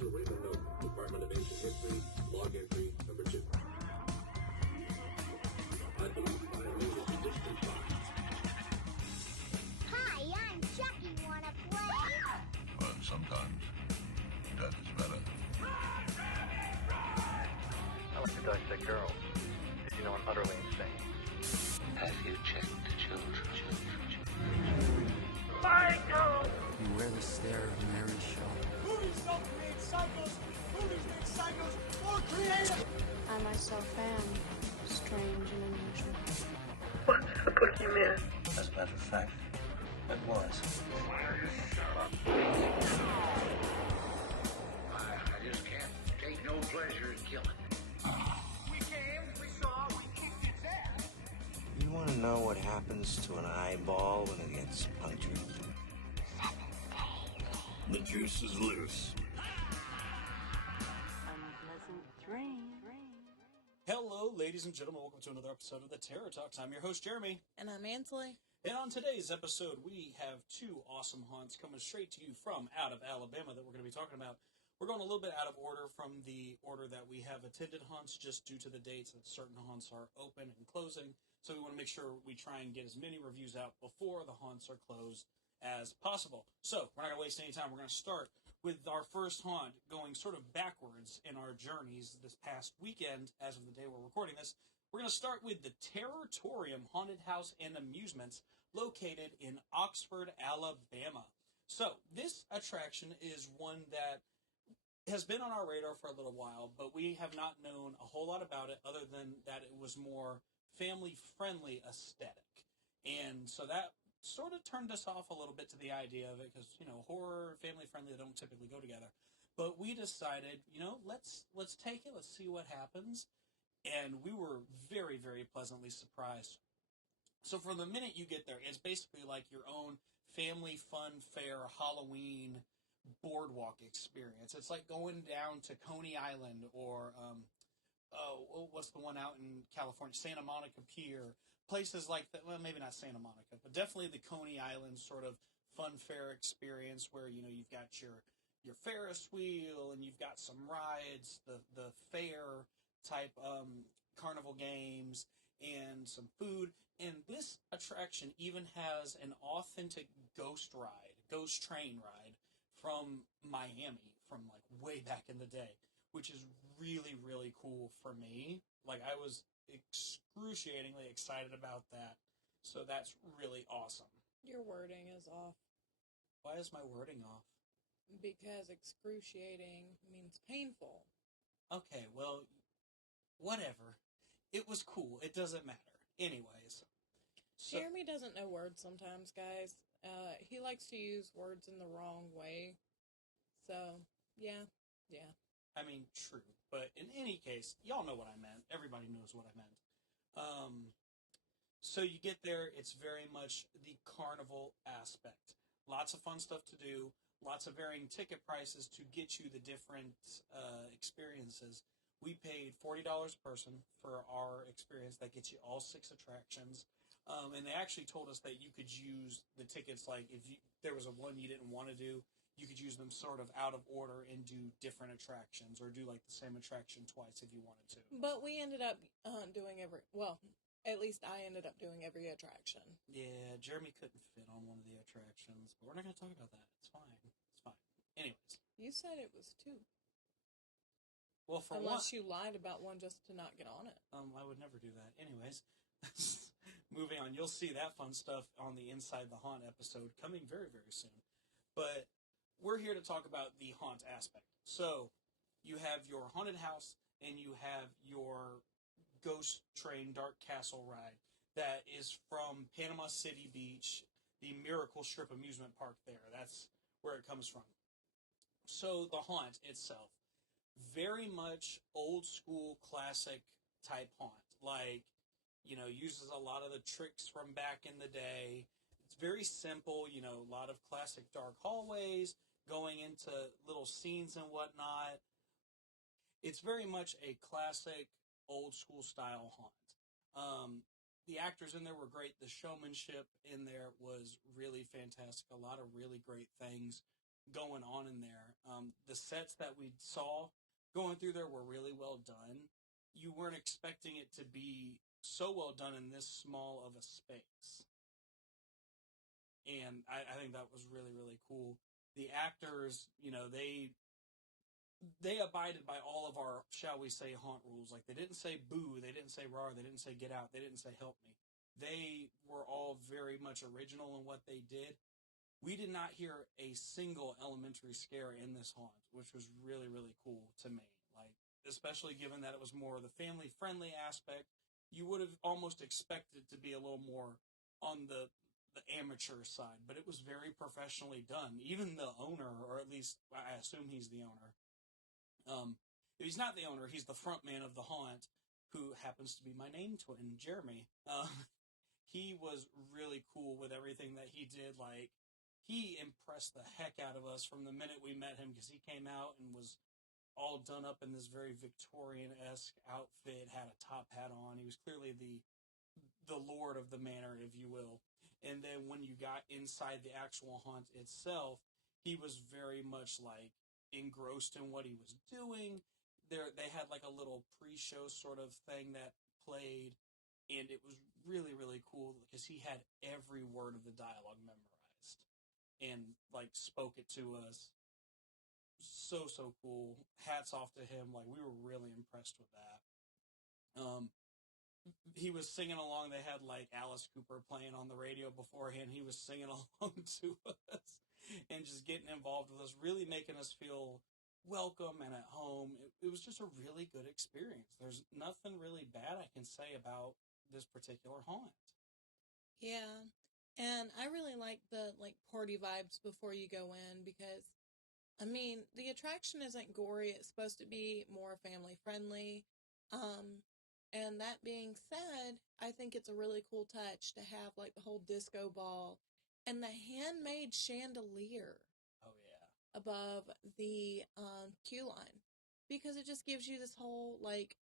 Professor Raymond Noble, Department of Ancient History, log entry number 2. I believe I am in the distant past. Hi, I'm Chucky. Wanna play? Well, sometimes death is better. I like to dissect girls. Did you know I'm utterly insane? Have you checked the children? Michael! Beware the stare of Mary Shaw. Movies don't create psychos. Movies make psychos more creative. I myself am strange and unusual. What's the boogeyman? As a matter of fact, it was. I just can't take no pleasure in killing. We came, we saw, we kicked its ass. You want to know what happens to an eyeball when it gets punctured? The juice is loose. Unpleasant dream. Hello, ladies and gentlemen. Welcome to another episode of the Terror Talks. I'm your host, Jeremy. And I'm Ansley. And on today's episode, we have two awesome haunts coming straight to you from out of Alabama that we're going to be talking about. We're going a little bit out of order from the order that we have attended haunts, just due to the dates that certain haunts are open and closing. So we want to make sure we try and get as many reviews out before the haunts are closed as possible. So we're not going to waste any time. We're going to start with our first haunt, going sort of backwards in our journeys this past weekend as of the day we're recording this. We're going to start with the Terrortorium Haunted House and Amusements located in Oxford, Alabama. So this attraction is one that has been on our radar for a little while, but we have not known a whole lot about it other than that it was more family-friendly aesthetic. And so that sort of turned us off a little bit to the idea of it because, you know, horror and family-friendly don't typically go together. But we decided, you know, let's take it, let's see what happens. And we were very, very pleasantly surprised. So from the minute you get there, it's basically like your own family fun fair Halloween boardwalk experience. It's like going down to Coney Island or what's the one out in California, Santa Monica Pier, places like that. Well, maybe not Santa Monica, but definitely the Coney Island sort of fun fair experience where, you know, you've got your Ferris wheel and you've got some rides, the fair type carnival games and some food. And this attraction even has an authentic ghost train ride from Miami from like way back in the day, which is really, really cool for me. Like, I was excruciatingly excited about that. So that's really awesome. Your wording is off. Why is my wording off? Because excruciating means painful. Okay, well, whatever. It was cool. It doesn't matter. Anyways. So, Jeremy doesn't know words sometimes, guys. He likes to use words in the wrong way. So, yeah. I mean, true. But in any case, y'all know what I meant. Everybody knows what I meant. So you get there, it's very much the carnival aspect. Lots of fun stuff to do, lots of varying ticket prices to get you the different experiences. We paid $40 a person for our experience. That gets you all 6 attractions. And they actually told us that you could use the tickets, like if there was a one you didn't want to do, you could use them sort of out of order and do different attractions or do like the same attraction twice if you wanted to. But we ended up doing at least I ended up doing every attraction. Yeah, Jeremy couldn't fit on one of the attractions, but we're not going to talk about that. It's fine. Anyways. You said it was 2. Well, unless you lied about one just to not get on it. I would never do that. Anyways, moving on. You'll see that fun stuff on the Inside the Haunt episode coming very, very soon. But we're here to talk about the haunt aspect. So you have your haunted house and you have your ghost train dark castle ride that is from Panama City Beach, the Miracle Strip amusement park there. That's where it comes from. So the haunt itself, very much old school classic type haunt. Like, you know, uses a lot of the tricks from back in the day. It's very simple, you know, a lot of classic dark hallways, going into little scenes and whatnot. It's very much a classic old school style haunt. The actors in there were great. The showmanship in there was really fantastic. A lot of really great things going on in there. The sets that we saw going through there were really well done. You weren't expecting it to be so well done in this small of a space. And I think that was really, really cool. The actors, you know, they abided by all of our, shall we say, haunt rules. Like, they didn't say boo, they didn't say rawr, they didn't say get out, they didn't say help me. They were all very much original in what they did. We did not hear a single elementary scare in this haunt, which was really, really cool to me. Like, especially given that it was more of the family-friendly aspect, you would have almost expected to be a little more on the amateur side, but it was very professionally done. Even the owner, or at least I assume he's the owner. If he's not the owner, he's the front man of the haunt, who happens to be my name twin, Jeremy. He was really cool with everything that he did. Like, he impressed the heck out of us from the minute we met him, because he came out and was all done up in this very Victorian-esque outfit, had a top hat on. He was clearly the lord of the manor, if you will. And then when you got inside the actual haunt itself, he was very much like engrossed in what he was doing. They had like a little pre-show sort of thing that played, and it was really, really cool because he had every word of the dialogue memorized and like spoke it to us. So cool. Hats off to him. Like, we were really impressed with that. He was singing along. They had like Alice Cooper playing on the radio beforehand. He was singing along to us and just getting involved with us, really making us feel welcome and at home. It was just a really good experience. There's nothing really bad I can say about this particular haunt. Yeah. And I really like the party vibes before you go in, because I mean, the attraction isn't gory. It's supposed to be more family friendly. And that being said, I think it's a really cool touch to have like the whole disco ball and the handmade chandelier. Oh yeah. Above the queue line, because it just gives you this whole like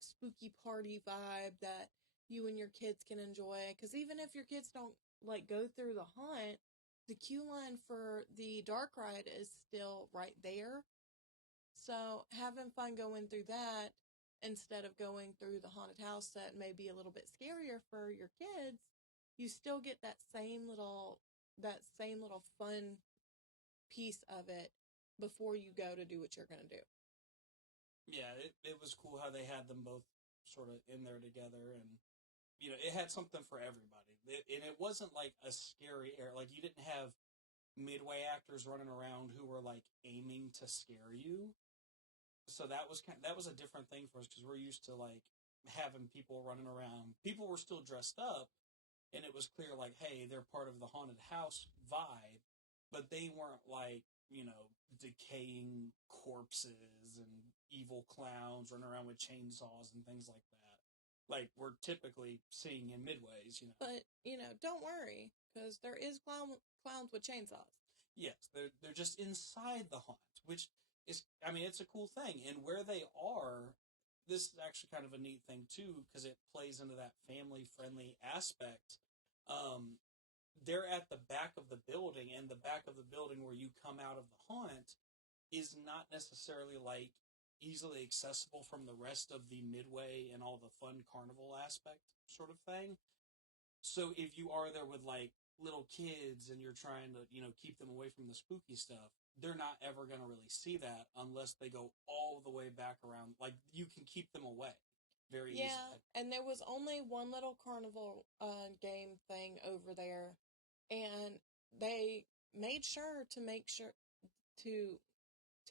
spooky party vibe that you and your kids can enjoy. Because even if your kids don't like go through the haunt, the queue line for the dark ride is still right there. So having fun going through that instead of going through the haunted house that may be a little bit scarier for your kids, you still get that same little fun piece of it before you go to do what you're going to do. Yeah, it was cool how they had them both sort of in there together, and you know, it had something for everybody. And it wasn't like a scary area. Like, you didn't have Midway actors running around who were like aiming to scare you. So that was a different thing for us, because we're used to like having people running around. People were still dressed up, and it was clear like, hey, they're part of the haunted house vibe, but they weren't like, you know, decaying corpses and evil clowns running around with chainsaws and things like that, like we're typically seeing in Midways, you know. But, you know, don't worry, because there is clowns with chainsaws. Yes, they're just inside the haunt, which is, I mean, it's a cool thing. And where they are, this is actually kind of a neat thing too, because it plays into that family-friendly aspect. They're at the back of the building, and the back of the building where you come out of the haunt is not necessarily like easily accessible from the rest of the Midway and all the fun carnival aspect sort of thing. So if you are there with like little kids and you're trying to, you know, keep them away from the spooky stuff, they're not ever going to really see that unless they go all the way back around. Like, you can keep them away very easily. Yeah, and there was only one little carnival game thing over there, and they made sure to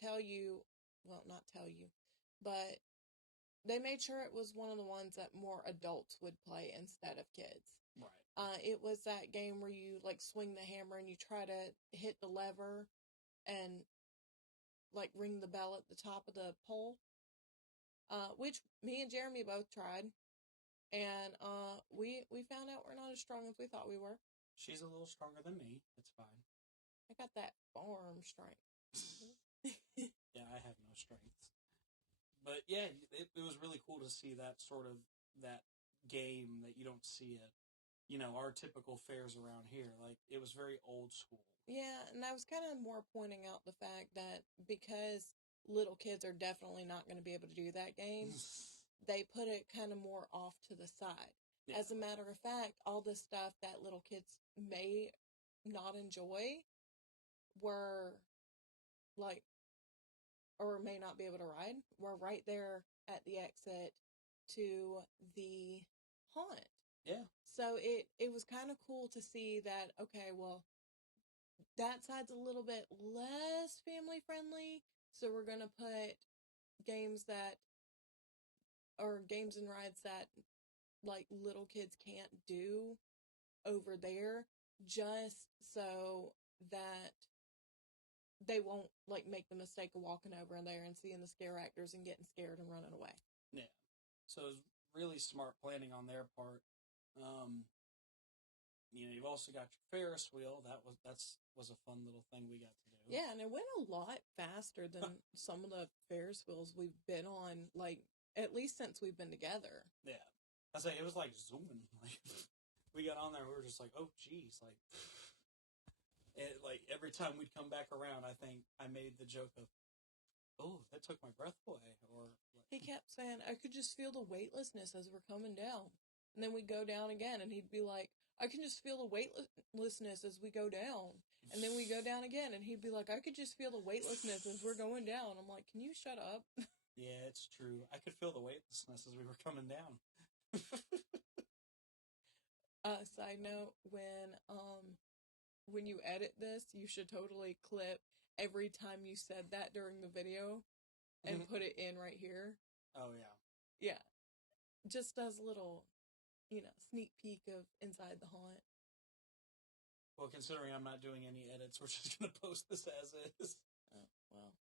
tell you, well, not tell you, but they made sure it was one of the ones that more adults would play instead of kids. Right. It was that game where you like swing the hammer and you try to hit the lever and like ring the bell at the top of the pole, which me and Jeremy both tried, and we found out we're not as strong as we thought we were. She's a little stronger than me. It's fine. I got that farm strength. Yeah, I have no strength. But yeah, it was really cool to see that sort of, that game that you don't see it our typical fairs around here. Like, it was very old school. Yeah, and I was kind of more pointing out the fact that because little kids are definitely not going to be able to do that game, they put it kind of more off to the side. Yeah. As a matter of fact, all the stuff that little kids may not enjoy were, like, or may not be able to ride, were right there at the exit to the haunt. Yeah. So it was kind of cool to see that, okay, well, that side's a little bit less family friendly, so we're going to put games and rides that, like, little kids can't do over there, just so that they won't, like, make the mistake of walking over in there and seeing the scare actors and getting scared and running away. Yeah. So it was really smart planning on their part. You've also got your Ferris wheel. That was a fun little thing we got to do. Yeah, and it went a lot faster than some of the Ferris wheels we've been on, like, at least since we've been together. Yeah. I say it was like zooming. Like, we got on there, we were just like, oh, geez. Like, every time we'd come back around, I think I made the joke of, oh, that took my breath away. Or he kept saying, I could just feel the weightlessness as we're coming down. And then we'd go down again, and he'd be like, I can just feel the weightlessness as we go down. And then we go down again, and he'd be like, I could just feel the weightlessness as we're going down. I'm like, can you shut up? Yeah, it's true. I could feel the weightlessness as we were coming down. Side note, when you edit this, you should totally clip every time you said that during the video and put it in right here. Oh, yeah. Yeah. Just as a little, sneak peek of inside the haunt. Well, considering I'm not doing any edits, we're just going to post this as is. Oh, well.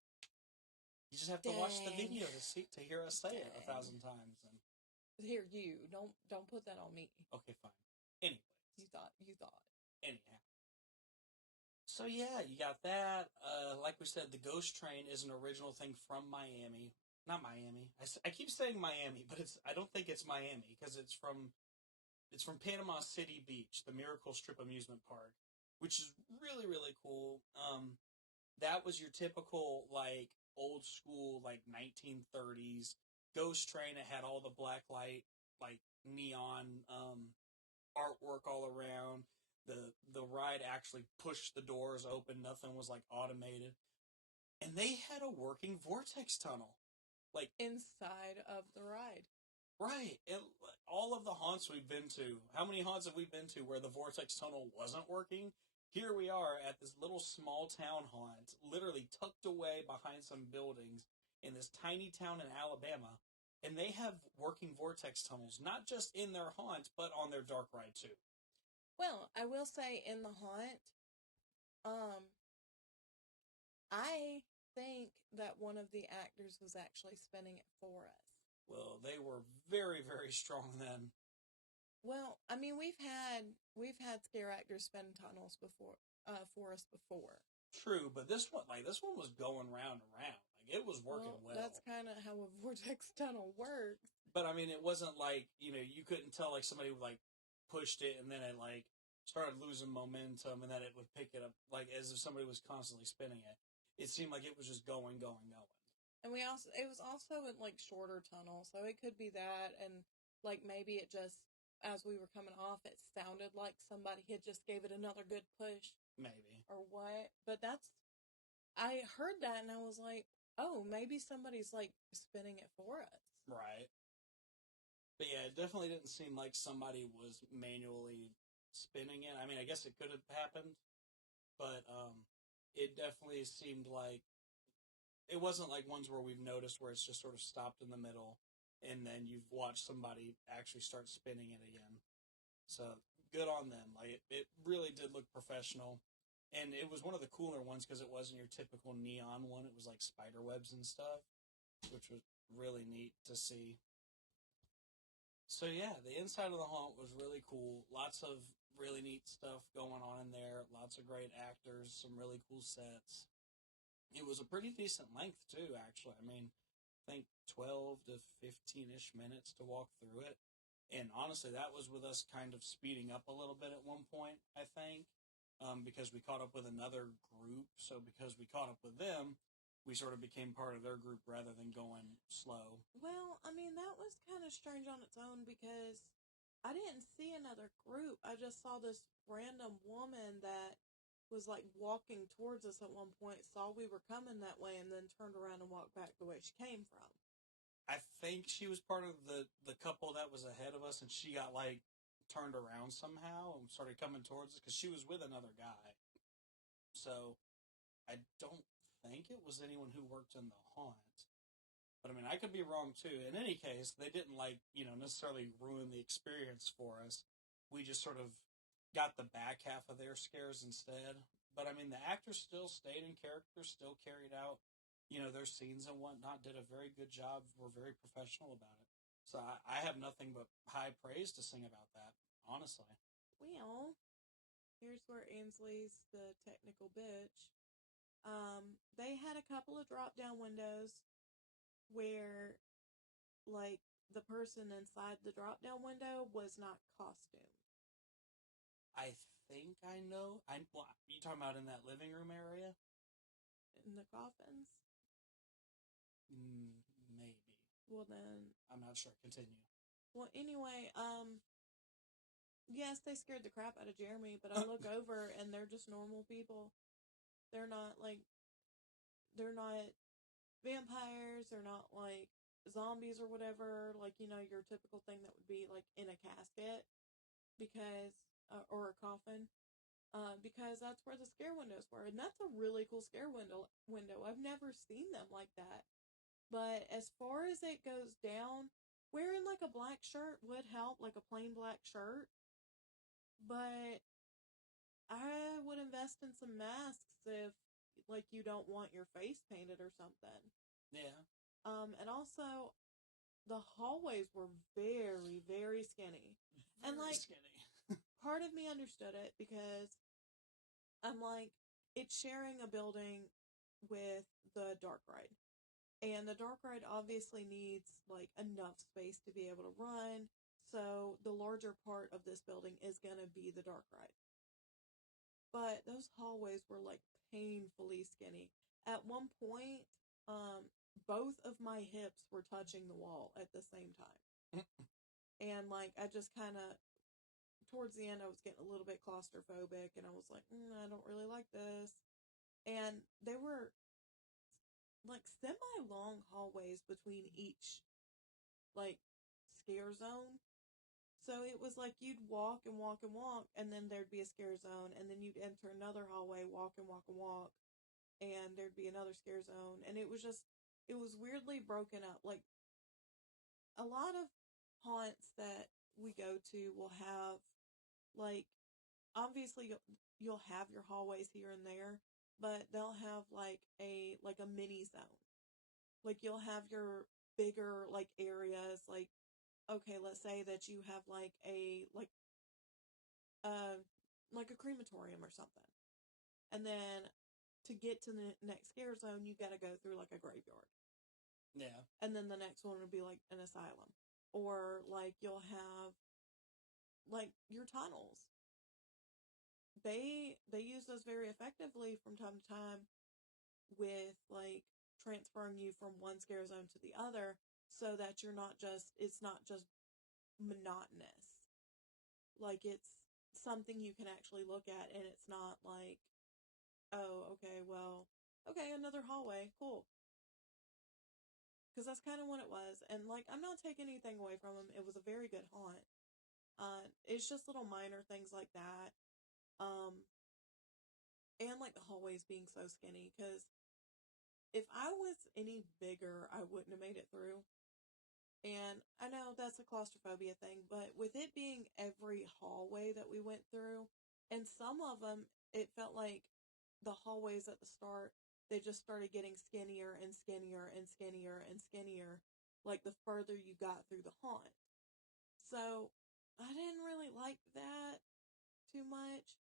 You just have to watch the video to hear us say it 1,000 times. And here, you. Don't put that on me. Okay, fine. Anyways. You thought. Anyhow. So, yeah, you got that. Like we said, the Ghost Train is an original thing from Miami. Not Miami. I keep saying Miami, but I don't think it's Miami, because it's from Panama City Beach, the Miracle Strip Amusement Park, which is really, really cool. That was your typical, like, old school, like, 1930s Ghost Train. It had all the black light, like, neon artwork all around. The ride actually pushed the doors open. Nothing was, like, automated. And they had a working vortex tunnel. Like, inside of the ride. Right. All of the haunts we've been to, how many haunts have we been to where the vortex tunnel wasn't working? Here we are at this little small town haunt, literally tucked away behind some buildings in this tiny town in Alabama, and they have working vortex tunnels, not just in their haunt, but on their dark ride too. Well, I will say in the haunt, I think that one of the actors was actually spinning it for us. Well, they were very, very strong then. Well, I mean, we've had scare actors spin tunnels before, for us before. True, but this one was going round and round. Like, it was working well. That's kind of how a vortex tunnel works. But I mean, it wasn't like, you couldn't tell, like, somebody like pushed it and then it like started losing momentum and then it would pick it up, like, as if somebody was constantly spinning it. It seemed like it was just going. And it was also in, like, shorter tunnels, so it could be that, and, like, maybe it just, as we were coming off, it sounded like somebody had just gave it another good push. Maybe. Or what, but I heard that and I was like, oh, maybe somebody's, like, spinning it for us. Right. But yeah, it definitely didn't seem like somebody was manually spinning it. I mean, I guess it could have happened, but, it definitely seemed like it wasn't like ones where we've noticed where it's just sort of stopped in the middle and then you've watched somebody actually start spinning it again. So good on them. Like, it really did look professional, and it was one of the cooler ones because it wasn't your typical neon one. It was like spider webs and stuff, which was really neat to see. So yeah, the inside of the haunt was really cool. Lots of really neat stuff going on in there. Lots of great actors, some really cool sets. It was a pretty decent length too, actually. I mean, I think 12 to 15-ish minutes to walk through it. And honestly, that was with us kind of speeding up a little bit at one point, I think, because we caught up with another group. So because we caught up with them, we sort of became part of their group rather than going slow. Well, I mean, that was kind of strange on its own because I didn't see another group. I just saw this random woman that was like walking towards us at one point, saw we were coming that way, and then turned around and walked back the way she came from. I think she was part of the couple that was ahead of us, and she got, like, turned around somehow and started coming towards us, because she was with another guy. So, I don't think it was anyone who worked in the haunt. But, I mean, I could be wrong, too. In any case, they didn't, like, necessarily ruin the experience for us. We just sort of got the back half of their scares instead. But, I mean, the actors still stayed in character, still carried out their scenes and whatnot, did a very good job, were very professional about it. So I have nothing but high praise to sing about that, honestly. Well, here's where Ainsley's the technical bitch. They had a couple of drop-down windows where, like, the person inside the drop-down window was not costumed. I think I know. You talking about in that living room area? In the coffins? Maybe. Well, then... I'm not sure. Continue. Well, anyway, yes, they scared the crap out of Jeremy, but I look over and they're just normal people. They're not, they're not vampires, they're not, zombies or whatever, your typical thing that would be, in a casket, because, or a coffin. Because that's where the scare windows were, and that's a really cool scare window. I've never seen them like that. But as far as it goes down, wearing a black shirt would help, a plain black shirt. But I would invest in some masks if, you don't want your face painted or something. Yeah. And also, the hallways were very, very skinny. Very skinny. Part of me understood it because I'm it's sharing a building with the dark ride. And the dark ride obviously needs, enough space to be able to run. So the larger part of this building is going to be the dark ride. But those hallways were, painfully skinny. At one point, both of my hips were touching the wall at the same time. And, I just kind of, towards the end, I was getting a little bit claustrophobic. And I was like, I don't really like this. And they were semi-long hallways between each, scare zone. So it was you'd walk and walk and walk, and then there'd be a scare zone, and then you'd enter another hallway, walk and walk and walk, and there'd be another scare zone. And it was weirdly broken up. A lot of haunts that we go to will have, obviously you'll have your hallways here and there, but they'll have a mini zone. You'll have your bigger areas, okay, let's say that you have a crematorium or something, and then to get to the next scare zone you got to go through a graveyard. Yeah. And then the next one would be an asylum, or you'll have your tunnels. They use those very effectively from time to time with transferring you from one scare zone to the other, so that it's not just monotonous. It's something you can actually look at, and it's not oh, okay, another hallway, cool. Because that's kind of what it was. And I'm not taking anything away from them. It was a very good haunt. It's just little minor things like that. And the hallways being so skinny, because if I was any bigger, I wouldn't have made it through. And I know that's a claustrophobia thing, but with it being every hallway that we went through, and some of them, it felt like the hallways at the start, they just started getting skinnier and skinnier and skinnier and skinnier, the further you got through the haunt. So, I didn't really like that too much.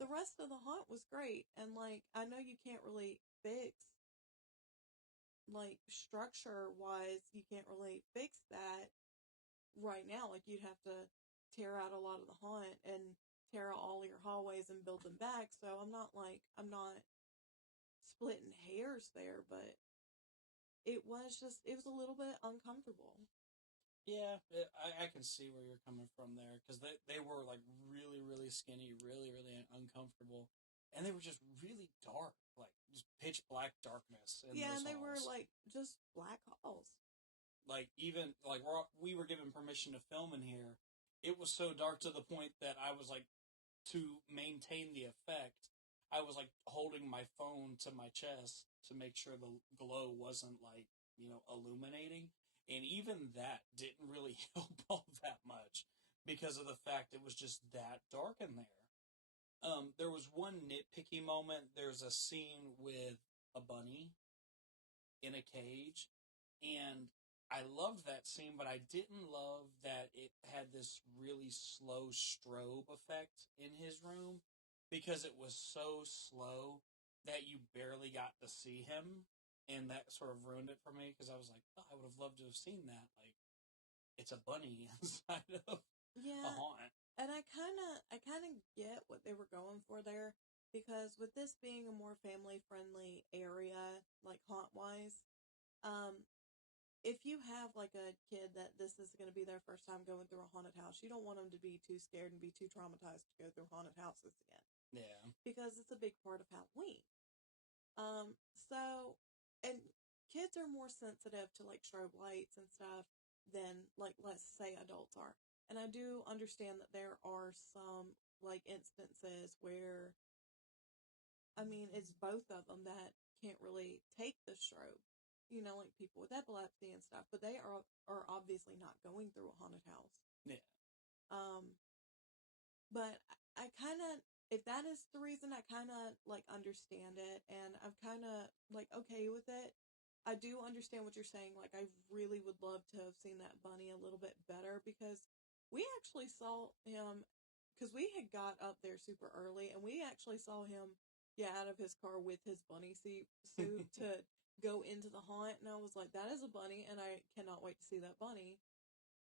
The rest of the haunt was great, and I know you can't really fix structure wise, you can't really fix that, right now, like, you'd have to tear out a lot of the haunt and tear out all your hallways and build them back, so I'm not splitting hairs there, but it was a little bit uncomfortable. Yeah, I can see where you're coming from there, because they were, like, really, really skinny, really, really uncomfortable, and they were just really dark, like, just pitch black darkness in Yeah, those and they halls. were, like, just black halls. Like, even, like, we were given permission to film in here, it was so dark to the point that I was, like, to maintain the effect, I was, like, holding my phone to my chest to make sure the glow wasn't, like, illuminating. And even that didn't really help all that much because of the fact it was just that dark in there. There was one nitpicky moment. There's a scene with a bunny in a cage, and I loved that scene, but I didn't love that it had this really slow strobe effect in his room, because it was so slow that you barely got to see him, and that sort of ruined it for me, because I was like, oh, I would have loved to have seen that. Like, it's a bunny inside of a haunt. And I kind of get what they were going for there, because with this being a more family-friendly area, like haunt-wise, if you have, like, a kid that this is going to be their first time going through a haunted house, you don't want them to be too scared and be too traumatized to go through haunted houses again. Yeah. Because it's a big part of Halloween. So, and kids are more sensitive to, like, strobe lights and stuff than, like, let's say adults are. And I do understand that there are some, like, instances where, I mean, it's both of them that can't really take the strobe. Like people with epilepsy and stuff, but they are obviously not going through a haunted house. Yeah. But I kind of, if that is the reason, I kind of, like, understand it, and I'm kind of, like, okay with it. I do understand what you're saying. Like, I really would love to have seen that bunny a little bit better, because we actually saw him, because we had got up there super early, and we actually saw him get out of his car with his bunny suit to go into the haunt, and I was like, that is a bunny, and I cannot wait to see that bunny.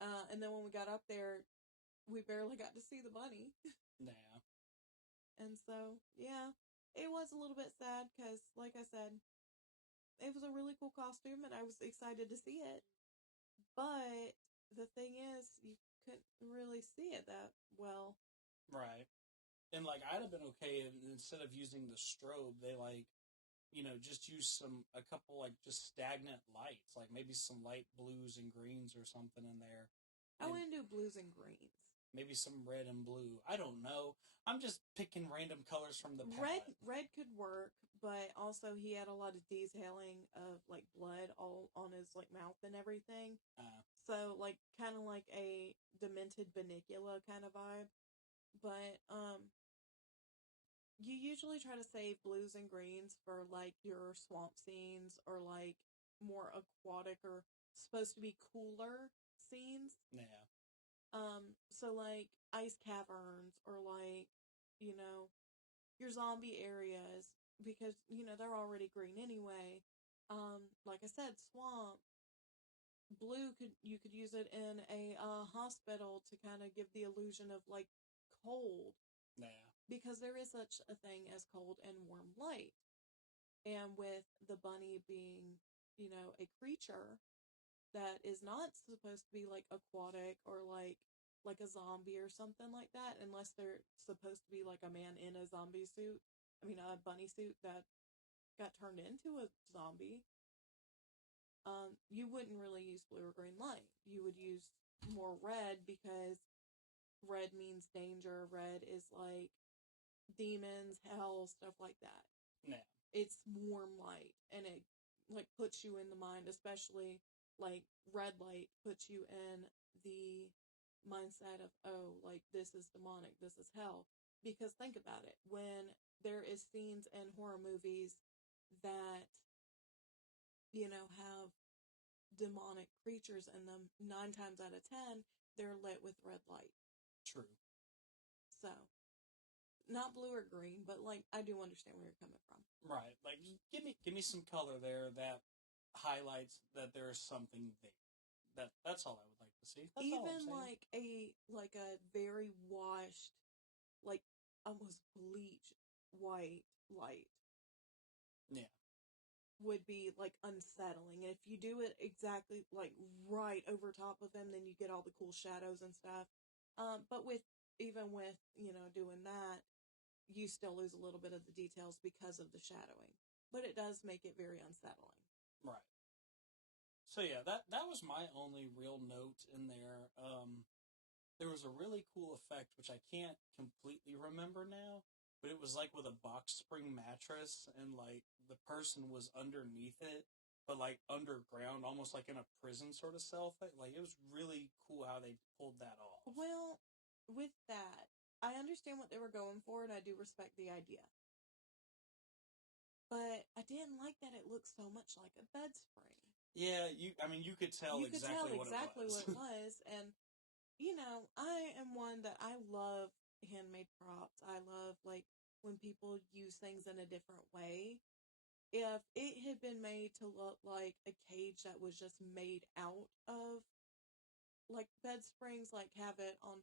And then when we got up there, we barely got to see the bunny. Yeah. And so, yeah, it was a little bit sad, because, like I said, it was a really cool costume, and I was excited to see it. But the thing is, you couldn't really see it that well. Right. And, like, I'd have been okay if, instead of using the strobe, they, like, just use a couple, like, just stagnant lights, like maybe some light blues and greens or something in there. I wouldn't do blues and greens. Maybe some red and blue. I don't know. I'm just picking random colors from the palette. Red could work, but also he had a lot of detailing of, like, blood all on his, like, mouth and everything. So, like, kind of like a demented Bunnicula kind of vibe. But, you usually try to save blues and greens for, like, your swamp scenes, or, like, more aquatic or supposed to be cooler scenes. Yeah. So, like, ice caverns, or, like, your zombie areas, because, they're already green anyway. Like I said, swamp. Blue, you could use it in a hospital to kind of give the illusion of, like, cold. Yeah. Because there is such a thing as cold and warm light. And with the bunny being, a creature that is not supposed to be, like, aquatic, or like a zombie or something like that, unless they're supposed to be, like, a man in a zombie suit. I mean, a bunny suit that got turned into a zombie. You wouldn't really use blue or green light. You would use more red, because red means danger. Red is, like, demons, hell, stuff like that. Yeah. It's warm light, and it, like, puts you in the mind, especially, like, red light puts you in the mindset of, oh, like, this is demonic, this is hell. Because think about it, when there is scenes in horror movies that, have demonic creatures in them, 9 times out of 10, they're lit with red light. True. So, not blue or green, but, like, I do understand where you're coming from. Right. Like, give me some color there that highlights that there's something there. That's all I would like See, that's all I'm Even saying. like a very washed, like almost bleach white light Yeah. would be like unsettling. And if you do it exactly like right over top of him, then you get all the cool shadows and stuff. But even with, doing that, you still lose a little bit of the details because of the shadowing. But it does make it very unsettling. Right. So yeah, that was my only real note in there. There was a really cool effect, which I can't completely remember now, but it was like with a box spring mattress, and like the person was underneath it, but like underground, almost like in a prison sort of cell thing. Like, it was really cool how they pulled that off. Well, with that, I understand what they were going for, and I do respect the idea. But I didn't like that it looked so much like a bed spring. Yeah, you could tell exactly what it was. And, I am one that I love handmade props. I love, like, when people use things in a different way. If it had been made to look like a cage that was just made out of, like, bed springs, like, have it on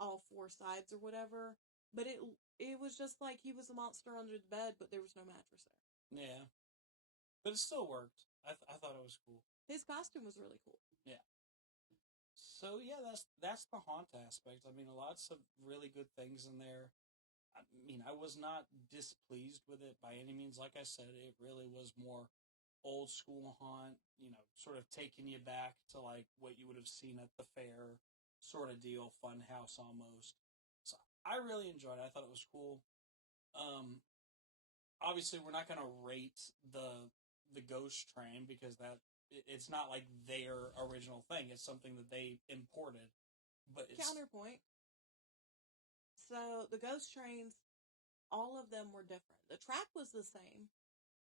all four sides or whatever, but it was just like he was a monster under the bed, but there was no mattress there. Yeah. But it still worked. I thought it was cool. His costume was really cool. Yeah. So yeah, that's the haunt aspect. I mean, lots of really good things in there. I mean, I was not displeased with it by any means. Like I said, it really was more old school haunt, sort of taking you back to like what you would have seen at the fair sort of deal, fun house almost. So I really enjoyed it. I thought it was cool. Obviously we're not going to rate the ghost train because it's not like their original thing. It's something that they imported. But Counterpoint. So the ghost trains, all of them were different. The track was the same,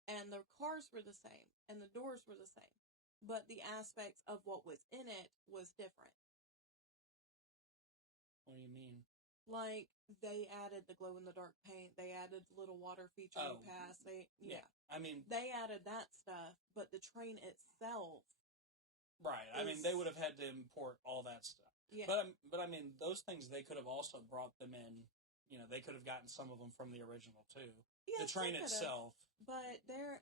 and the cars were the same, and the doors were the same, but the aspects of what was in it was different. What do you mean? Like, they added the glow-in-the-dark paint, they added the little water feature you pass, yeah. I mean, they added that stuff, but the train itself... Right, I mean, they would have had to import all that stuff. Yeah. But I mean, those things, they could have also brought them in, they could have gotten some of them from the original, too. Yes, the train itself. But there's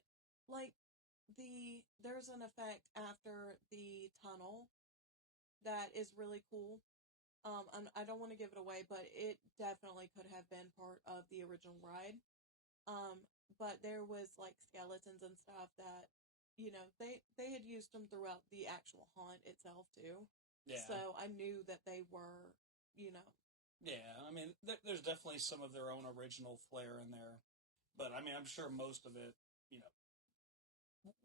an effect after the tunnel that is really cool. I don't want to give it away, but it definitely could have been part of the original ride. But there was like skeletons and stuff that, they had used them throughout the actual haunt itself too. Yeah. So I knew that they were, Yeah, I mean, there's definitely some of their own original flair in there. But, I mean, I'm sure most of it,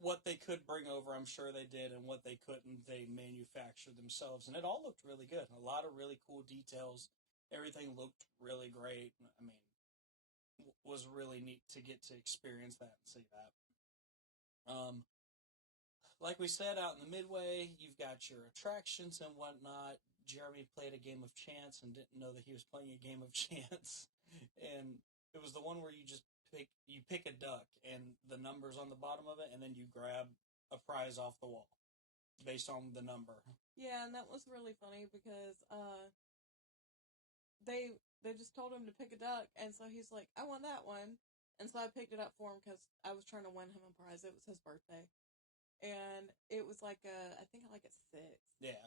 what they could bring over, I'm sure they did, and what they couldn't, they manufactured themselves. And it all looked really good. A lot of really cool details. Everything looked really great. I mean, was really neat to get to experience that and see that. Like we said, out in the Midway, you've got your attractions and whatnot. Jeremy played a game of chance and didn't know that he was playing a game of chance. And it was the one where you pick a duck and the number's on the bottom of it, and then you grab a prize off the wall based on the number. Yeah, and that was really funny because they just told him to pick a duck, and so he's like, I want that one. And so I picked it up for him because I was trying to win him a prize. It was his birthday. And it was like I think like a 6. Yeah.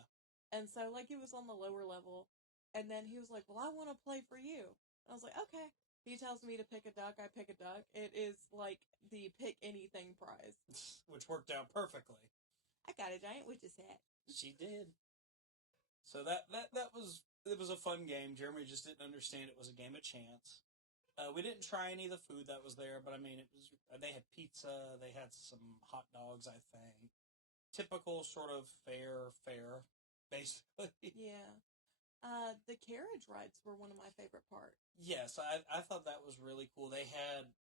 And so like it was on the lower level. And then he was like, well, I want to play for you. And I was like, okay. He tells me to pick a duck. I pick a duck. It is like the pick anything prize. Which worked out perfectly. I got a giant witch's hat. She did. So that was a fun game. Jeremy just didn't understand it was a game of chance. We didn't try any of the food that was there, but I mean, they had pizza, they had some hot dogs, I think. Typical sort of fare, basically. Yeah. The carriage rides were one of my favorite parts. Yes, I thought that was really cool. They had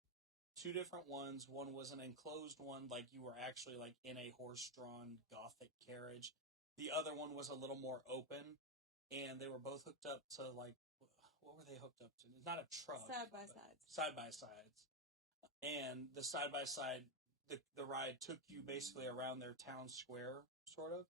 2 different ones. One was an enclosed one, like you were actually like in a horse-drawn Gothic carriage. The other one was a little more open, and they were both hooked up to like, what were they hooked up to? It's not a truck. Side-by-sides. Side-by-sides. And the side-by-side, the ride took you basically around their town square, sort of.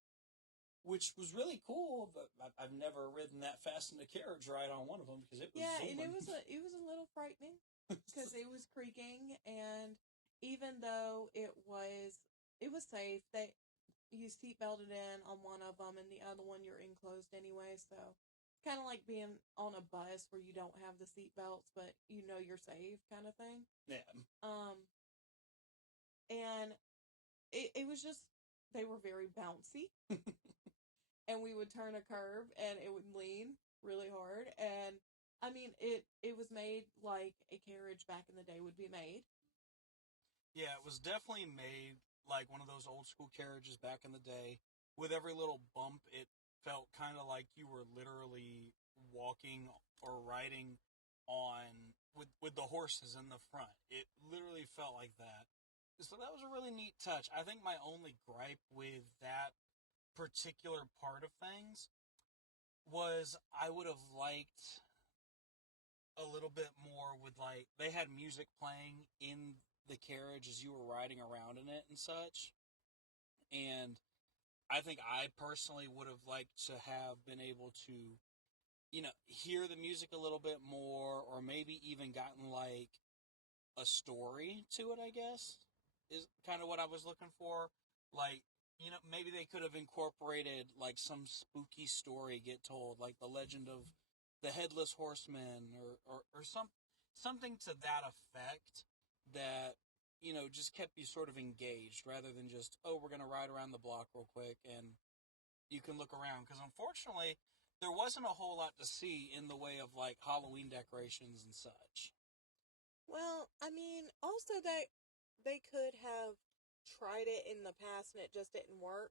which was really cool. But I've never ridden that fast in a carriage ride on one of them because it was and it was a little frightening because it was creaking, and even though it was safe, you seatbelted in on one of them, and the other one you're enclosed anyway, so kind of like being on a bus where you don't have the seatbelts, but you know you're safe, kind of thing. Yeah. And it was just, they were very bouncy, and we would turn a curve, and it would lean really hard, and I mean, it was made like a carriage back in the day would be made. Yeah, it was definitely made like one of those old school carriages back in the day. With every little bump, it felt kind of like you were literally walking or riding on with the horses in the front. It literally felt like that. So that was a really neat touch. I think my only gripe with that particular part of things was I would have liked a little bit more with, like, they had music playing in the carriage as you were riding around in it and such. And I think I personally would have liked to have been able to, hear the music a little bit more, or maybe even gotten like a story to it, I guess, is kind of what I was looking for. Like, maybe they could have incorporated like some spooky story get told, like the legend of the Headless Horseman, or something to that effect that, just kept you sort of engaged rather than just, oh, we're going to ride around the block real quick and you can look around. Because unfortunately, there wasn't a whole lot to see in the way of like Halloween decorations and such. Well, I mean, also they could have tried it in the past and it just didn't work,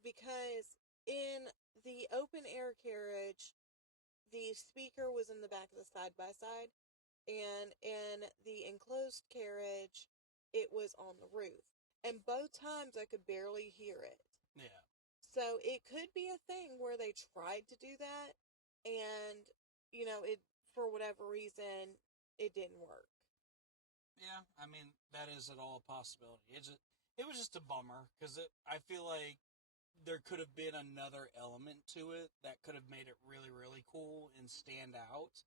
because in the open air carriage, the speaker was in the back of the side by side, and in the enclosed carriage, it was on the roof. And both times I could barely hear it. Yeah. So it could be a thing where they tried to do that, and it, for whatever reason, it didn't work. Yeah, I mean, that is at all a possibility. It was just a bummer, because I feel like there could have been another element to it that could have made it really, really cool and stand out.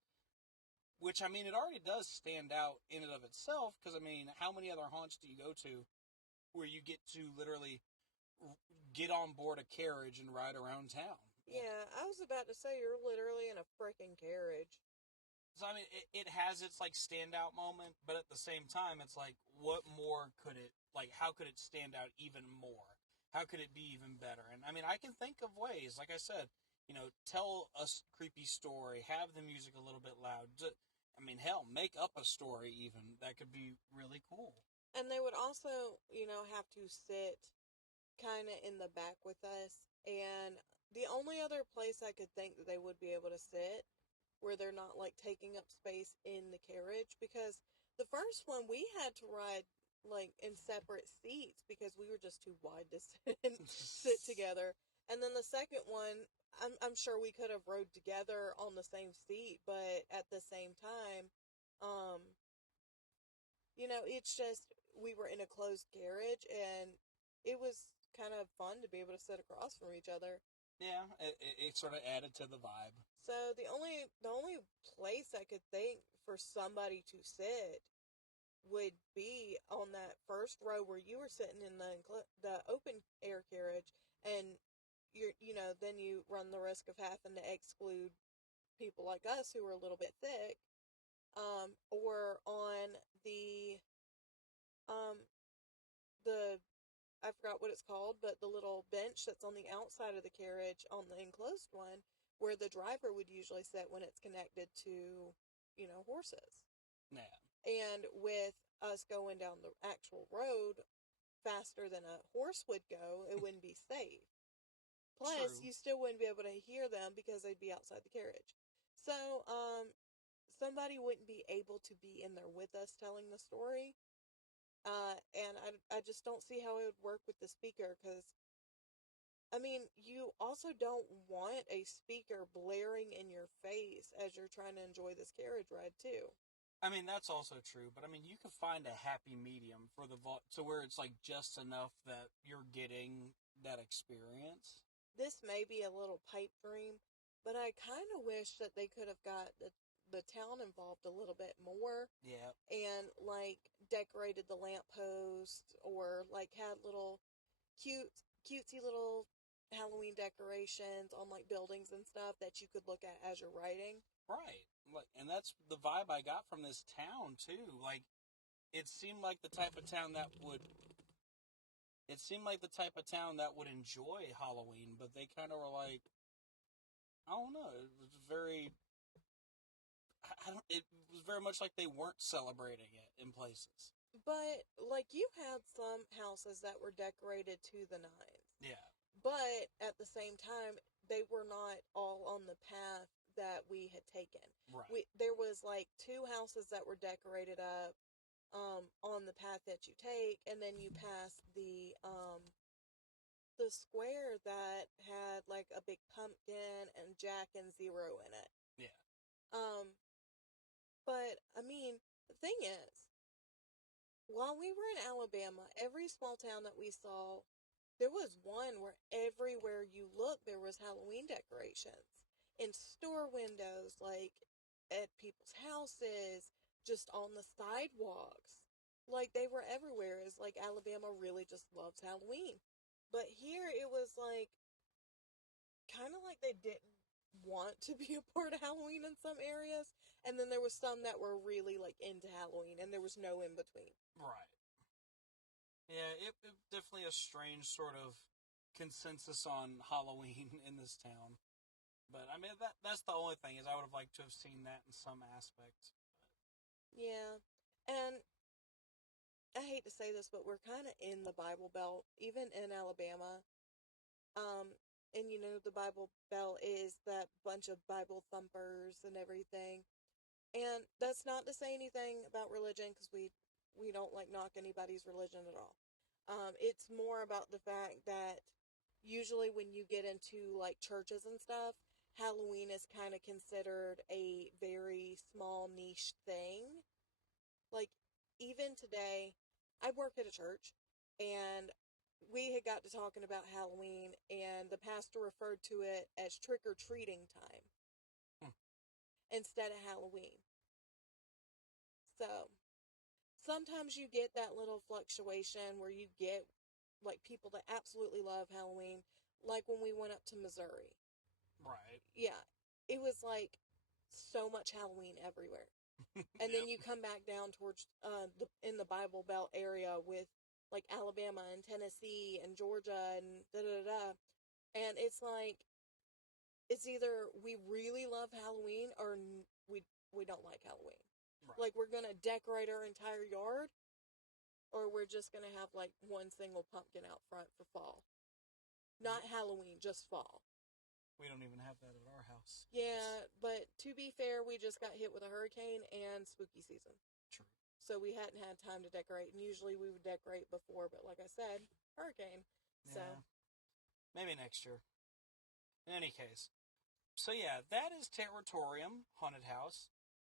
Which, I mean, it already does stand out in and of itself, because, I mean, how many other haunts do you go to where you get to literally get on board a carriage and ride around town? Yeah, I was about to say, you're literally in a freaking carriage. So, I mean, it has its, like, standout moment, but at the same time, it's like, what more could it, like, how could it stand out even more? How could it be even better? And, I mean, I can think of ways, like I said, tell a creepy story, have the music a little bit loud. I mean, hell, make up a story even. That could be really cool. And they would also, have to sit kind of in the back with us. And the only other place I could think that they would be able to sit where they're not like taking up space in the carriage, because the first one we had to ride like in separate seats because we were just too wide to sit together. And then the second one, I'm sure we could have rode together on the same seat, but at the same time, it's just, we were in a closed carriage, and it was kind of fun to be able to sit across from each other. Yeah, it sort of added to the vibe. So the only place I could think for somebody to sit would be on that first row where you were sitting in the open air carriage, and then you run the risk of having to exclude people like us who are a little bit thick, or on the I forgot what it's called, but the little bench that's on the outside of the carriage on the enclosed one, where the driver would usually sit when it's connected to, horses. Yeah. And with us going down the actual road faster than a horse would go, it wouldn't be safe. Plus, True. you still wouldn't be able to hear them because they'd be outside the carriage. So, somebody wouldn't be able to be in there with us telling the story. And I just don't see how it would work with the speaker, because, I mean, you also don't want a speaker blaring in your face as you're trying to enjoy this carriage ride, too. I mean, that's also true, but I mean, you could find a happy medium for to where it's like just enough that you're getting that experience. this may be a little pipe dream, but I kind of wish that they could have got the town involved a little bit more. Yeah. And, like, decorated the lamppost, or, like, had little cutesy little Halloween decorations on, like, buildings and stuff that you could look at as you're writing. Right. Like, and that's the vibe I got from this town, too. Like, it seemed like the type of town that would... It seemed like the type of town that would enjoy Halloween, but they kind of were like, I don't know, it was very... it was very much like they weren't celebrating it in places. But, like, you had some houses that were decorated to the nines. Yeah. But, at the same time, they were not all on the path that we had taken. Right. There was, like, 2 houses that were decorated up on the path that you take, and then you pass the square that had, like, a big pumpkin and Jack and Zero in it. Yeah. But, I mean, the thing is, while we were in Alabama, every small town that we saw, there was one where everywhere you looked, there was Halloween decorations. In store windows, like, at people's houses, just on the sidewalks. Like, they were everywhere. It's like Alabama really just loves Halloween. But here, it was, like, kind of like they didn't want to be a part of Halloween in some areas, and then there was some that were really, like, into Halloween, and there was no in between. Right. Yeah, it definitely a strange sort of consensus on Halloween in this town. But, I mean, that's the only thing, is I would have liked to have seen that in some aspect. Yeah, and I hate to say this, but we're kind of in the Bible Belt, even in Alabama. And you know, the Bible Belt is that bunch of Bible thumpers and everything. And that's not to say anything about religion, because we don't, like, knock anybody's religion at all. It's more about the fact that usually when you get into, like, churches and stuff, Halloween is kind of considered a very small niche thing. Like, even today, I work at a church, and we had got to talking about Halloween, and the pastor referred to it as trick-or-treating time instead of Halloween. So, sometimes you get that little fluctuation where you get, like, people that absolutely love Halloween, like when we went up to Missouri. Right. Yeah, it was, like, so much Halloween everywhere. And then you come back down towards, in the Bible Belt area with, like, Alabama and Tennessee and Georgia and da-da-da-da. And it's like, it's either we really love Halloween or we don't like Halloween. Right. Like, we're going to decorate our entire yard, or we're just going to have, like, one single pumpkin out front for fall. Not Halloween, just fall. We don't even have that at our house. Yeah, but to be fair, we just got hit with a hurricane and spooky season. True. So we hadn't had time to decorate, and usually we would decorate before, but like I said, hurricane. So yeah. Maybe next year. In any case. So yeah, that is Terrortorium Haunted House.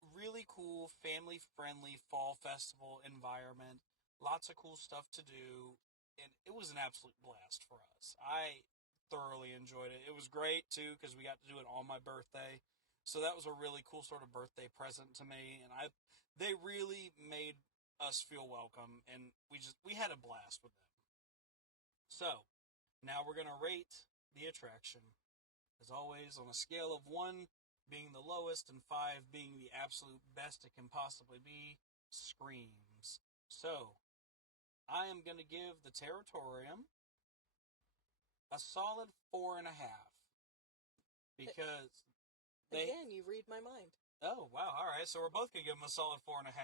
Really cool, family-friendly fall festival environment. Lots of cool stuff to do. And it was an absolute blast for us. I thoroughly enjoyed it. It was great, too, because we got to do it on my birthday. So that was a really cool sort of birthday present to me. And they really made us feel welcome. And we had a blast with them. So, now we're going to rate the attraction. As always, on a scale of 1 being the lowest and 5 being the absolute best it can possibly be, screams. So, I am going to give the Terrortorium a solid 4.5. Because again, you read my mind. Oh, wow. All right. So we're both going to give them a solid 4.5.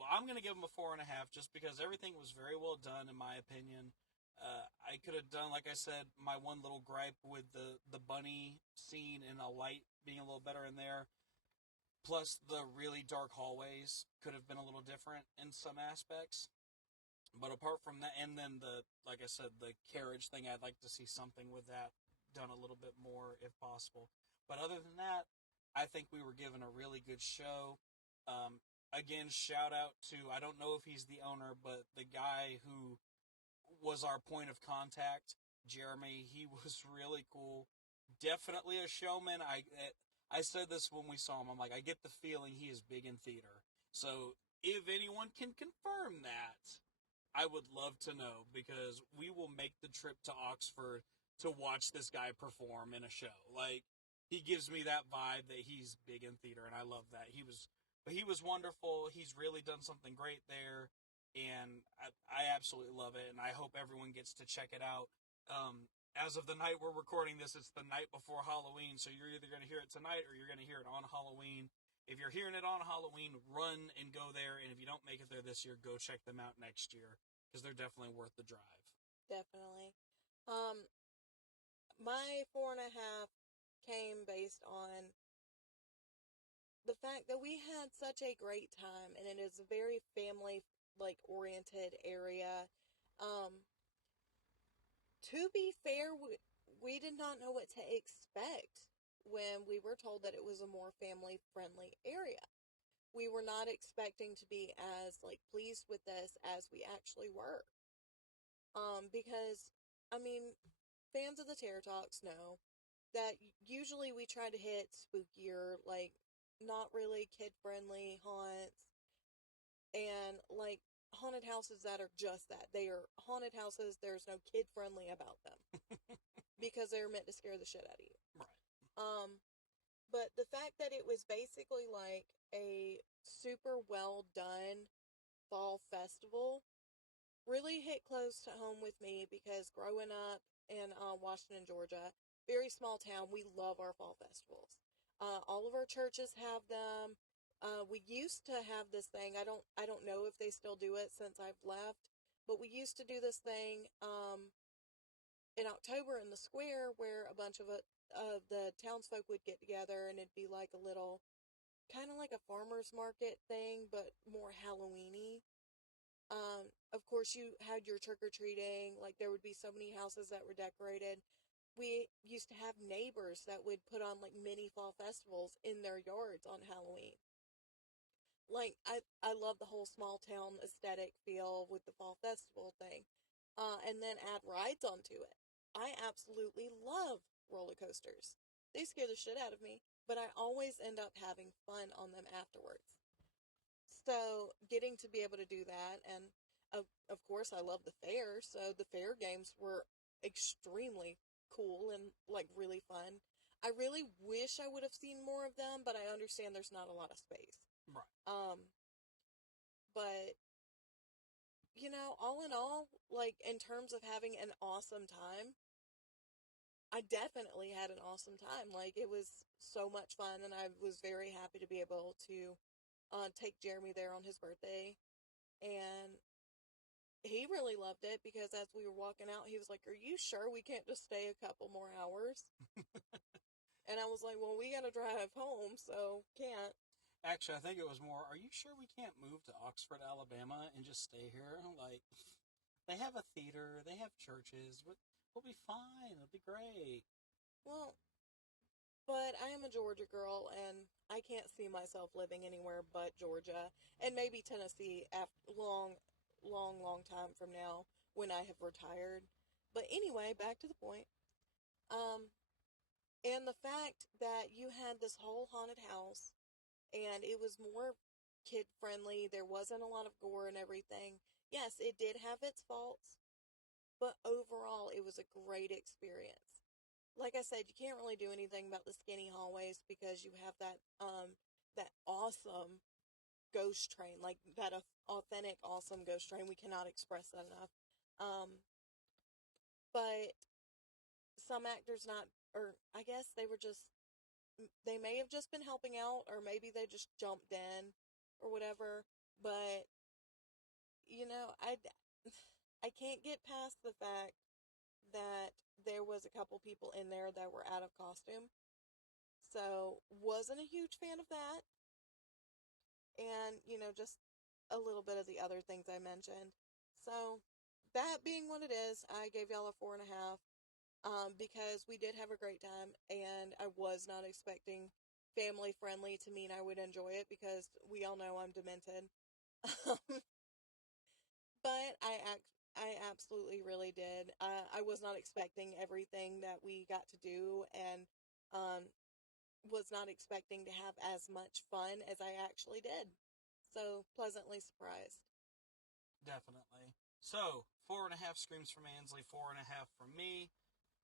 Well, I'm going to give them a 4.5 just because everything was very well done, in my opinion. I could have done, like I said, my one little gripe with the bunny scene and a light being a little better in there. Plus, the really dark hallways could have been a little different in some aspects. But apart from that, and then like I said, the carriage thing, I'd like to see something with that done a little bit more if possible. But other than that, I think we were given a really good show. Again, shout out to, I don't know if he's the owner, but the guy who was our point of contact. Jeremy. He was really cool. Definitely a showman. I said this when we saw him. I'm like, I get the feeling he is big in theater. So if anyone can confirm that, I would love to know, because we will make the trip to Oxford to watch this guy perform in a show. Like, he gives me that vibe that he's big in theater, and I love that. He was wonderful. He's really done something great there, and I absolutely love it, and I hope everyone gets to check it out. As of the night we're recording this, it's the night before Halloween, so you're either going to hear it tonight or you're going to hear it on Halloween. If you're hearing it on Halloween, run and go there, and if you don't make it there this year, go check them out next year, because they're definitely worth the drive. Definitely. My 4.5 came based on the fact that we had such a great time, and it is a very family oriented area. To be fair, we did not know what to expect when we were told that it was a more family friendly area. We were not expecting to be as pleased with this as we actually were. Because I mean, fans of the Terror Talks know that usually we try to hit spookier, not really kid friendly haunts, and haunted houses that are just that. They are haunted houses, there's no kid friendly about them. Because they're meant to scare the shit out of you. Right. But the fact that it was basically like a super well done fall festival really hit close to home with me, because growing up in Washington, Georgia, very small town, we love our fall festivals. All of our churches have them. We used to have this thing. I don't know if they still do it since I've left, but we used to do this thing in October in the square, where a bunch of the townsfolk would get together, and it'd be like a little, kind of like a farmer's market thing, but more Halloween-y. Of course, you had your trick-or-treating, there would be so many houses that were decorated. We used to have neighbors that would put on, mini fall festivals in their yards on Halloween. I love the whole small town aesthetic feel with the fall festival thing. And then add rides onto it. I absolutely love roller coasters. They scare the shit out of me, but I always end up having fun on them afterwards. So, getting to be able to do that, and of course I love the fair, so the fair games were extremely cool and really fun. I really wish I would have seen more of them, but I understand there's not a lot of space. Right. But all in all, in terms of having an awesome time, I definitely had an awesome time. It was so much fun, and I was very happy to be able to take Jeremy there on his birthday, and he really loved it, because as we were walking out, he was like, "Are you sure we can't just stay a couple more hours?" And I was like, "Well, we gotta drive home, so can't." Actually, I think it was more, are you sure we can't move to Oxford, Alabama, and just stay here? They have a theater, they have churches, we'll be fine, it'll be great. Well, but I am a Georgia girl, and I can't see myself living anywhere but Georgia, and maybe Tennessee after long time from now, when I have retired. But anyway, back to the point. And the fact that you had this whole haunted house, and it was more kid friendly, there wasn't a lot of gore and everything. Yes, it did have its faults, but overall it was a great experience. Like I said, you can't really do anything about the skinny hallways, because you have that awesome ghost train, that authentic awesome ghost train. We cannot express that enough. But some actors or I guess they may have just been helping out, or maybe they just jumped in or whatever, but I can't get past the fact that there was a couple people in there that were out of costume. So, wasn't a huge fan of that. And, just a little bit of the other things I mentioned. So, that being what it is, I gave y'all a 4.5. Because we did have a great time, and I was not expecting family friendly to mean I would enjoy it, because we all know I'm demented. But I absolutely really did. I was not expecting everything that we got to do, and was not expecting to have as much fun as I actually did. So, pleasantly surprised. Definitely. So, 4.5 screams from Ansley, 4.5 from me.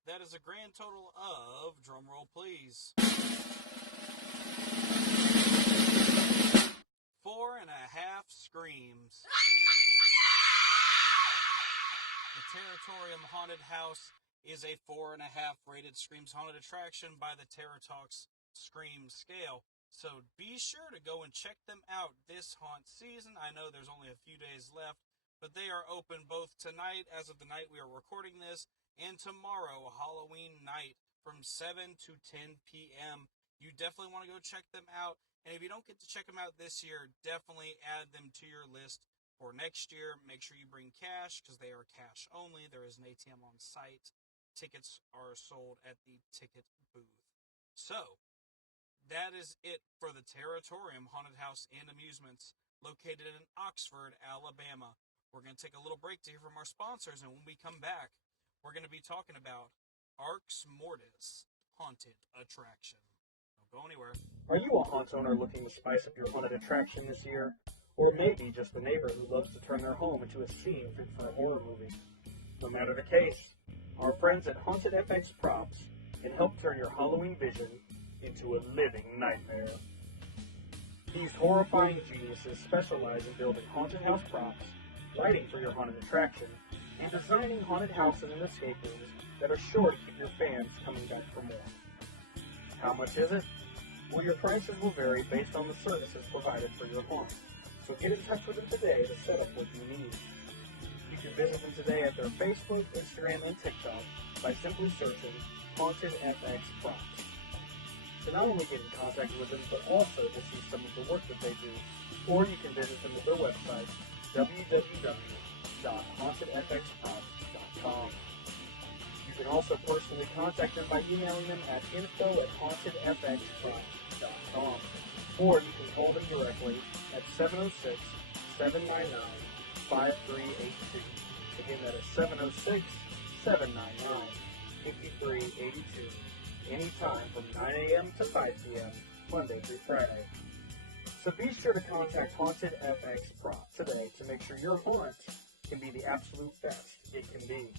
That is a grand total of, drumroll please, 4.5 screams. The Terrortorium Haunted House is a 4.5 rated Screams Haunted Attraction by the Terror Talks Scream scale. So be sure to go and check them out this haunt season. I know there's only a few days left, but they are open both tonight, as of the night we are recording this, and tomorrow, Halloween night, from 7 to 10 p.m. You definitely want to go check them out. And if you don't get to check them out this year, definitely add them to your list for next year. Make sure you bring cash, because they are cash only. There is an ATM on site. Tickets are sold at the ticket booth. So, that is it for the Terrortorium Haunted House and Amusements, located in Oxford, Alabama. We're going to take a little break to hear from our sponsors, and when we come back, we're going to be talking about Arx Mortis Haunted Attraction. Don't go anywhere. Are you a haunt owner looking to spice up your haunted attraction this year? Or maybe just a neighbor who loves to turn their home into a scene fit for a horror movie? No matter the case, our friends at Haunted FX Props can help turn your Halloween vision into a living nightmare. These horrifying geniuses specialize in building haunted house props, lighting for your haunted attraction, and designing haunted houses and escape rooms that are sure to keep your fans coming back for more. How much is it? Well, your prices will vary based on the services provided for your haunt. So get in touch with them today to set up what you need. You can visit them today at their Facebook, Instagram, and TikTok by simply searching Haunted FX Props. To not only get in contact with them, but also to see some of the work that they do, or you can visit them at their website, www.hauntedfxprops.com. You can also personally contact them by emailing them at info@hauntedfxprops.com, or you can call them directly at 706-799-5382. Again, that is 706-799-5382. Anytime from 9 a.m. to 5 p.m., Monday through Friday. So be sure to contact Haunted FX Prop today to make sure your haunt can be the absolute best it can be.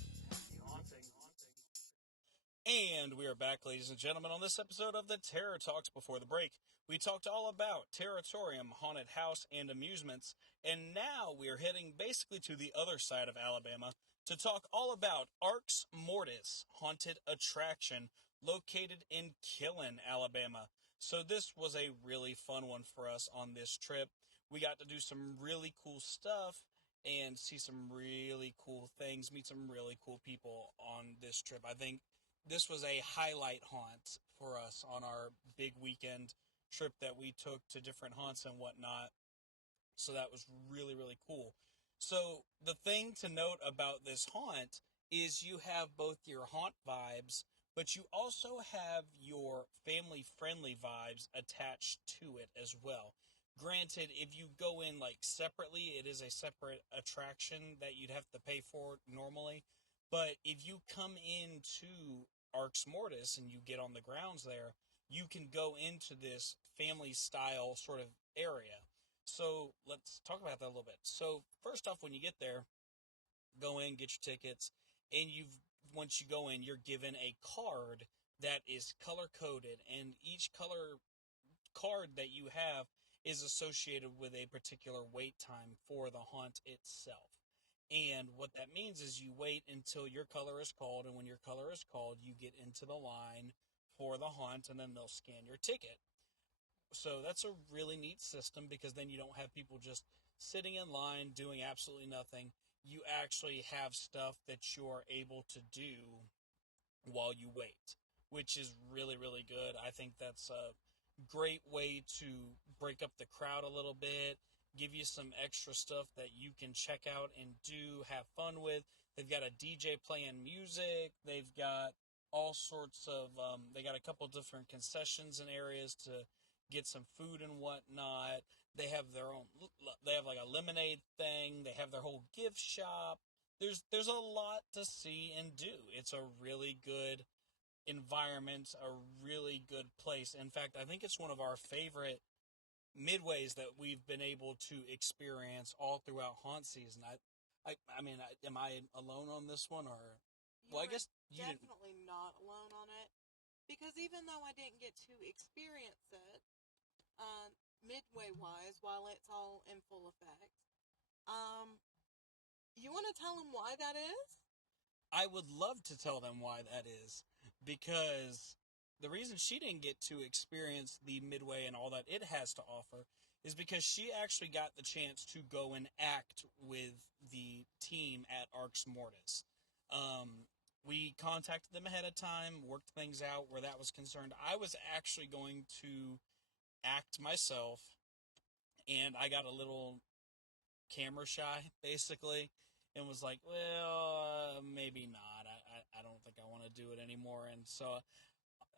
And we are back, ladies and gentlemen, on this episode of the Terror Talks. Before the break, we talked all about Terrortorium, Haunted House, and Amusements, and now we are heading basically to the other side of Alabama to talk all about Arx Mortis Haunted Attraction, located in Killen, Alabama. So this was a really fun one for us on this trip. We got to do some really cool stuff and see some really cool things, meet some really cool people on this trip. I think this was a highlight haunt for us on our big weekend trip that we took to different haunts and whatnot. So that was really, really cool. So the thing to note about this haunt is you have both your haunt vibes, but you also have your family-friendly vibes attached to it as well. Granted, if you go in like separately, it is a separate attraction that you'd have to pay for normally. But if you come into Arx Mortis and you get on the grounds there, you can go into this family-style sort of area. So let's talk about that a little bit. So first off, when you get there, go in, get your tickets, and once you go in, you're given a card that is color-coded, and each color card that you have is associated with a particular wait time for the haunt itself. And what that means is you wait until your color is called, and when your color is called, you get into the line for the haunt, and then they'll scan your ticket. So that's a really neat system, because then you don't have people just sitting in line doing absolutely nothing. You actually have stuff that you're able to do while you wait, which is really, really good. I think that's a great way to break up the crowd a little bit, give you some extra stuff that you can check out and do, have fun with. They've got a DJ playing music. They've got all sorts of, they got a couple different concessions and areas to get some food and whatnot. They have their own, they have like a lemonade thing. They have their whole gift shop. there's a lot to see and do. It's a really good environment, a really good place. In fact, I think it's one of our favorite midways that we've been able to experience all throughout haunt season. I mean, am I alone on this one, or? Well, I guess you definitely not alone on it, because even though I didn't get to experience it, midway wise, while it's all in full effect, you want to tell them why that is? I would love to tell them why that is, because the reason she didn't get to experience the midway and all that it has to offer is because she actually got the chance to go and act with the team at Arx Mortis. We contacted them ahead of time, worked things out where that was concerned. I was actually going to act myself, and I got a little camera shy, basically, and was like, well, maybe not. I don't think I want to do it anymore. And so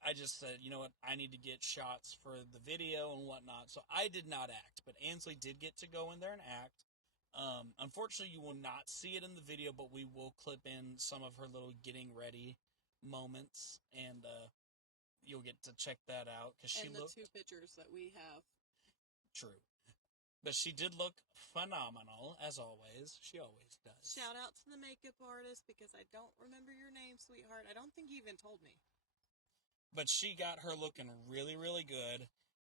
I just said, you know what, I need to get shots for the video and whatnot. So I did not act, but Ansley did get to go in there and act. Unfortunately, you will not see it in the video, but we will clip in some of her little getting ready moments, and you'll get to check that out. Cause she looked... two pictures that we have. True. But she did look phenomenal, as always. She always does. Shout out to the makeup artist, because I don't remember your name, sweetheart. I don't think you even told me. But she got her looking really, really good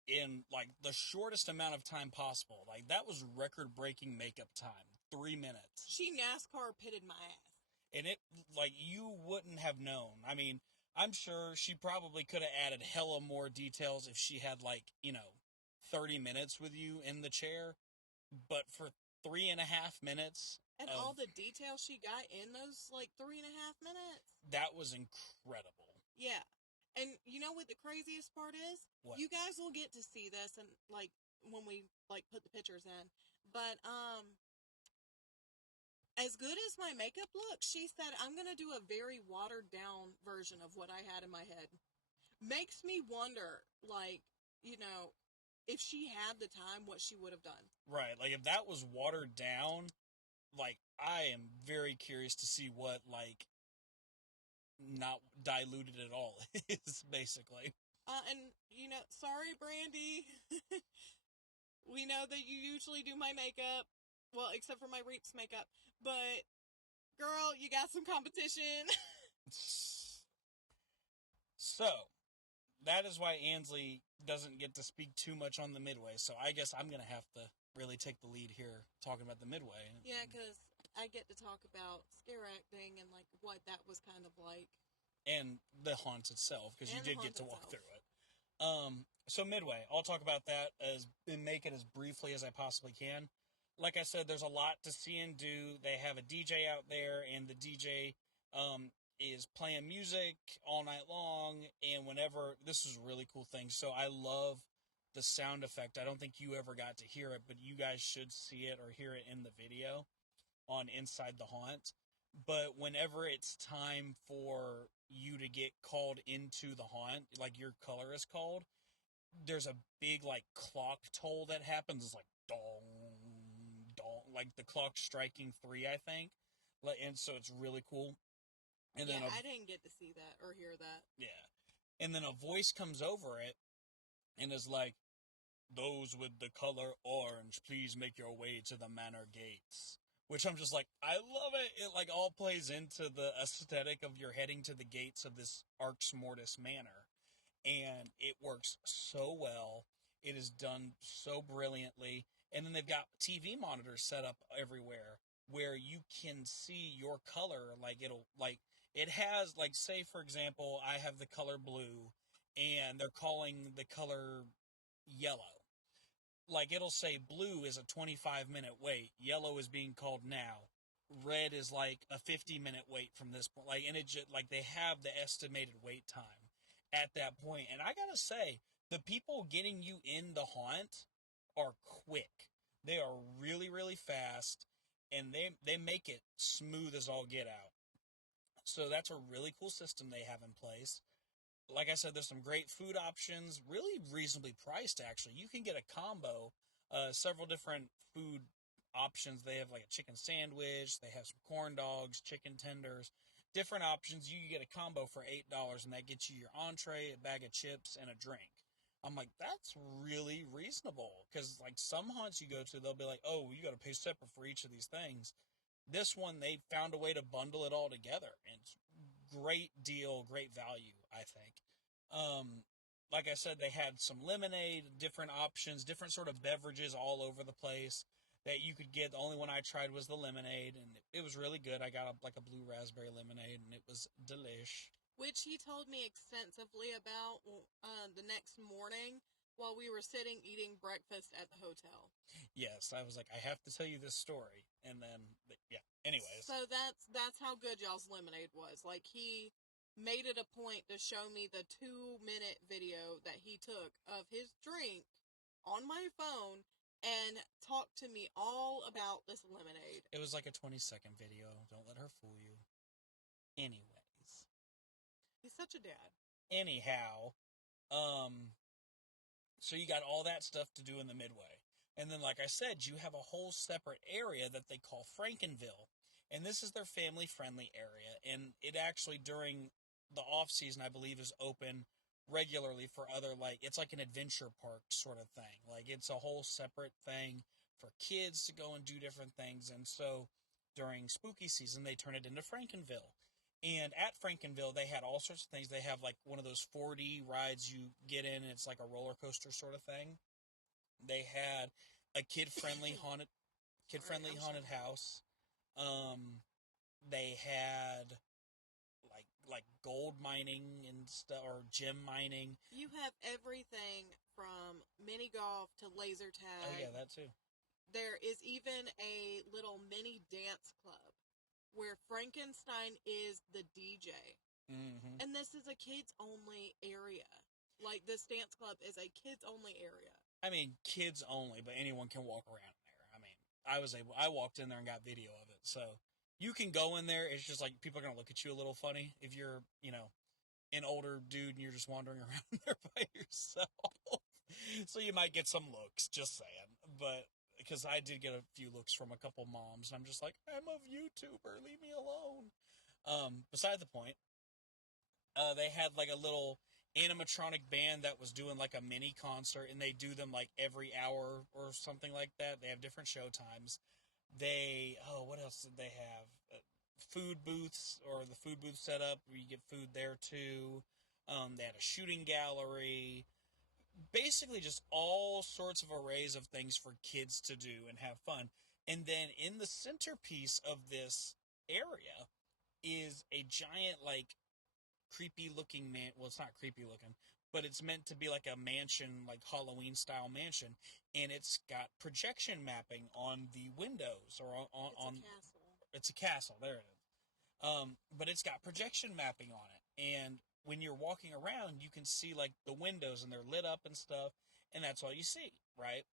in, like, the shortest amount of time possible. Like, that was record-breaking makeup time. 3 minutes. She NASCAR pitted my ass. And it, like, you wouldn't have known. I mean, I'm sure she probably could have added hella more details if she had, like, 30 minutes with you in the chair. But for 3.5 minutes... And all the details she got in those, 3.5 minutes? That was incredible. Yeah. And you know what the craziest part is? What? You guys will get to see this, and when we put the pictures in. But as good as my makeup looks, she said I'm gonna do a very watered down version of what I had in my head. Makes me wonder, if she had the time, what she would have done. Right, if that was watered down, I am very curious to see what not diluted at all is, basically. And, sorry, Brandy. We know that you usually do my makeup. Well, except for my Reaps makeup. But, girl, you got some competition. So, that is why Ansley doesn't get to speak too much on the midway. So I guess I'm going to have to really take the lead here talking about the midway. Yeah, because I get to talk about scare acting and what that was kind of like. And the haunt itself, because you did get to walk through it. So midway, I'll talk about that and make it as briefly as I possibly can. Like I said, there's a lot to see and do. They have a DJ out there, and the DJ is playing music all night long, and whenever... This is a really cool thing. So I love the sound effect. I don't think you ever got to hear it, but you guys should see it or hear it in the video on Inside the Haunt. But whenever it's time for you to get called into the haunt, your color is called, there's a big, clock toll that happens. It's dong, dong, the clock striking 3, I think. And so it's really cool. And then I didn't get to see that or hear that. Yeah. And then a voice comes over it and is like, "Those with the color orange, please make your way to the manor gates." Which I'm just I love it. It all plays into the aesthetic of you're heading to the gates of this Arx Mortis manor. And it works so well. It is done so brilliantly. And then they've got TV monitors set up everywhere where you can see your color. It has, say, for example, I have the color blue, and they're calling the color yellow. It'll say blue is a 25-minute wait. Yellow is being called now. Red is, a 50-minute wait from this point. And it just, they have the estimated wait time at that point. And I gotta say, the people getting you in the haunt are quick. They are really, really fast, and they make it smooth as all get out. So that's a really cool system they have in place. Like I said, there's some great food options, really reasonably priced, actually. You can get a combo, several different food options. They have like a chicken sandwich. They have some corn dogs, chicken tenders, different options. You get a combo for $8, and that gets you your entree, a bag of chips, and a drink. I'm like, that's really reasonable, because like some haunts you go to, they'll be like, oh, you got to pay separate for each of these things. This one, they found a way to bundle it all together, and it's great deal, great value, I think. Like I said, they had some lemonade, different options, different sort of beverages all over the place that you could get. The only one I tried was the lemonade, and it was really good. I got like a blue raspberry lemonade, and it was delish. Which he told me extensively about the next morning while we were sitting eating breakfast at the hotel. Yes, I was like, I have to tell you this story, and then yeah. Anyways, so that's how good y'all's lemonade was. Like, he made it a point to show me the 2-minute video that he took of his drink on my phone and talk to me all about this lemonade. It was like a 20-second video. Don't let her fool you. Anyways. He's such a dad. Anyhow, so you got all that stuff to do in the Midway. And then, like I said, you have a whole separate area that they call Frankenville. And this is their family-friendly area. And it actually, during the off-season, I believe, is open regularly for other, like, it's like an adventure park sort of thing. Like, it's a whole separate thing for kids to go and do different things. And so, during spooky season, they turn it into Frankenville. And at Frankenville, they had all sorts of things. They have, like, one of those 4D rides you get in, and it's like a roller coaster sort of thing. They had a kid-friendly haunted house. They had like gold mining and stuff, or gem mining. You have everything from mini golf to laser tag. Oh yeah, that too. There is even a little mini dance club where Frankenstein is the DJ. Mm-hmm. And this is a kids-only area. Like, this dance club is a kids-only area. I mean, kids only, but anyone can walk around there. I mean, I walked in there and got video of it. So, you can go in there. It's just like, people are going to look at you a little funny if you're, an older dude and you're just wandering around there by yourself. So, you might get some looks, just saying. But, because I did get a few looks from a couple moms, and I'm just like, I'm a YouTuber, leave me alone. Beside the point, they had like a little animatronic band that was doing like a mini concert, and they do them like every hour or something like that. They have different show times. What else did they have? Food booths, or the food booth set up where you get food there too. They had a shooting gallery. Basically just all sorts of arrays of things for kids to do and have fun. And then in the centerpiece of this area is a giant, like, creepy looking well, it's not creepy looking, but it's meant to be like a mansion, like Halloween style mansion, and it's got projection mapping on the windows, or on it's a castle. It's a castle, there it is. But it's got projection mapping on it, and when you're walking around, you can see like the windows, and they're lit up and stuff, and that's all you see, right?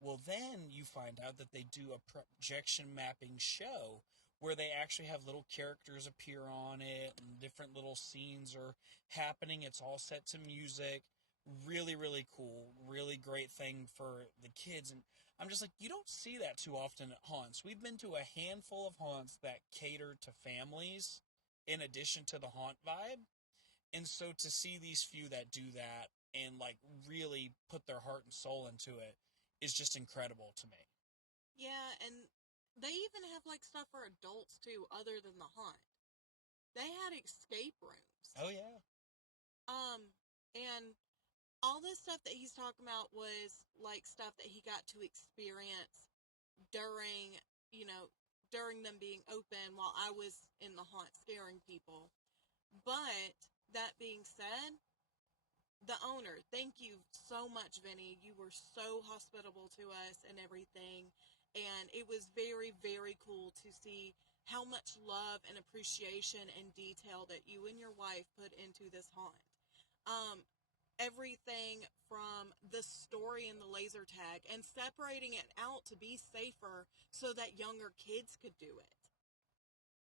Well, then you find out that they do a projection mapping show where they actually have little characters appear on it, and different little scenes are happening. It's all set to music. Really, really cool. Really great thing for the kids. And I'm just like, you don't see that too often at haunts. We've been to a handful of haunts that cater to families in addition to the haunt vibe. And so to see these few that do that and like really put their heart and soul into it is just incredible to me. Yeah, and they even have like stuff for adults too, other than the haunt. They had escape rooms. Oh yeah. And all this stuff that he's talking about was like stuff that he got to experience during them being open while I was in the haunt scaring people. But that being said, the owner, thank you so much, Vinny. You were so hospitable to us and everything. And it was very, very cool to see how much love and appreciation and detail that you and your wife put into this haunt. Everything from the story and the laser tag, and separating it out to be safer so that younger kids could do it.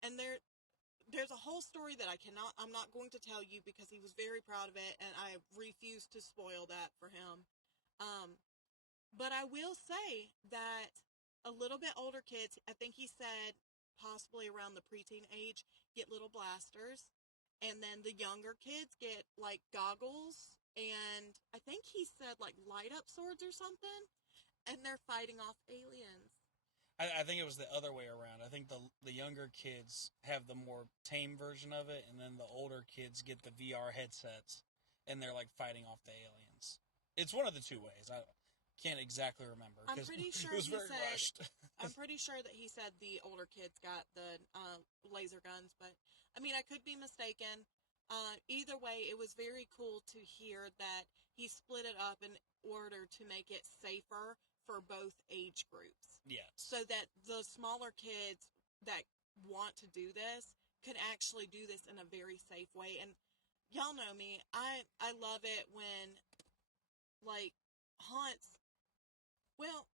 And there's a whole story that I'm not going to tell you because he was very proud of it, and I refuse to spoil that for him. But I will say that a little bit older kids, I think he said possibly around the preteen age, get little blasters. And then the younger kids get, like, goggles. And I think he said, like, light-up swords or something. And they're fighting off aliens. I think it was the other way around. I think the younger kids have the more tame version of it, and then the older kids get the VR headsets, and they're, like, fighting off the aliens. It's one of the two ways. I can't exactly remember. I'm pretty sure it was he very said. rushed. I'm pretty sure that he said the older kids got the laser guns, but I mean, I could be mistaken. Either way, it was very cool to hear that he split it up in order to make it safer for both age groups. Yes. So that the smaller kids that want to do this could actually do this in a very safe way. And y'all know me, I love it when, like, haunts, well,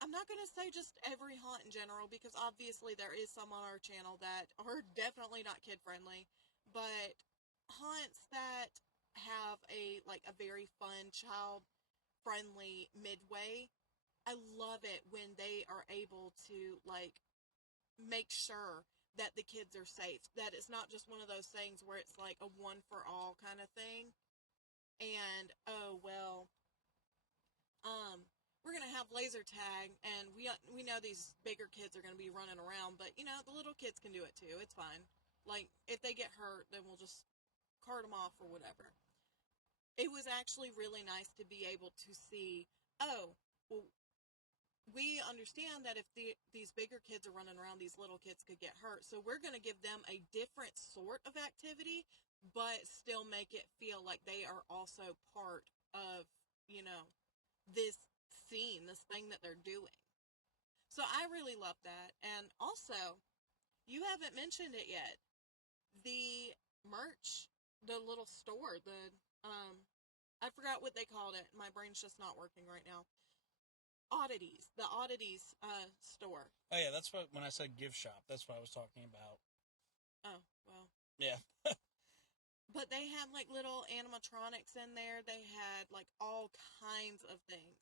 I'm not going to say just every haunt in general, because obviously there is some on our channel that are definitely not kid-friendly, but haunts that have a very fun, child-friendly midway, I love it when they are able to, like, make sure that the kids are safe, that it's not just one of those things where it's like a one-for-all kind of thing, and, oh, well, we're going to have laser tag, and we know these bigger kids are going to be running around, but, you know, the little kids can do it too. It's fine. Like, if they get hurt, then we'll just cart them off or whatever. It was actually really nice to be able to see, oh, well, we understand that if these bigger kids are running around, these little kids could get hurt, so we're going to give them a different sort of activity, but still make it feel like they are also part of, you know, this scene, this thing that they're doing. So I really love that. And also, you haven't mentioned it yet. The merch, the little store, I forgot what they called it. My brain's just not working right now. The Oddities store. Oh yeah, that's what, when I said gift shop, that's what I was talking about. Oh, well. Yeah. But they had, like, little animatronics in there. They had, like, all kinds of things.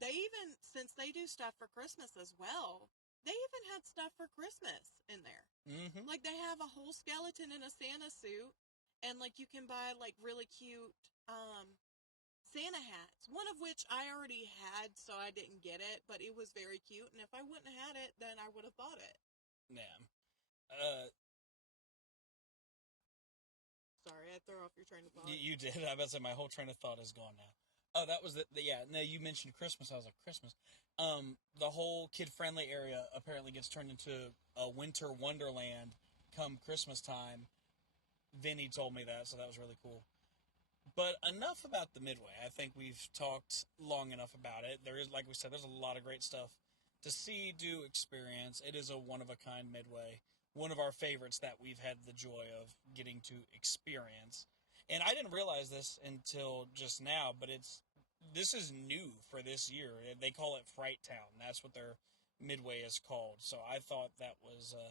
They even, since they do stuff for Christmas as well, they even had stuff for Christmas in there. Mm-hmm. Like, they have a whole skeleton in a Santa suit, and, like, you can buy, like, really cute, Santa hats. One of which I already had, so I didn't get it, but it was very cute, and if I wouldn't have had it, then I would have bought it. Yeah. Sorry, I threw off your train of thought. You did. I was about to say, my whole train of thought is gone now. Oh, that was yeah, no, you mentioned Christmas. I was like, Christmas. The whole kid-friendly area apparently gets turned into a winter wonderland come Christmas time. Vinny told me that, so that was really cool. But enough about the Midway. I think we've talked long enough about it. There is, like we said, there's a lot of great stuff to see, do, experience. It is a one-of-a-kind Midway. One of our favorites that we've had the joy of getting to experience. And I didn't realize this until just now, but this is new for this year. They call it Fright Town. That's what their Midway is called. So I thought that was a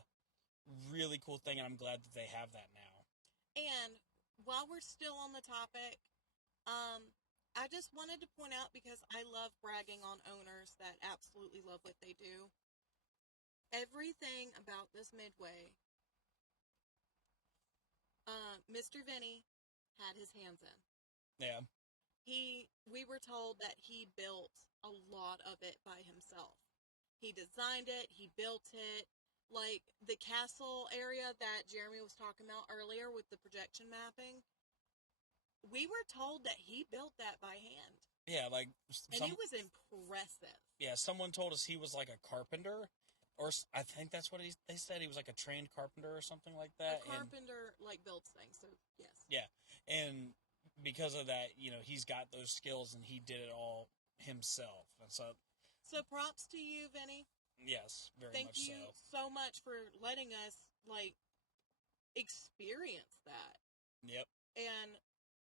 really cool thing, and I'm glad that they have that now. And while we're still on the topic, I just wanted to point out, because I love bragging on owners that absolutely love what they do. Everything about this Midway, Mr. Vinny had his hands in. Yeah. We were told that he built a lot of it by himself. He designed it, he built it. Like, the castle area that Jeremy was talking about earlier with the projection mapping, we were told that he built that by hand. Yeah, like... And it was impressive. Yeah, someone told us he was like a carpenter, or I think that's what they said. He was like a trained carpenter or something like that. A carpenter, like, builds things, so yes. Yeah, and because of that, you know, he's got those skills, and he did it all himself. And so props to you, Vinny. Yes, very Thank much so. Thank you so much for letting us, like, experience that. Yep. And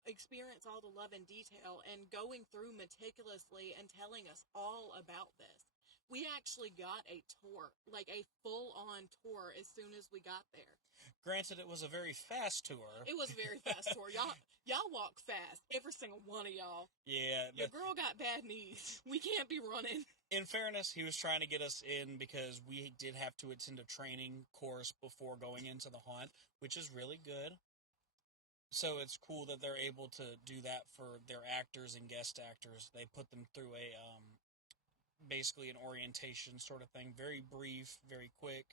experience all the love and detail, and going through meticulously and telling us all about this. We actually got a tour, like a full-on tour, as soon as we got there. Granted, it was a very fast tour. It was a very fast tour. Y'all walk fast. Every single one of y'all. Yeah. Your girl got bad knees. We can't be running. In fairness, he was trying to get us in because we did have to attend a training course before going into the haunt, which is really good. So it's cool that they're able to do that for their actors and guest actors. They put them through basically an orientation sort of thing. Very brief, very quick,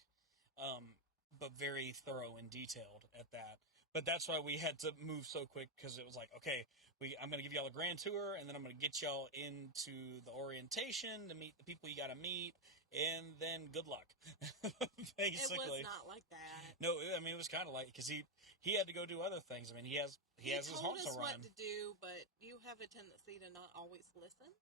but very thorough and detailed at that. But that's why we had to move so quick, because it was like, okay, I'm going to give y'all a grand tour, and then I'm going to get y'all into the orientation to meet the people you got to meet, and then good luck, basically. It was not like that. No, I mean, it was kind of like, because he had to go do other things. I mean, he has his haunts to run. He told us what to do, but you have a tendency to not always listen.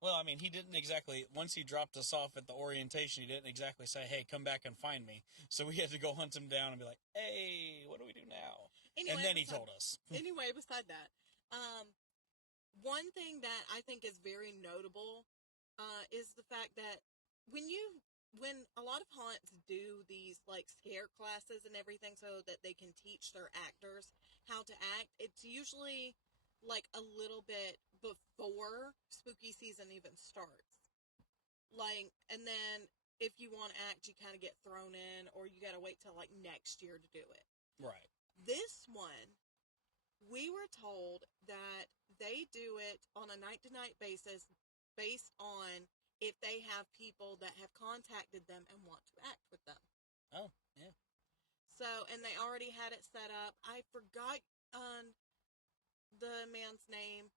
Well, I mean, he didn't exactly, once he dropped us off at the orientation, he didn't exactly say, hey, come back and find me. So we had to go hunt him down and be like, hey, what do we do now? Anyway, and then he told us. Anyway, beside that, one thing that I think is very notable is the fact that when a lot of haunts do these, like, scare classes and everything so that they can teach their actors how to act, it's usually like a little bit before spooky season even starts. Like, and then if you want to act, you kind of get thrown in, or you got to wait till like next year to do it. Right. This one, we were told that they do it on a night-to-night basis based on if they have people that have contacted them and want to act with them. Oh, yeah. So, and they already had it set up. I forgot the man's name.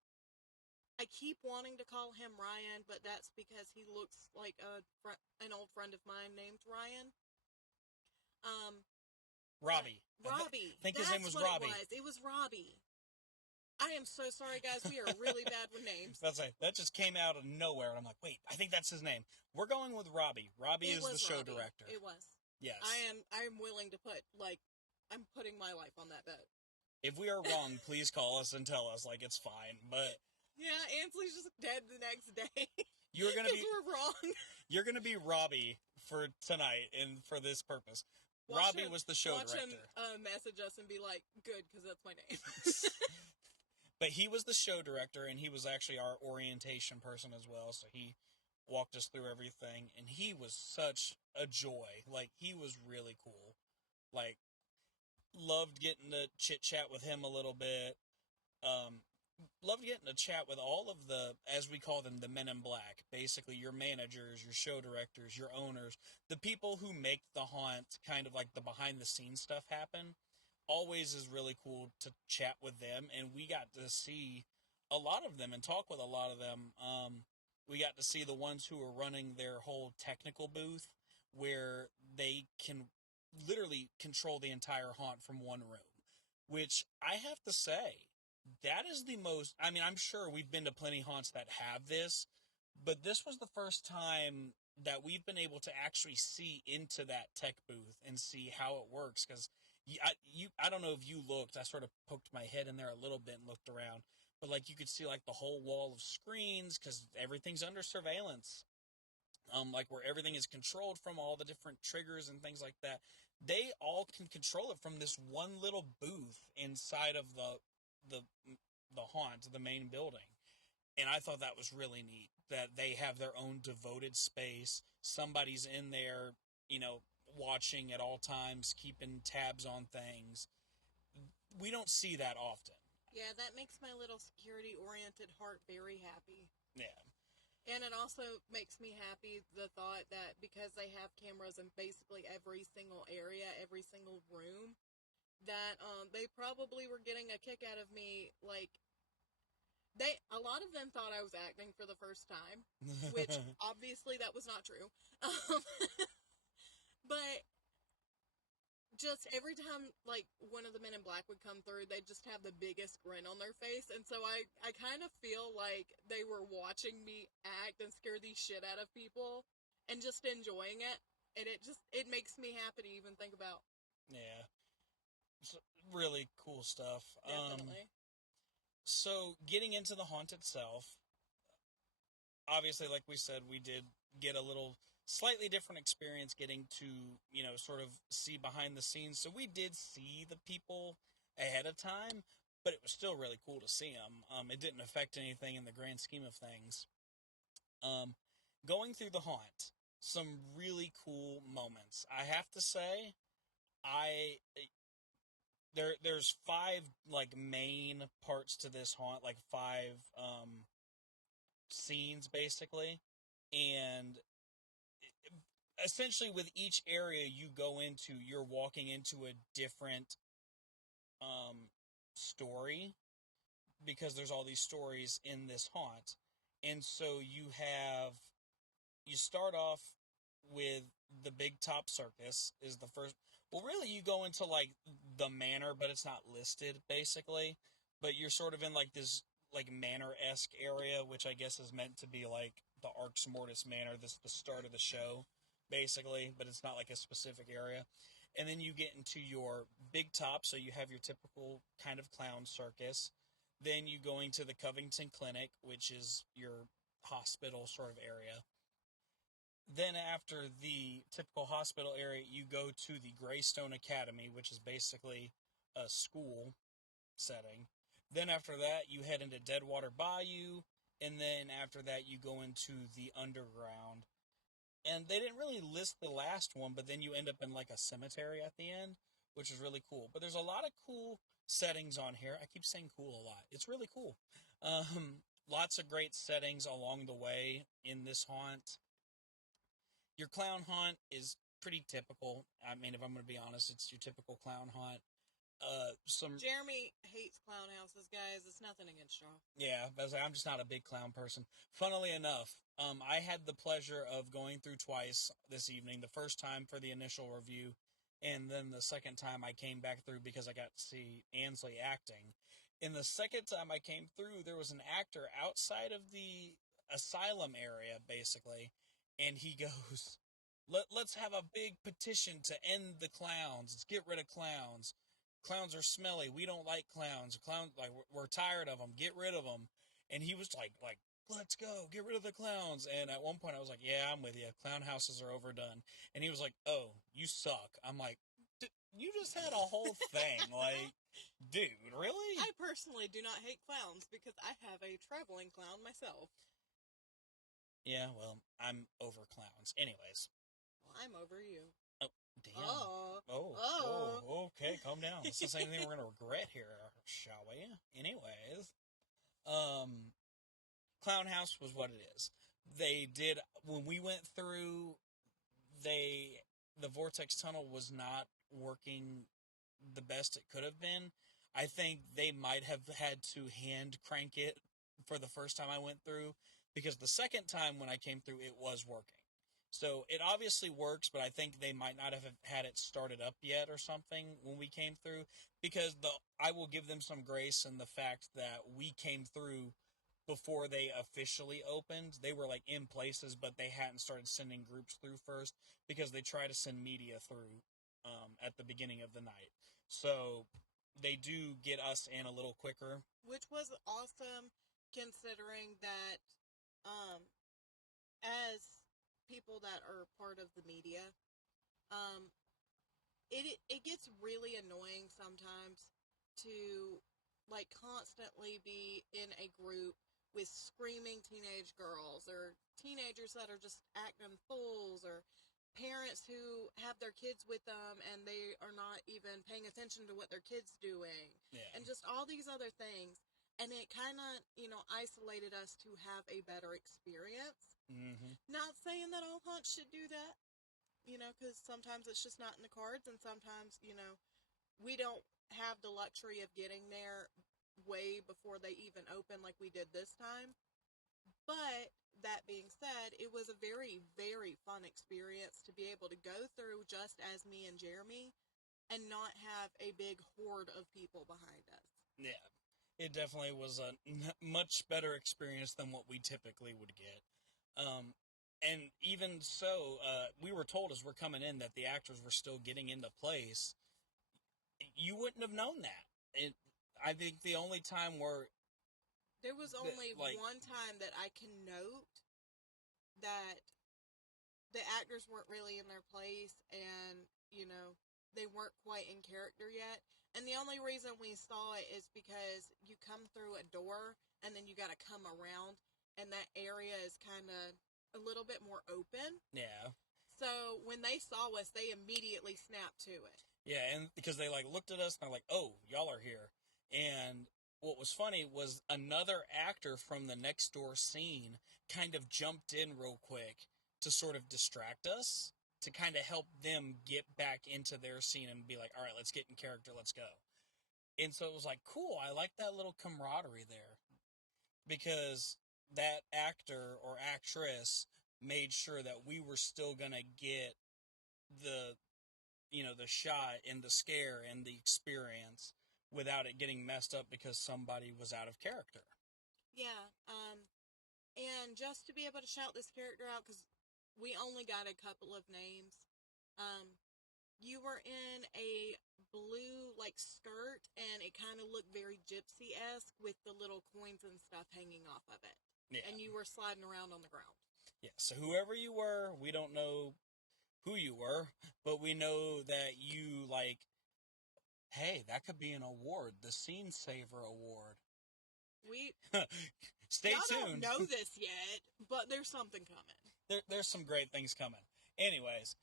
I keep wanting to call him Ryan, but that's because he looks like an old friend of mine named Ryan. Robbie. Robbie. I think his name was Robbie. It was Robbie. I am so sorry, guys. We are really bad with names. That just came out of nowhere, and I'm like, wait, I think that's his name. We're going with Robbie. Robbie is the show director. It was. Yes. I am willing to I'm putting my life on that bet. If we are wrong, please call us and tell us, like, it's fine, but... Yeah, Ansley's just dead the next day. You're gonna be... we're wrong. You're gonna be Robbie for tonight, and for this purpose. Robbie was the show director. Watch him message us and be like, good, because that's my name. But he was the show director, and he was actually our orientation person as well, so he walked us through everything, and he was such a joy. Like, he was really cool. Like, loved getting to chit-chat with him a little bit. Loved getting to chat with all of the, as we call them, the men in black. Basically, your managers, your show directors, your owners, the people who make the haunt, kind of like the behind-the-scenes stuff happen. Always is really cool to chat with them, and we got to see a lot of them and talk with a lot of them. We got to see the ones who are running their whole technical booth, where they can literally control the entire haunt from one room, which I have to say, that is the most, I mean, I'm sure we've been to plenty of haunts that have this, but this was the first time that we've been able to actually see into that tech booth and see how it works, because I don't know if you looked, I sort of poked my head in there a little bit and looked around, but like you could see like the whole wall of screens, because everything's under surveillance, like where everything is controlled from all the different triggers and things like that. They all can control it from this one little booth inside of the haunt, the main building. And I thought that was really neat, that they have their own devoted space. Somebody's in there, watching at all times, keeping tabs on things. We don't see that often. Yeah, that makes my little security-oriented heart very happy. Yeah. And it also makes me happy, the thought that because they have cameras in basically every single area, every single room, that they probably were getting a kick out of me. Like, a lot of them thought I was acting for the first time, which obviously that was not true. But just every time, like, one of the men in black would come through, they'd just have the biggest grin on their face. And so I kind of feel like they were watching me act and scare the shit out of people and just enjoying it. And it makes me happy to even think about. Yeah. It's really cool stuff. Definitely. So getting into the haunt itself, obviously, like we said, we did get a little slightly different experience getting to, sort of see behind the scenes. So we did see the people ahead of time, but it was still really cool to see them. It didn't affect anything in the grand scheme of things. Going through the haunt, some really cool moments. I have to say, there's 5 like main parts to this haunt, like 5 scenes basically, and essentially with each area you go into, you're walking into a different story, because there's all these stories in this haunt. And so you start off with the Big Top Circus is the first. Well, really, you go into like the manor, but it's not listed basically. But you're sort of in like this like manor-esque area, which I guess is meant to be like the Arx Mortis Manor. This is the start of the show, basically, but it's not like a specific area. And then you get into your Big Top, so you have your typical kind of clown circus. Then you go into the Covington Clinic, which is your hospital sort of area. Then after the typical hospital area, you go to the Greystone Academy, which is basically a school setting. Then after that, you head into Deadwater Bayou, and then after that, you go into the underground. And they didn't really list the last one, but then you end up in like a cemetery at the end, which is really cool. But there's a lot of cool settings on here. I keep saying cool a lot. It's really cool. Lots of great settings along the way in this haunt. Your clown haunt is pretty typical. I mean, if I'm going to be honest, it's your typical clown haunt. Jeremy hates clown houses, guys. It's nothing against y'all. Yeah, I'm just not a big clown person. Funnily enough, I had the pleasure of going through twice this evening. The first time for the initial review, and then the second time I came back through because I got to see Ansley acting. In the second time I came through, there was an actor outside of the asylum area, basically, and he goes, let's have a big petition to end the clowns. Let's get rid of clowns. Clowns are smelly. We don't like clowns. Clowns, like, we're tired of them. Get rid of them. And he was like, let's go. Get rid of the clowns. And at one point I was like, yeah, I'm with you. Clown houses are overdone. And he was like, oh, you suck. I'm like, you just had a whole thing. Like, dude, really? I personally do not hate clowns because I have a traveling clown myself. Yeah, well, I'm over clowns. Anyways. Well, I'm over you. Oh, damn. Oh, okay, calm down. This is anything we're going to regret here, shall we? Anyways. Clown House was what it is. They did, when we went through, the Vortex Tunnel was not working the best it could have been. I think they might have had to hand crank it for the first time I went through, because the second time when I came through, it was working. So it obviously works, but I think they might not have had it started up yet or something when we came through, because I will give them some grace in the fact that we came through before they officially opened. They were like in places, but they hadn't started sending groups through first, because they try to send media through at the beginning of the night. So they do get us in a little quicker. Which was awesome, considering that as people that are part of the media, it gets really annoying sometimes to like constantly be in a group with screaming teenage girls, or teenagers that are just acting fools, or parents who have their kids with them and they are not even paying attention to what their kid's doing. Yeah. And just all these other things. And it kind of, isolated us to have a better experience. Mm-hmm. Not saying that all haunts should do that, because sometimes it's just not in the cards, and sometimes, we don't have the luxury of getting there way before they even open like we did this time. But that being said, it was a very, very fun experience to be able to go through just as me and Jeremy and not have a big horde of people behind us. Yeah. It definitely was a much better experience than what we typically would get. And even so, we were told as we're coming in that the actors were still getting into place. You wouldn't have known that. I think the only time where... There was only one time that I can note that the actors weren't really in their place, and, you know, they weren't quite in character yet. And the only reason we saw it is because you come through a door, and then you gotta come around, and that area is kind of a little bit more open. Yeah. So when they saw us, they immediately snapped to it. Yeah, and because they, like, looked at us, and they're like, oh, y'all are here. And what was funny was another actor from the next door scene kind of jumped in real quick to sort of distract us, to kind of help them get back into their scene and be like, all right, let's get in character, let's go. And so it was like, cool, I like that little camaraderie there. Because that actor or actress made sure that we were still going to get the, you know, the shot and the scare and the experience without it getting messed up because somebody was out of character. Yeah, and just to be able to shout this character out, because we only got a couple of names, you were in a blue, like, skirt, and it kind of looked very gypsy-esque with the little coins and stuff hanging off of it. Yeah. And you were sliding around on the ground. Yeah, so whoever you were, we don't know who you were, but we know that you, like, hey, that could be an award, the Scene Saver Award. We Stay don't tuned. know this yet, but there's something coming. There's some great things coming. Anyways,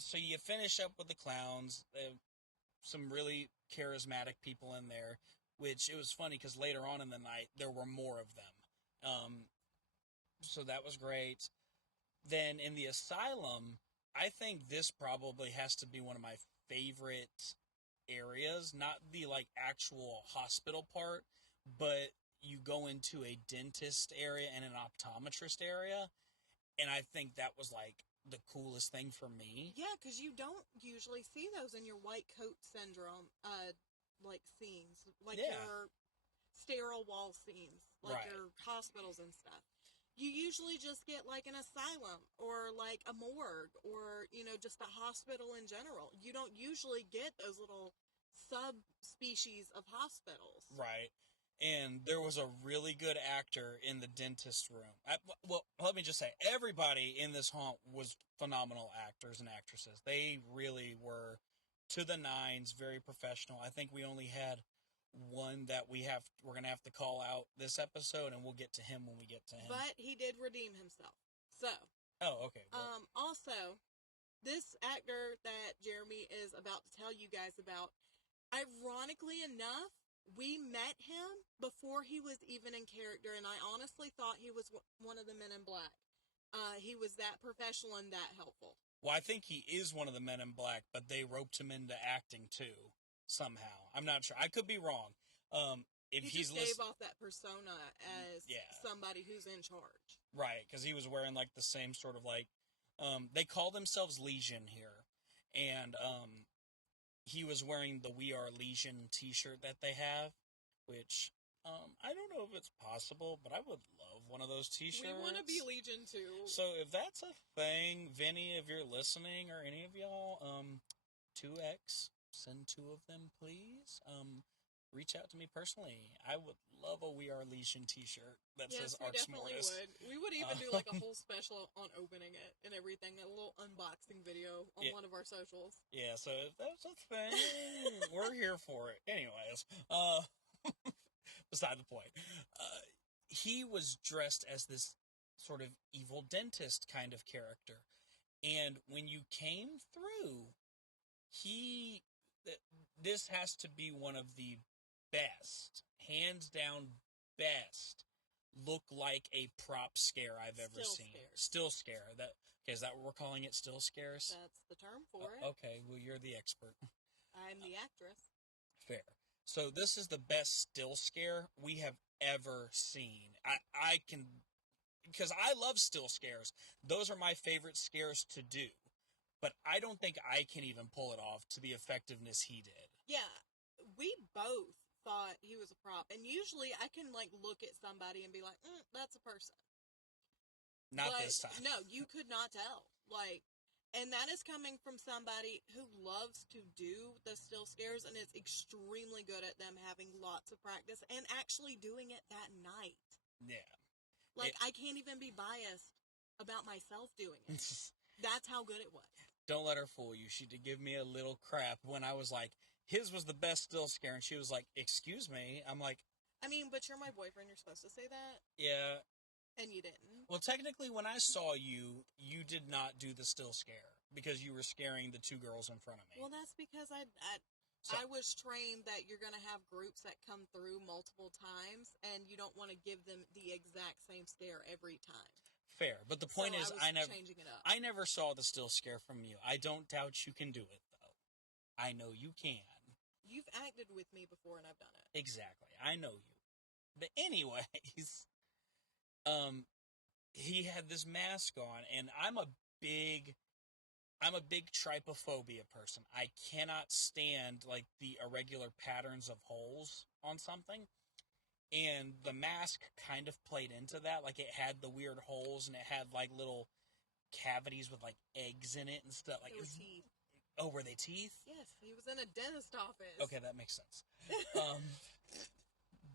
so you finish up with the clowns, some really charismatic people in there, which it was funny because later on in the night, there were more of them. So that was great. Then in the asylum, I think this probably has to be one of my favorite areas, not the, like, actual hospital part, but you go into a dentist area and an optometrist area, and I think that was, like, the coolest thing for me. Yeah, because you don't usually see those in your white coat syndrome, like, scenes. Like, your sterile wall scenes. Like, your hospitals and stuff. You usually just get, like, an asylum, or, like, a morgue, or, you know, just a hospital in general. You don't usually get those little subspecies of hospitals. Right. And there was a really good actor in the dentist room. Well, let me just say, everybody in this haunt was phenomenal actors and actresses. They really were to the nines, very professional. I think we only had one that we're going to have to call out this episode, and we'll get to him when we get to him. But he did redeem himself. So. Oh, okay. Well. Also, this actor that Jeremy is about to tell you guys about, ironically enough, we met him before he was even in character, and I honestly thought he was one of the Men in Black. He was that professional and that helpful. Well, I think he is one of the Men in Black, but they roped him into acting too, somehow. I'm not sure. I could be wrong. If he just gave off that persona as somebody who's in charge. Right, because he was wearing, like, the same sort of, like, they call themselves Legion here, and he was wearing the We Are Legion t-shirt that they have, which, I don't know if it's possible, but I would love one of those t-shirts. We want to be Legion too. So if that's a thing, Vinny, if you're listening, or any of y'all, 2X, send 2 of them, please. Reach out to me personally. I would love a We Are Legion t-shirt that says Arx Mortis. We would even do, like, a whole special on opening it and everything, a little unboxing video on one of our socials. Yeah, so if that's a thing, we're here for it. Anyways, beside the point. He was dressed as this sort of evil dentist kind of character. And when you came through, this has to be one of the best, hands down best, look like a prop scare I've ever seen. Still scare. Is that what we're calling it? Still scares? That's the term for it. Okay, well, you're the expert. I'm the actress. Fair. So this is the best still scare we have ever seen. I can, because I love still scares. Those are my favorite scares to do. But I don't think I can even pull it off to the effectiveness he did. Yeah, we both thought he was a prop. And usually I can, like, look at somebody and be like, that's a person. Not this time. No, you could not tell. Like, and that is coming from somebody who loves to do the still scares and is extremely good at them, having lots of practice, and actually doing it that night. Yeah. Like, I can't even be biased about myself doing it. That's how good it was. Don't let her fool you. She did give me a little crap when I was like, his was the best still scare, and she was like, excuse me. I'm like... I mean, but you're my boyfriend, you're supposed to say that. Yeah. And you didn't. Well, technically, when I saw you, you did not do the still scare, because you were scaring the two girls in front of me. Well, that's because I was trained that you're going to have groups that come through multiple times, and you don't want to give them the exact same scare every time. Fair, but the point is, I never saw the still scare from you. I don't doubt you can do it, though. I know you can. You've acted with me before, and I've done it. Exactly, I know you. But anyways, he had this mask on, and I'm a big trypophobia person. I cannot stand, like, the irregular patterns of holes on something. And the mask kind of played into that. Like, it had the weird holes, and it had, like, little cavities with, like, eggs in it and stuff. Like, they were teeth. Oh, were they teeth? Yes, he was in a dentist office. Okay, that makes sense.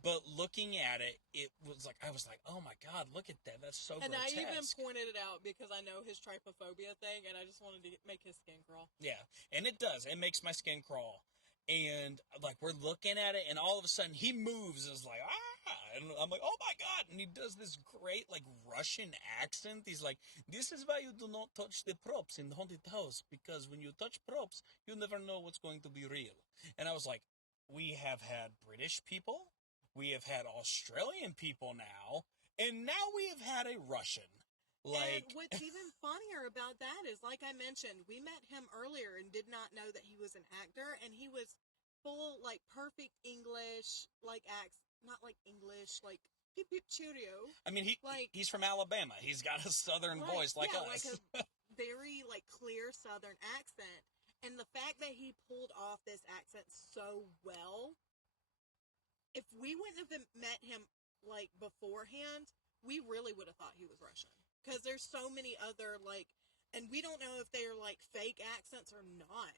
But looking at it, I was like, oh my god, look at that. That's so grotesque. And I even pointed it out because I know his trypophobia thing, and I just wanted to make his skin crawl. Yeah, and it does. It makes my skin crawl. And, like, we're looking at it, and all of a sudden, he moves, and is like, ah! And I'm like, oh my god! And he does this great, like, Russian accent. He's like, this is why you do not touch the props in the haunted house, because when you touch props, you never know what's going to be real. And I was like, we have had British people, we have had Australian people now, and now we have had a Russian. Like, and what's even funnier about that is, like I mentioned, we met him earlier and did not know that he was an actor, and he was full, like, perfect English, like, not like English, like, peep peep cheerio. I mean, he's from Alabama. He's got a southern voice like us. Like a very, like, clear southern accent. And the fact that he pulled off this accent so well, if we wouldn't have met him, like, beforehand, we really would have thought he was Russian. Because there's so many other, like, and we don't know if they're, like, fake accents or not.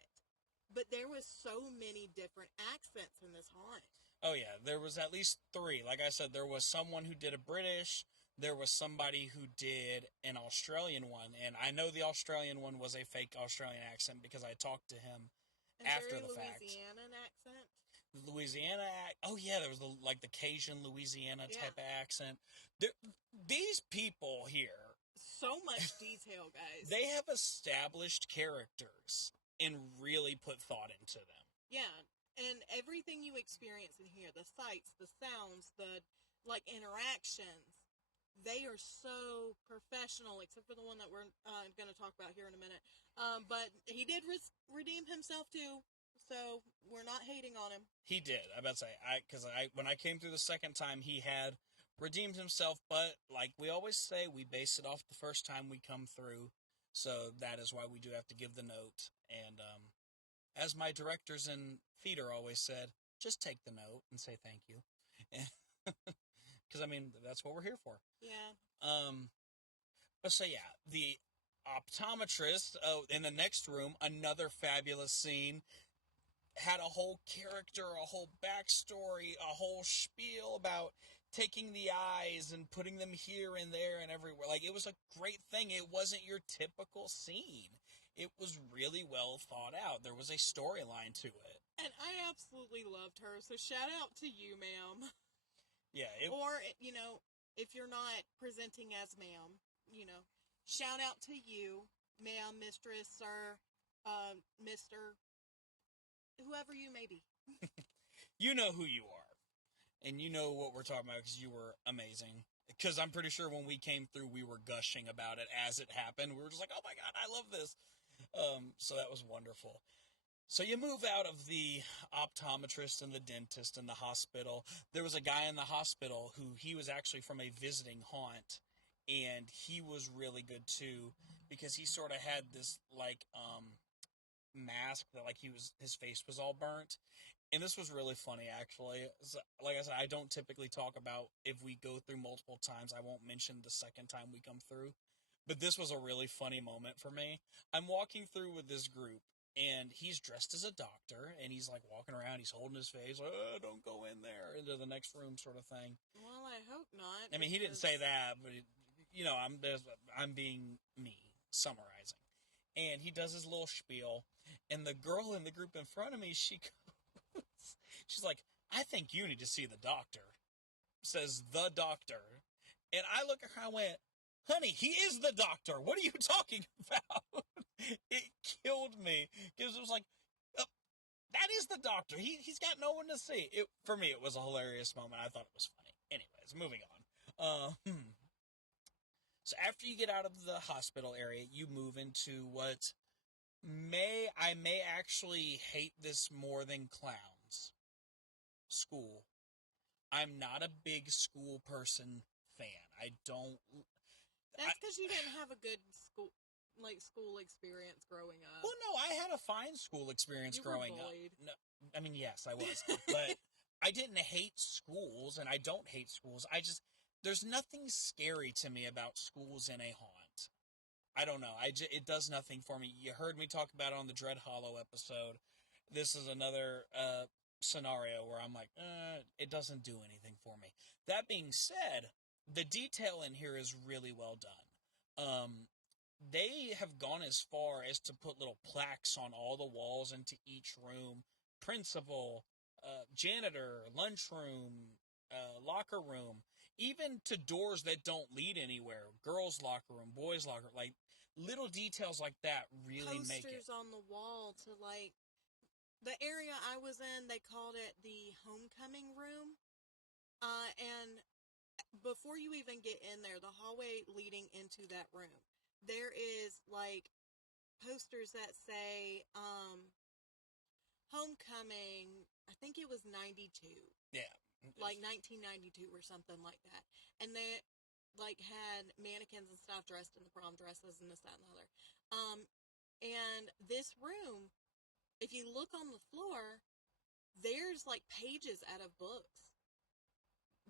But there was so many different accents in this haunt. Oh, yeah. There was at least 3. Like I said, there was someone who did a British. There was somebody who did an Australian one. And I know the Australian one was a fake Australian accent because I talked to him after the fact. Louisiana accent? Louisiana oh yeah, there was the Cajun Louisiana type of accent. These people here, so much detail, guys. They have established characters and really put thought into them. Yeah, and everything you experience in here, the sights, the sounds, the, like, interactions, they are so professional, except for the one that we're going to talk about here in a minute. But he did redeem himself too. So, we're not hating on him. He did. I about to say, because when I came through the second time, he had redeemed himself, but like we always say, we base it off the first time we come through, so that is why we do have to give the note. And as my directors in theater always said, just take the note and say thank you. Because, I mean, that's what we're here for. Yeah. But so, yeah, the optometrist in the next room, another fabulous scene, had a whole character, a whole backstory, a whole spiel about taking the eyes and putting them here and there and everywhere. Like, it was a great thing. It wasn't your typical scene. It was really well thought out. There was a storyline to it. And I absolutely loved her, so shout out to you, ma'am. Yeah. Or, you know, if you're not presenting as ma'am, you know, shout out to you, ma'am, mistress, sir, mister, whoever you may be. You know who you are. And you know what we're talking about because you were amazing. Because I'm pretty sure when we came through, we were gushing about it as it happened. We were just like, oh my god, I love this. So that was wonderful. So you move out of the optometrist and the dentist and the hospital. There was a guy in the hospital who he was actually from a visiting haunt. And he was really good too. Because he sort of had this, like, mask that, like, his face was all burnt. And this was really funny, actually. So, like I said, I don't typically talk about if we go through multiple times. I won't mention the second time we come through. But this was a really funny moment for me. I'm walking through with this group, and he's dressed as a doctor, and he's, like, walking around. He's holding his face, like, oh, don't go in there, into the next room sort of thing. Well, I hope not. I mean, he didn't say that, but, you know, I'm being me, summarizing. And he does his little spiel, and the girl in the group in front of me, she's like, I think you need to see the doctor. Says the doctor. And I look at her and I went, honey, he is the doctor. What are you talking about? It killed me. Because it was like, that is the doctor. He's got no one to see. For me, it was a hilarious moment. I thought it was funny. Anyways, moving on. So after you get out of the hospital area, you move into what I may actually hate this more than clowns. School. I'm not a big school person fan. I don't. That's because you didn't have a good school experience growing up. Well, no, I had a fine school experience growing up. No, I mean, yes, I was, but I didn't hate schools, and I don't hate schools. There's nothing scary to me about schools in a haunt. I don't know. It does nothing for me. You heard me talk about it on the Dread Hollow episode. This is another scenario where I'm like, it doesn't do anything for me. That being said, the detail in here is really well done. They have gone as far as to put little plaques on all the walls into each room. Principal, janitor, lunchroom, locker room, even to doors that don't lead anywhere. Girls' locker room, boys' locker room. Like, little details like that really make it. Posters on the wall to, like, the area I was in, they called it the homecoming room. And before you even get in there, the hallway leading into that room, there is, like, posters that say, homecoming, I think it was 92. Yeah. Like 1992 or something like that. And they, like, had mannequins and stuff dressed in the prom dresses and this, that, and the other. And this room, if you look on the floor, there's, like, pages out of books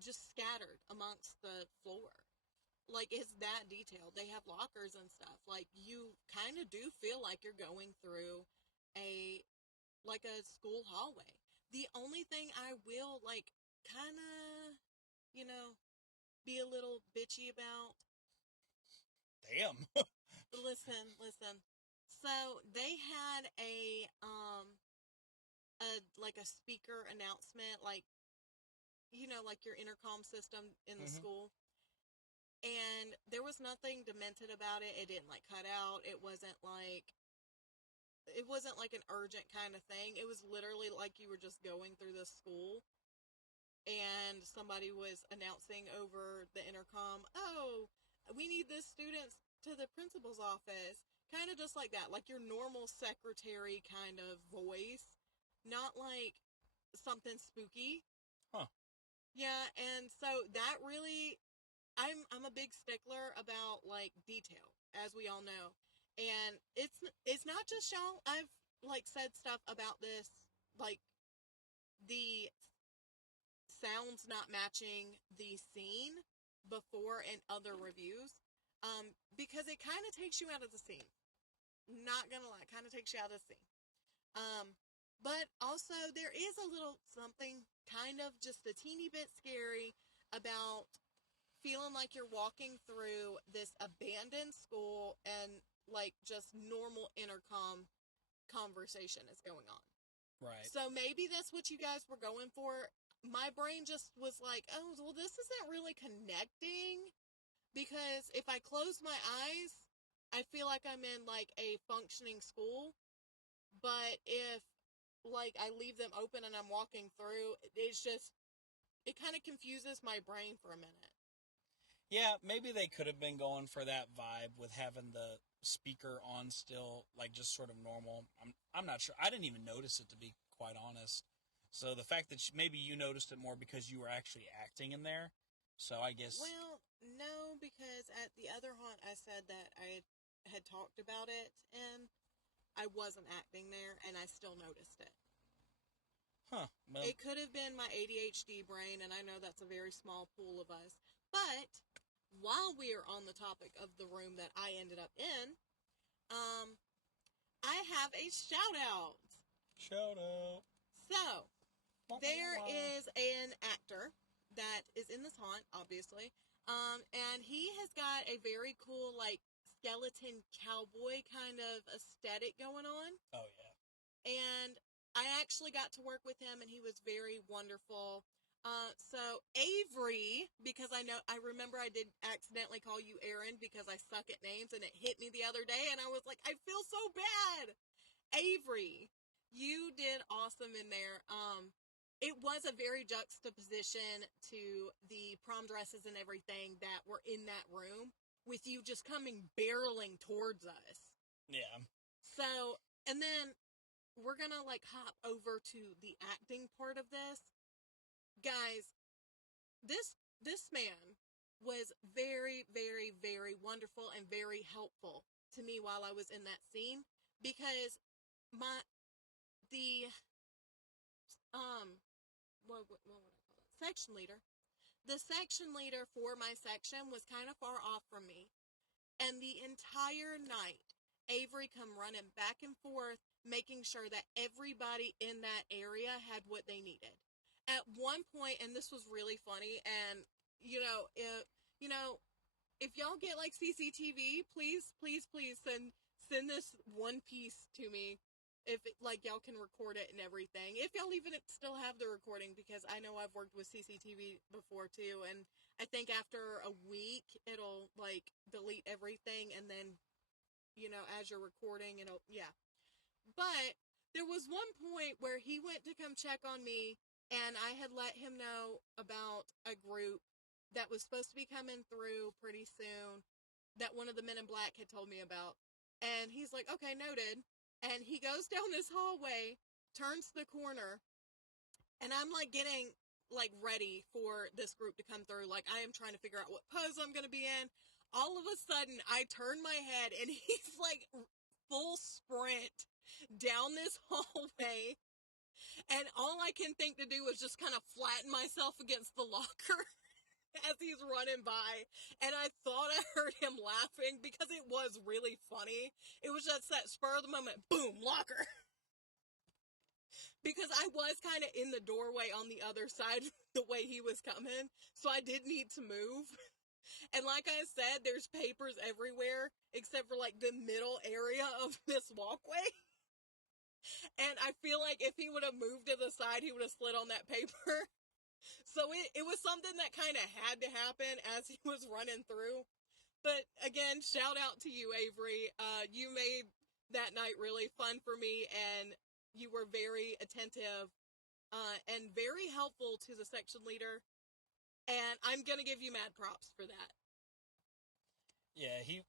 just scattered amongst the floor. Like, it's that detailed. They have lockers and stuff. Like, you kind of do feel like you're going through a school hallway. The only thing I will, like, kind of, be a little bitchy about. Damn. Listen. So, they had a speaker announcement, like, like your intercom system in the school. And there was nothing demented about it. It didn't, like, cut out. It wasn't like an urgent kind of thing. It was literally like you were just going through the school and somebody was announcing over the intercom, oh, we need this student to the principal's office. Kind of just like that, like your normal secretary kind of voice, not like something spooky. Huh. Yeah, and so that really, I'm a big stickler about, like, detail, as we all know. And it's not just y'all. I've, like, said stuff about this, like, the sounds not matching the scene before in other reviews, because it kind of takes you out of the scene. Not gonna lie, kind of takes you out of the scene. But also, there is a little something kind of just a teeny bit scary about feeling like you're walking through this abandoned school and, like, just normal intercom conversation is going on. Right. So maybe that's what you guys were going for. My brain just was like, oh, well, this isn't really connecting, because if I close my eyes, I feel like I'm in, like, a functioning school. But if, like, I leave them open and I'm walking through, it kind of confuses my brain for a minute. Yeah, maybe they could have been going for that vibe with having the speaker on still, like, just sort of normal. I'm not sure. I didn't even notice it, to be quite honest. So the fact that maybe you noticed it more because you were actually acting in there. So I guess. Well, no, because at the other haunt I said that I had talked about it and I wasn't acting there and I still noticed it. Huh. Well, it could have been my ADHD brain, and I know that's a very small pool of us. But while we are on the topic of the room that I ended up in, I have a shout out. Shout out. So, there is an actor that is in this haunt, obviously. And he has got a very cool, like, skeleton cowboy kind of aesthetic going on. Oh, yeah. And I actually got to work with him, and he was very wonderful. So Avery, because I remember I did accidentally call you Aaron because I suck at names, and it hit me the other day, and I was like, I feel so bad. Avery, you did awesome in there. It was a very juxtaposition to the prom dresses and everything that were in that room, with you just coming barreling towards us. Yeah. So, and then we're gonna hop over to the acting part of this. Guys, this man was very, very, very wonderful and very helpful to me while I was in that scene, because what would I call it? Section leader. The section leader for my section was kind of far off from me. And the entire night, Avery come running back and forth, making sure that everybody in that area had what they needed. At one point, and this was really funny, and, if y'all get, CCTV, please, please, please send this one piece to me. If, y'all can record it and everything. If y'all even still have the recording, because I know I've worked with CCTV before, too, and I think after a week, it'll, delete everything, and then, as you're recording, yeah. But there was one point where he went to come check on me, and I had let him know about a group that was supposed to be coming through pretty soon that one of the men in black had told me about. And he's like, okay, noted. And he goes down this hallway, turns the corner, and I'm, getting, ready for this group to come through. I am trying to figure out what pose I'm going to be in. All of a sudden, I turn my head, and he's, full sprint down this hallway, and all I can think to do is just kind of flatten myself against the locker as he's running by, and I thought I heard him laughing because it was really funny. It was just that spur of the moment, boom, locker. Because I was kind of in the doorway on the other side the way he was coming, so I did need to move. And like I said, there's papers everywhere, except for, the middle area of this walkway. And I feel like if he would have moved to the side, he would have slid on that paper. So it was something that kind of had to happen as he was running through. But again, shout out to you, Avery. You made that night really fun for me, and you were very attentive and very helpful to the section leader. And I'm going to give you mad props for that. Yeah, he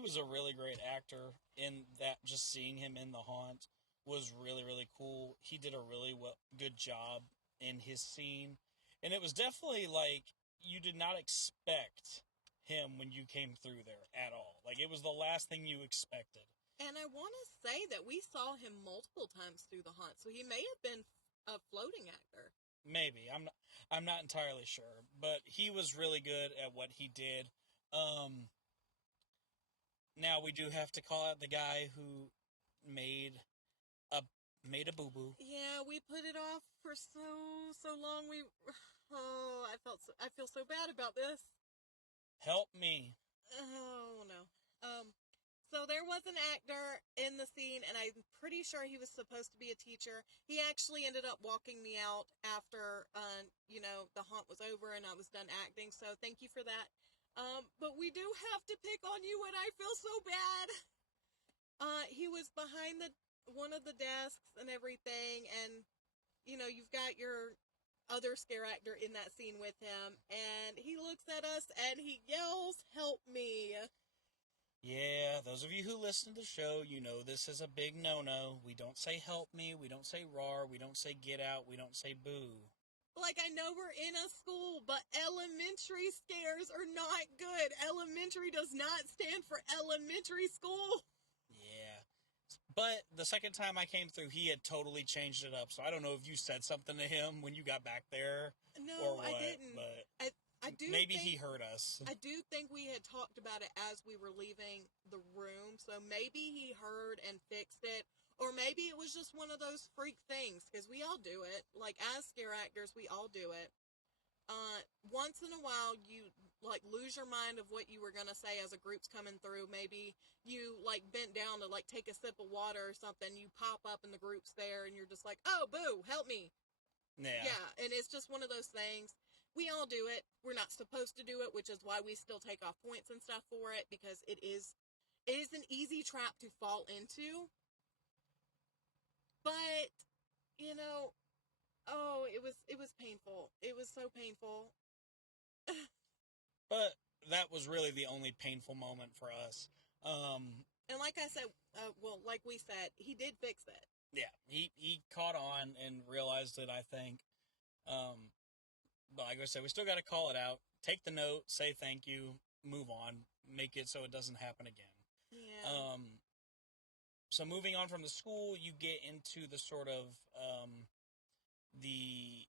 was a really great actor in that. Just seeing him in the haunt was really, really cool. He did a really good job in his scene. And it was definitely you did not expect him when you came through there at all. It was the last thing you expected. And I want to say that we saw him multiple times through the haunt, so he may have been a floating actor. Maybe. I'm not entirely sure, but he was really good at what he did. Now we do have to call out the guy who made a boo-boo. Yeah, we put it off for so long. I feel so bad about this. Help me. Oh no. So there was an actor in the scene, and I'm pretty sure he was supposed to be a teacher. He actually ended up walking me out after, the haunt was over and I was done acting, so thank you for that. But we do have to pick on you, and I feel so bad. He was behind one of the desks and everything, and, you've got your other scare actor in that scene with him, and he looks at us and he yells, "Help me." Yeah, those of you who listen to the show, you know this is a big no-no. We don't say help me, we don't say roar, we don't say get out, we don't say boo. I know we're in a school, but elementary scares are not good. Elementary does not stand for elementary school. Yeah. But the second time I came through, he had totally changed it up, so I don't know if you said something to him when you got back there. No, or what, I didn't. But I do maybe think, he heard us. I do think we had talked about it as we were leaving the room, so maybe he heard and fixed it, or maybe it was just one of those freak things, because we all do it. As scare actors, we all do it. Once in a while, you, like, lose your mind of what you were going to say as a group's coming through. Maybe you, like, bent down to, like, take a sip of water or something. You pop up and the group's there and you're just like, oh, boo, help me. Yeah, and it's just one of those things. We all do it. We're not supposed to do it, which is why we still take off points and stuff for it, because it is an easy trap to fall into. But, you know, oh, it was painful. It was so painful. But that was really the only painful moment for us. And like I said, like we said, he did fix it. Yeah, he caught on and realized it, I think. But like I said, we still got to call it out. Take the note, say thank you, move on, make it so it doesn't happen again. Yeah. So moving on from the school, you get into the sort of the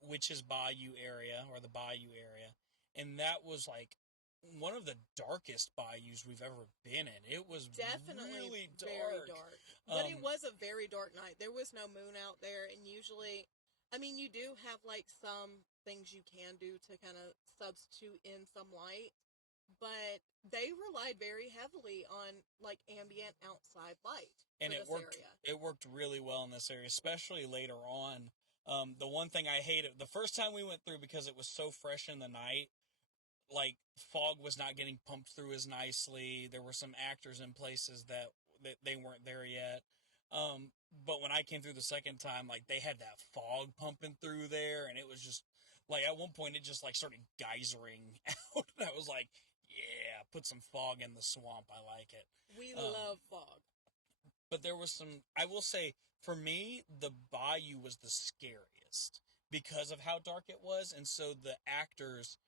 Witches Bayou area, or the Bayou area, and that was like one of the darkest bayous we've ever been in. It was definitely really dark. Very dark. But it was a very dark night. There was no moon out there, and usually, I mean, you do have, like, some things you can do to kind of substitute in some light, but they relied very heavily on, like, ambient outside light. And it worked. Area. It worked really well in this area, especially later on. The one thing I hated, the first time we went through, because it was so fresh in the night, like, fog was not getting pumped through as nicely. There were some actors in places that they weren't there yet. But when I came through the second time, like, they had that fog pumping through there, and it was just, like, at one point it just, like, started geysering out. And I was like, yeah, put some fog in the swamp. I like it. We love fog. But there was some, I will say, for me, the bayou was the scariest because of how dark it was, and so the actors,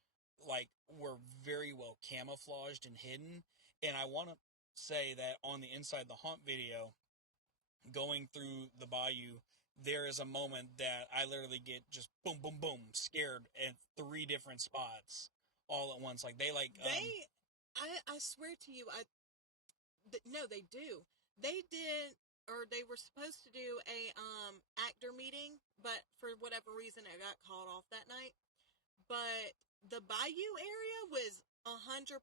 like, were very well camouflaged and hidden. And I want to say that on the Inside the Haunt video, going through the bayou, there is a moment that I literally get just boom, boom, boom, scared at 3 different spots all at once. Like, they, like... I swear to you, no, they do. They did, or they were supposed to do a actor meeting, but for whatever reason it got called off that night. But the Bayou area was 100%.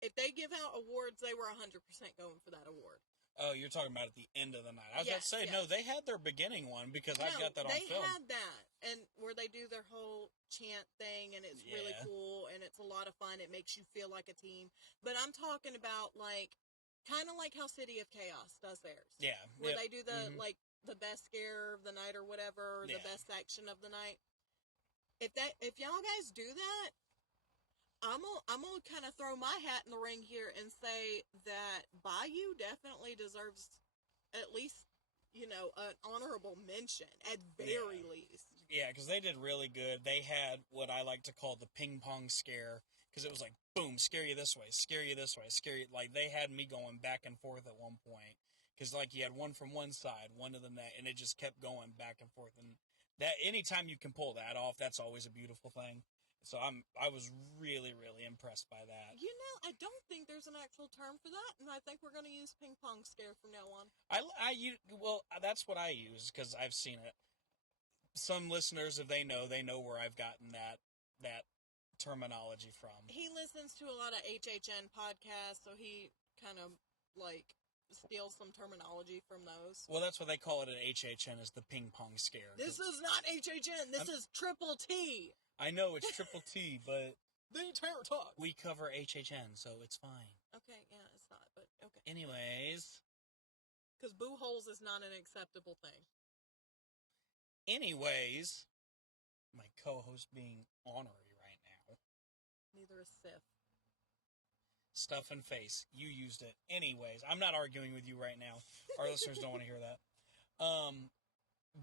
If they give out awards, they were 100% going for that award. Oh, you're talking about at the end of the night. I was about to say, no, they had their beginning one, because I've got that on film. They had that, and where they do their whole chant thing, and it's really cool, and it's a lot of fun. It makes you feel like a team. But I'm talking about, like, kind of like how City of Chaos does theirs. Yeah. Where they do the, like, the best scare of the night or whatever, or the best section of the night. If y'all guys do that, I'm gonna kind of throw my hat in the ring here and say that Bayou definitely deserves at least, you know, an honorable mention at very least. Yeah, because they did really good. They had what I like to call the ping pong scare, because it was like, boom, scare you this way, scare you this way, scare you. Like, they had me going back and forth at one point, because, like, you had one from one side, one to the next, and it just kept going back and forth. And that, anytime you can pull that off, that's always a beautiful thing. So I was really, really impressed by that. You know, I don't think there's an actual term for that, and I think we're going to use ping pong scare from now on. Well, that's what I use, because I've seen it. Some listeners, if they know where I've gotten that terminology from. He listens to a lot of HHN podcasts, so he kind of, like, steals some terminology from those. Well, that's what they call it at HHN, is the ping pong scare. This is not HHN. This is Triple T. I know, it's Triple T, but... The Terror Talk. We cover HHN, so it's fine. Okay, yeah, it's not, but okay. Anyways. Because boo holes is not an acceptable thing. Anyways. My co-host being ornery right now. Neither is Sif. Stuff and face. You used it. Anyways, I'm not arguing with you right now. Our listeners don't want to hear that.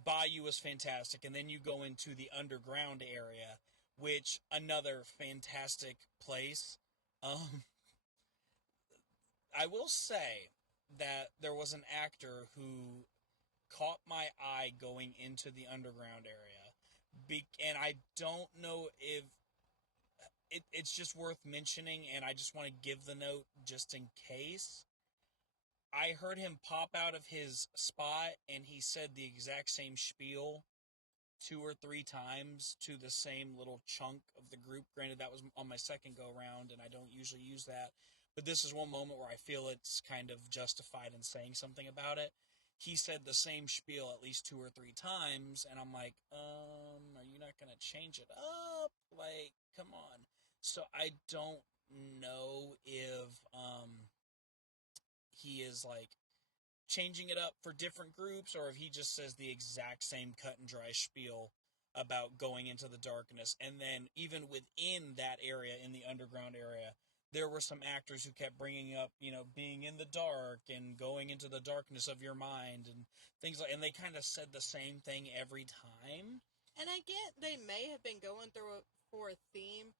Bayou was fantastic, and then you go into the underground area, which, another fantastic place. I will say that there was an actor who caught my eye going into the underground area, and I don't know if it's just worth mentioning, and I just want to give the note just in case. I heard him pop out of his spot, and he said the exact same spiel 2 or 3 times to the same little chunk of the group. Granted, that was on my second go-around, and I don't usually use that. But this is one moment where I feel it's kind of justified in saying something about it. He said the same spiel at least 2 or 3 times, and I'm like, are you not going to change it up? Like, come on. So I don't know if he is, like, changing it up for different groups, or if he just says the exact same cut and dry spiel about going into the darkness. And then even within that area, in the underground area, there were some actors who kept bringing up, being in the dark and going into the darkness of your mind and things like, and they kind of said the same thing every time. And I get they may have been going through for a theme.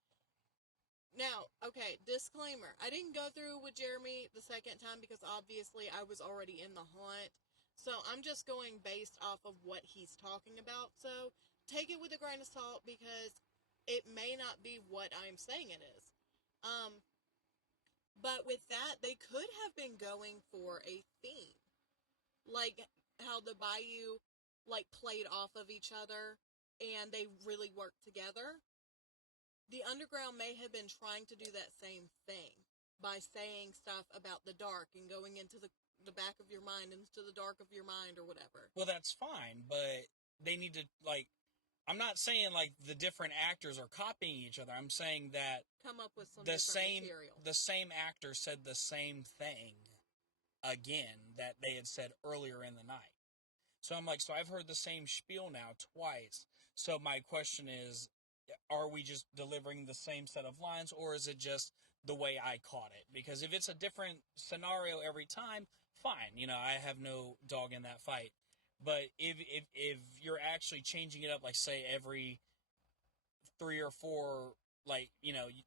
Now, okay, disclaimer. I didn't go through with Jeremy the second time because obviously I was already in the haunt. So I'm just going based off of what he's talking about. So take it with a grain of salt because it may not be what I'm saying it is. But with that, they could have been going for a theme. Like how the Bayou, like, played off of each other and they really worked together. The underground may have been trying to do that same thing by saying stuff about the dark and going into the back of your mind, into the dark of your mind or whatever. Well, that's fine, but they need to, like, I'm not saying, like, the different actors are copying each other. I'm saying that come up with some different material. The same actor said the same thing again that they had said earlier in the night. So I'm like, so I've heard the same spiel now twice. So my question is, are we just delivering the same set of lines, or is it just the way I caught it? Because if it's a different scenario every time, fine. I have no dog in that fight. But if you're actually changing it up, like, say, every 3 or 4, like,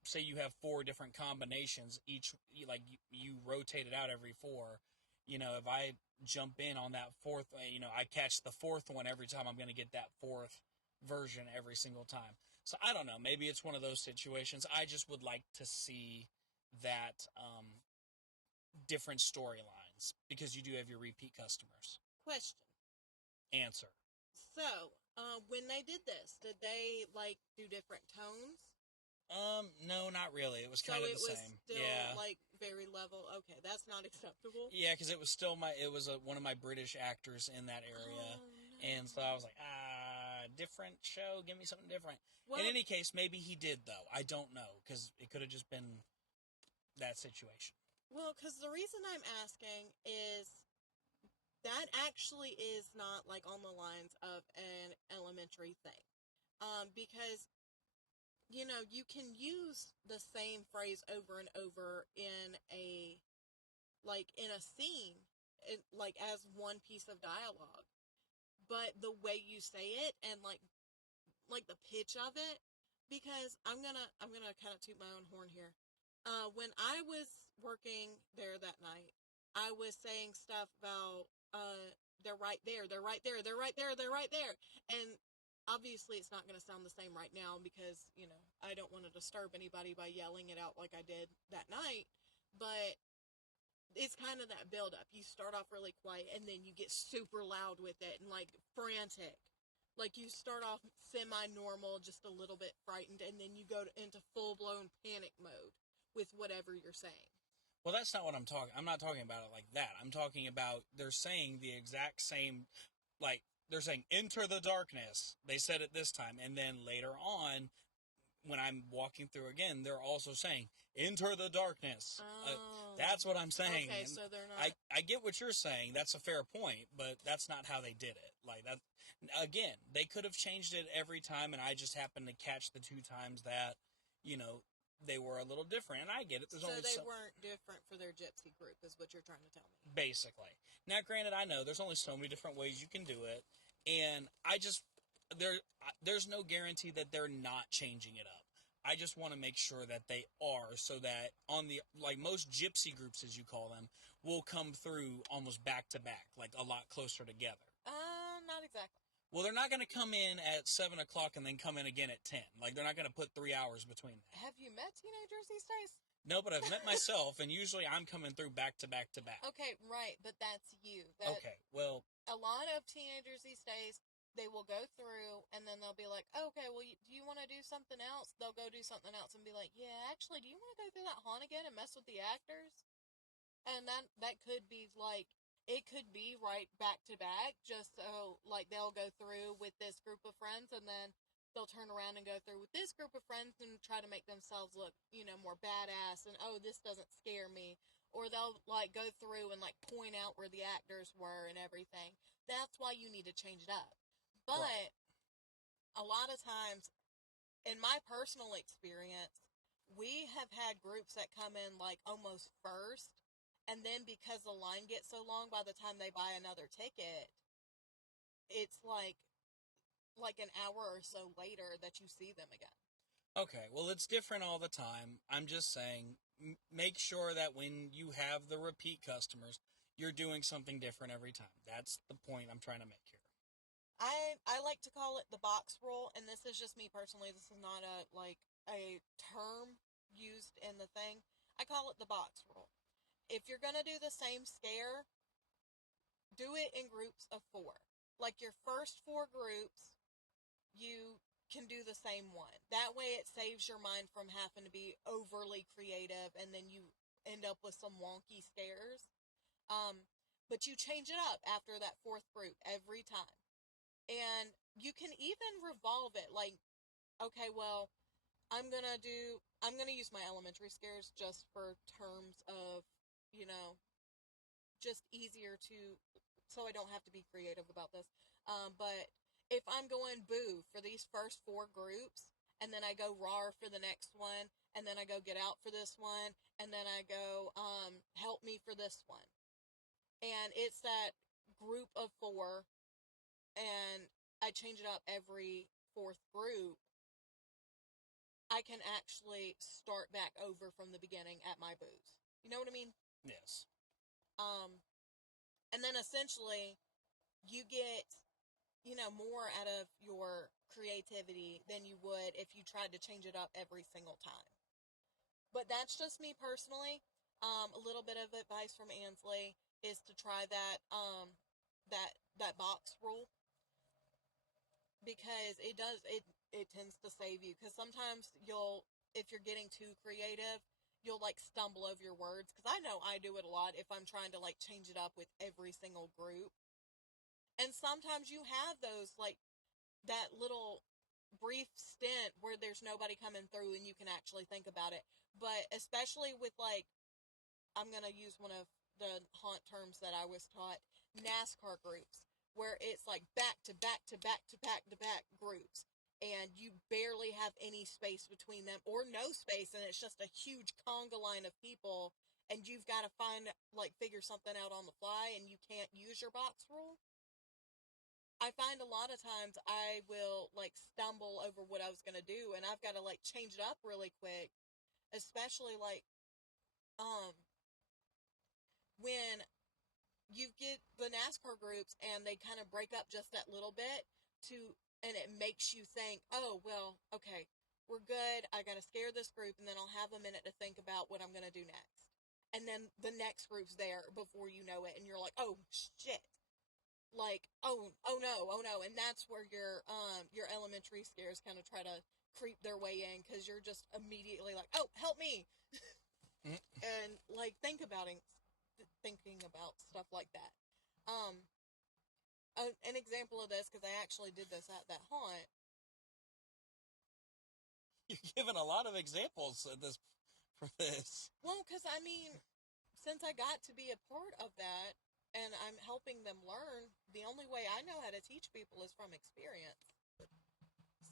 say you have 4 different combinations, each, like, you rotate it out every 4. If I jump in on that 4th, I catch the 4th one every time, I'm going to get that 4th version every single time. So I don't know. Maybe it's one of those situations. I just would like to see that different storylines because you do have your repeat customers. Question. Answer. So, when they did this, did they, like, do different tones? No, not really. It was kind of the same. Still, yeah, like, very level. Okay, that's not acceptable. Yeah, because it was still one of my British actors in that area, and so I was like, different show. Give me something different. Well, in any case, maybe he did though. I don't know because it could have just been that situation. Well, because the reason I'm asking is that actually is not, like, on the lines of an elementary thing, because you can use the same phrase over and over in a scene, like, as one piece of dialogue. But the way you say it and, like the pitch of it, because I'm gonna kind of toot my own horn here. When I was working there that night, I was saying stuff about, they're right there, they're right there, they're right there, they're right there. And obviously it's not going to sound the same right now because, I don't want to disturb anybody by yelling it out like I did that night. But it's kind of that build up. You start off really quiet and then you get super loud with it and, like, frantic. Like, you start off semi-normal, just a little bit frightened, and then you go into full-blown panic mode with whatever you're saying. Well, that's not what I'm talking. I'm not talking about it like that. I'm talking about they're saying the exact same, like, they're saying, enter the darkness. They said it this time. And then later on, when I'm walking through again, they're also saying, enter the darkness. That's what I'm saying. Okay, so they're not... I get what you're saying. That's a fair point, but that's not how they did it. Like, that, again, they could have changed it every time, and I just happened to catch the 2 times that, they were a little different, and I get it. So they weren't different for their gypsy group, is what you're trying to tell me. Basically. Now, granted, I know there's only so many different ways you can do it, and there's no guarantee that they're not changing it up. I just want to make sure that they are, so that on the, like, most gypsy groups, as you call them, will come through almost back to back, like a lot closer together. Not exactly. Well, they're not going to come in at 7 o'clock and then come in again at 10. Like, they're not going to put 3 hours between that. Have you met teenagers these days? No, but I've met myself, and usually I'm coming through back to back to back. Okay, right, but that's you. Okay, well... A lot of teenagers these days, they will go through, and then they'll be like, okay, well, do you want to do something else? They'll go do something else and be like, yeah, actually, do you want to go through that haunt again and mess with the actors? And that could be, like, it could be right back to back, just so, like, they'll go through with this group of friends, and then they'll turn around and go through with this group of friends and try to make themselves look, more badass, and, oh, this doesn't scare me. Or they'll, like, go through and, like, point out where the actors were and everything. That's why you need to change it up. But Right. a lot of times, in my personal experience, we have had groups that come in, like, almost first, and then because the line gets so long, by the time they buy another ticket, it's like an hour or so later that you see them again. Okay, well, it's different all the time. I'm just saying, make sure that when you have the repeat customers, you're doing something different every time. That's the point I'm trying to make here. I like to call it the box rule, and this is just me personally. This is not a term used in the thing. I call it the box rule. If you're going to do the same scare, do it in groups of 4. Like your first 4 groups, you can do the same one. That way it saves your mind from having to be overly creative and then you end up with some wonky scares. But you change it up after that 4th group every time. And you can even revolve it. Like, okay, well, I'm going to use my elementary scares just for terms of, just easier to, so I don't have to be creative about this. But if I'm going boo for these first 4 groups, and then I go rar for the next one, and then I go get out for this one, and then I go help me for this one. And it's that group of 4, and I change it up every 4th group, I can actually start back over from the beginning at my boos. You know what I mean? Yes. And then essentially, you get more out of your creativity than you would if you tried to change it up every single time. But that's just me personally. A little bit of advice from Ansley is to try that box rule, because it tends to save you. Because sometimes if you're getting too creative, you'll like stumble over your words. Because I know I do it a lot if I'm trying to like change it up with every single group. And sometimes you have those, like, that little brief stint where there's nobody coming through and you can actually think about it. But especially with, like, I'm going to use one of the haunt terms that I was taught, NASCAR groups, where it's like back to back to back to back to back groups. And you barely have any space between them, or no space, and it's just a huge conga line of people, and you've got to figure something out on the fly, and you can't use your box rule. I find a lot of times I will, like, stumble over what I was going to do, and I've got to, like, change it up really quick, especially, like, when you get the NASCAR groups and they kind of break up just that little bit and it makes you think, oh, well, okay, we're good, I got to scare this group, and then I'll have a minute to think about what I'm going to do next. And then the next group's there before you know it, and you're like, oh, shit. Like, oh no, and that's where your elementary scares kind of try to creep their way in, because you're just immediately like, oh, help me, and like thinking about stuff like that. An example of this, because I actually did this at that haunt. You're giving a lot of examples for this. Well, because I mean, since I got to be a part of that, and I'm helping them learn, the only way I know how to teach people is from experience.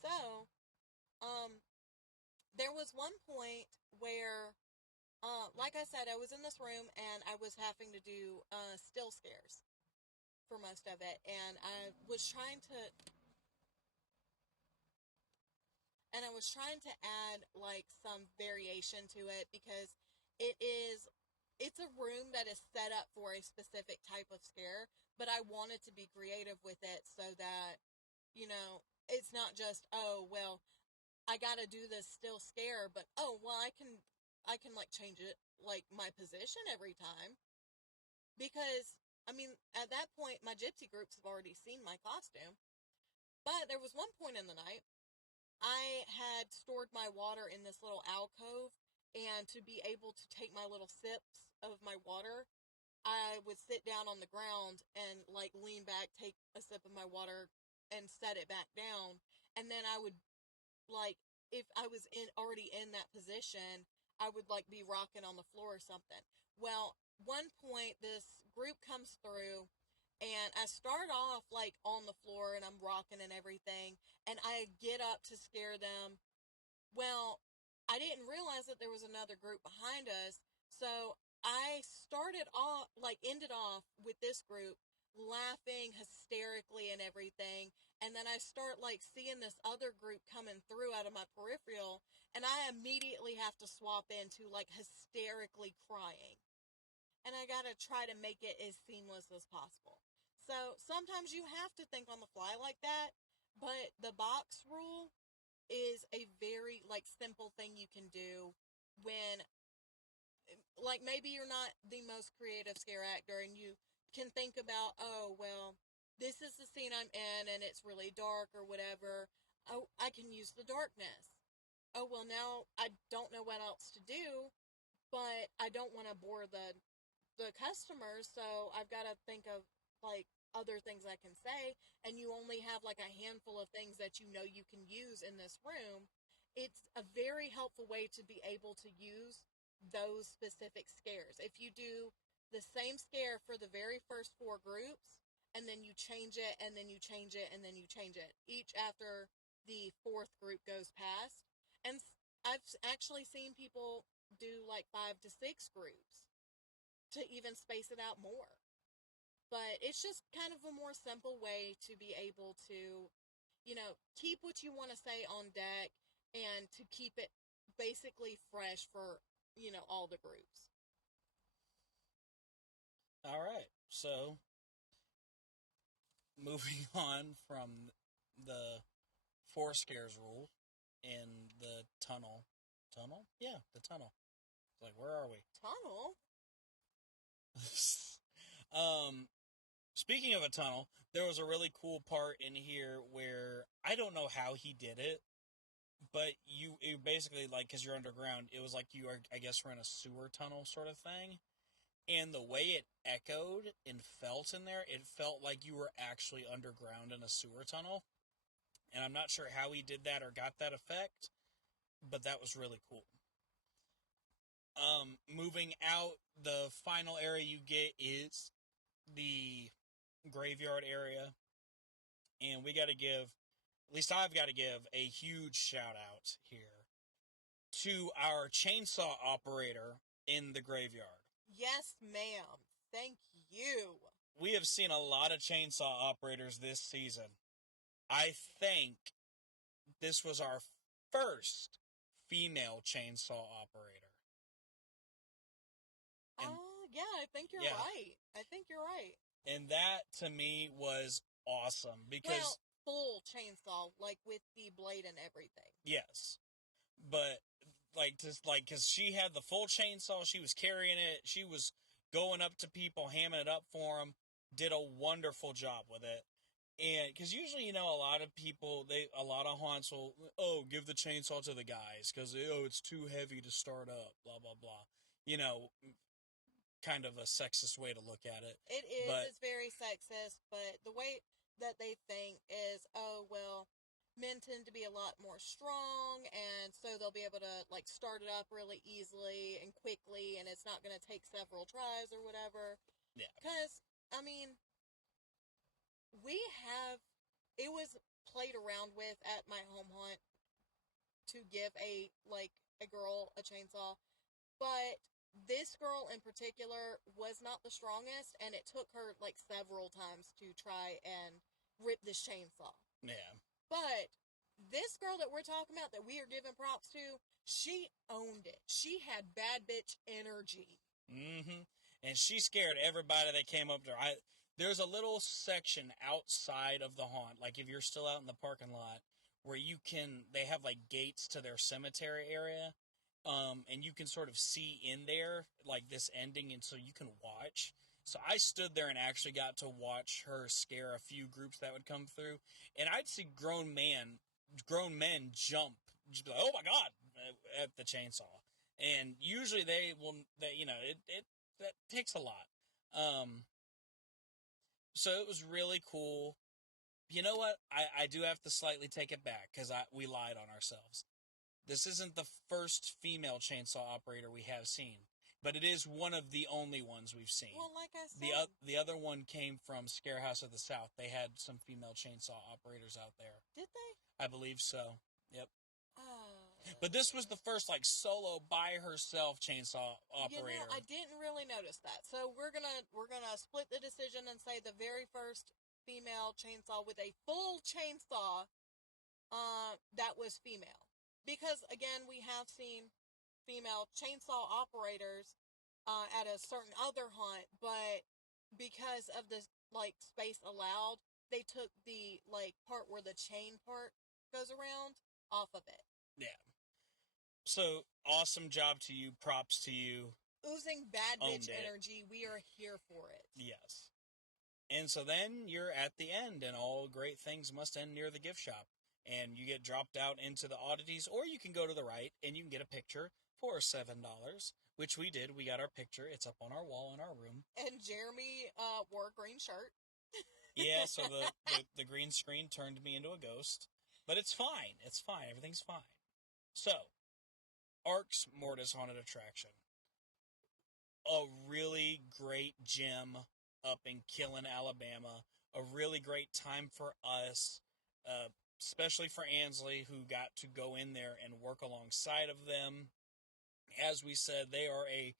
So, there was one point where, like I said, I was in this room and I was having to do still scares for most of it, and I was trying to add like some variation to it, because it's a room that is set up for a specific type of scare, but I wanted to be creative with it so that, it's not just, oh, well, I gotta do this still scare, but, oh, well, I can like change it, like my position every time, because, I mean, at that point, my gypsy groups have already seen my costume, But there was one point in the night, I had stored my water in this little alcove, and to be able to take my little sips of my water, I would sit down on the ground and, like, lean back, take a sip of my water, and set it back down, and then I would, like, if I was already in that position, I would, like, be rocking on the floor or something. Well, one point, this group comes through, and I start off, like, on the floor, and I'm rocking and everything, and I get up to scare them. Well, I didn't realize that there was another group behind us, so I ended off with this group laughing hysterically and everything, and then I start, like, seeing this other group coming through out of my peripheral, and I immediately have to swap into, like, hysterically crying. And I gotta try to make it as seamless as possible. So sometimes you have to think on the fly like that, but the box rule is a very, like, simple thing you can do when, like, maybe you're not the most creative scare actor and you can think about, oh, well, this is the scene I'm in and it's really dark or whatever. Oh, I can use the darkness. Oh, well, now I don't know what else to do, but I don't want to bore the customers, so I've got to think of, like, other things I can say, and you only have, like, a handful of things that you know you can use in this room. It's a very helpful way to be able to use those specific scares. If you do the same scare for the very first 4 groups, and then you change it, and then you change it, and then you change it, each after the 4th group goes past, and I've actually seen people do, like, 5 to 6 groups to even space it out more. But it's just kind of a more simple way to be able to, keep what you want to say on deck and to keep it basically fresh for, all the groups. All right. So, moving on from the 4 scares rule in the tunnel. Tunnel? Yeah, the tunnel. It's like, where are we? Tunnel? Speaking of a tunnel, there was a really cool part in here where I don't know how he did it, but you basically, like, because you're underground, it was like you are, I guess, we're in a sewer tunnel sort of thing. And the way it echoed and felt in there, it felt like you were actually underground in a sewer tunnel. And I'm not sure how he did that or got that effect, but that was really cool. Moving out, the final area you get is the graveyard area. And we got to give, at least I've got to give a huge shout out here to our chainsaw operator in the graveyard. Yes, ma'am. Thank you. We have seen a lot of chainsaw operators this season. I think this was our first female chainsaw operator. Yeah, I think you're right. I think you're right. And that, to me, was awesome because... Well, full chainsaw, like, with the blade and everything. Yes. But, because she had the full chainsaw, she was carrying it, she was going up to people, hamming it up for them, did a wonderful job with it. And, because usually, a lot of people, a lot of haunts will, give the chainsaw to the guys, because, it's too heavy to start up, blah, blah, blah. Kind of a sexist way to look at it. It is. It's very sexist, but the way that they think is, men tend to be a lot more strong, and so they'll be able to, like, start it up really easily and quickly, and it's not going to take several tries or whatever. Yeah. Because, I mean, it was played around with at my home haunt to give a girl a chainsaw, but this girl in particular was not the strongest, and it took her, like, several times to try and rip this chainsaw. Yeah. But this girl that we're talking about, that we are giving props to, she owned it. She had bad bitch energy. Mm-hmm. And she scared everybody that came up to her. There's a little section outside of the haunt, like if you're still out in the parking lot, where they have, like, gates to their cemetery area. And you can sort of see in there, like, this ending, and so you can watch. So I stood there and actually got to watch her scare a few groups that would come through, and I'd see grown men jump, just be like, "Oh my God!" at the chainsaw. And usually that takes a lot. So it was really cool. You know what? I do have to slightly take it back because we lied on ourselves. This isn't the first female chainsaw operator we have seen, but it is one of the only ones we've seen. Well, like I said, the other one came from Scarehouse of the South. They had some female chainsaw operators out there. Did they? I believe so. Yep. But this was the first solo by herself chainsaw operator. You know, I didn't really notice that. So we're gonna split the decision and say the very first female chainsaw with a full chainsaw that was female. Because again, we have seen female chainsaw operators at a certain other hunt, but because of the space allowed, they took the part where the chain part goes around off of it. Yeah. So, awesome job to you. Props to you. Oozing bad bitch energy. We are here for it. Yes. And so then you're at the end, and all great things must end near the gift shop. And you get dropped out into the oddities, or you can go to the right, and you can get a picture for $7, which we did. We got our picture. It's up on our wall in our room. And Jeremy wore a green shirt. Yeah, so the green screen turned me into a ghost. But it's fine. It's fine. Everything's fine. So, Arx Mortis Haunted Attraction. A really great gym up in Killen, Alabama. A really great time for us, especially for Ansley, who got to go in there and work alongside of them. As we said, they are a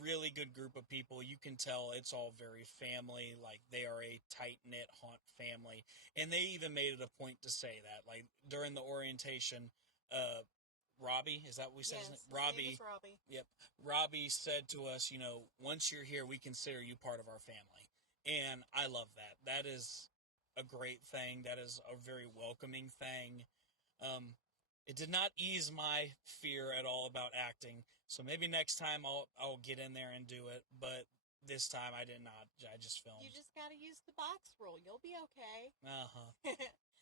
really good group of people. You can tell it's all very family. They are a tight-knit haunt family. And they even made it a point to say that. During the orientation, Robbie, is that what we said? Yes, Robbie. His name is Robbie. Yep. Robbie said to us, once you're here, we consider you part of our family. And I love that. That is a great thing. That is a very welcoming thing. It did not ease my fear at all about acting. So maybe next time I'll get in there and do it. But this time I did not. I just filmed. You just got to use the box rule. You'll be okay. Uh-huh.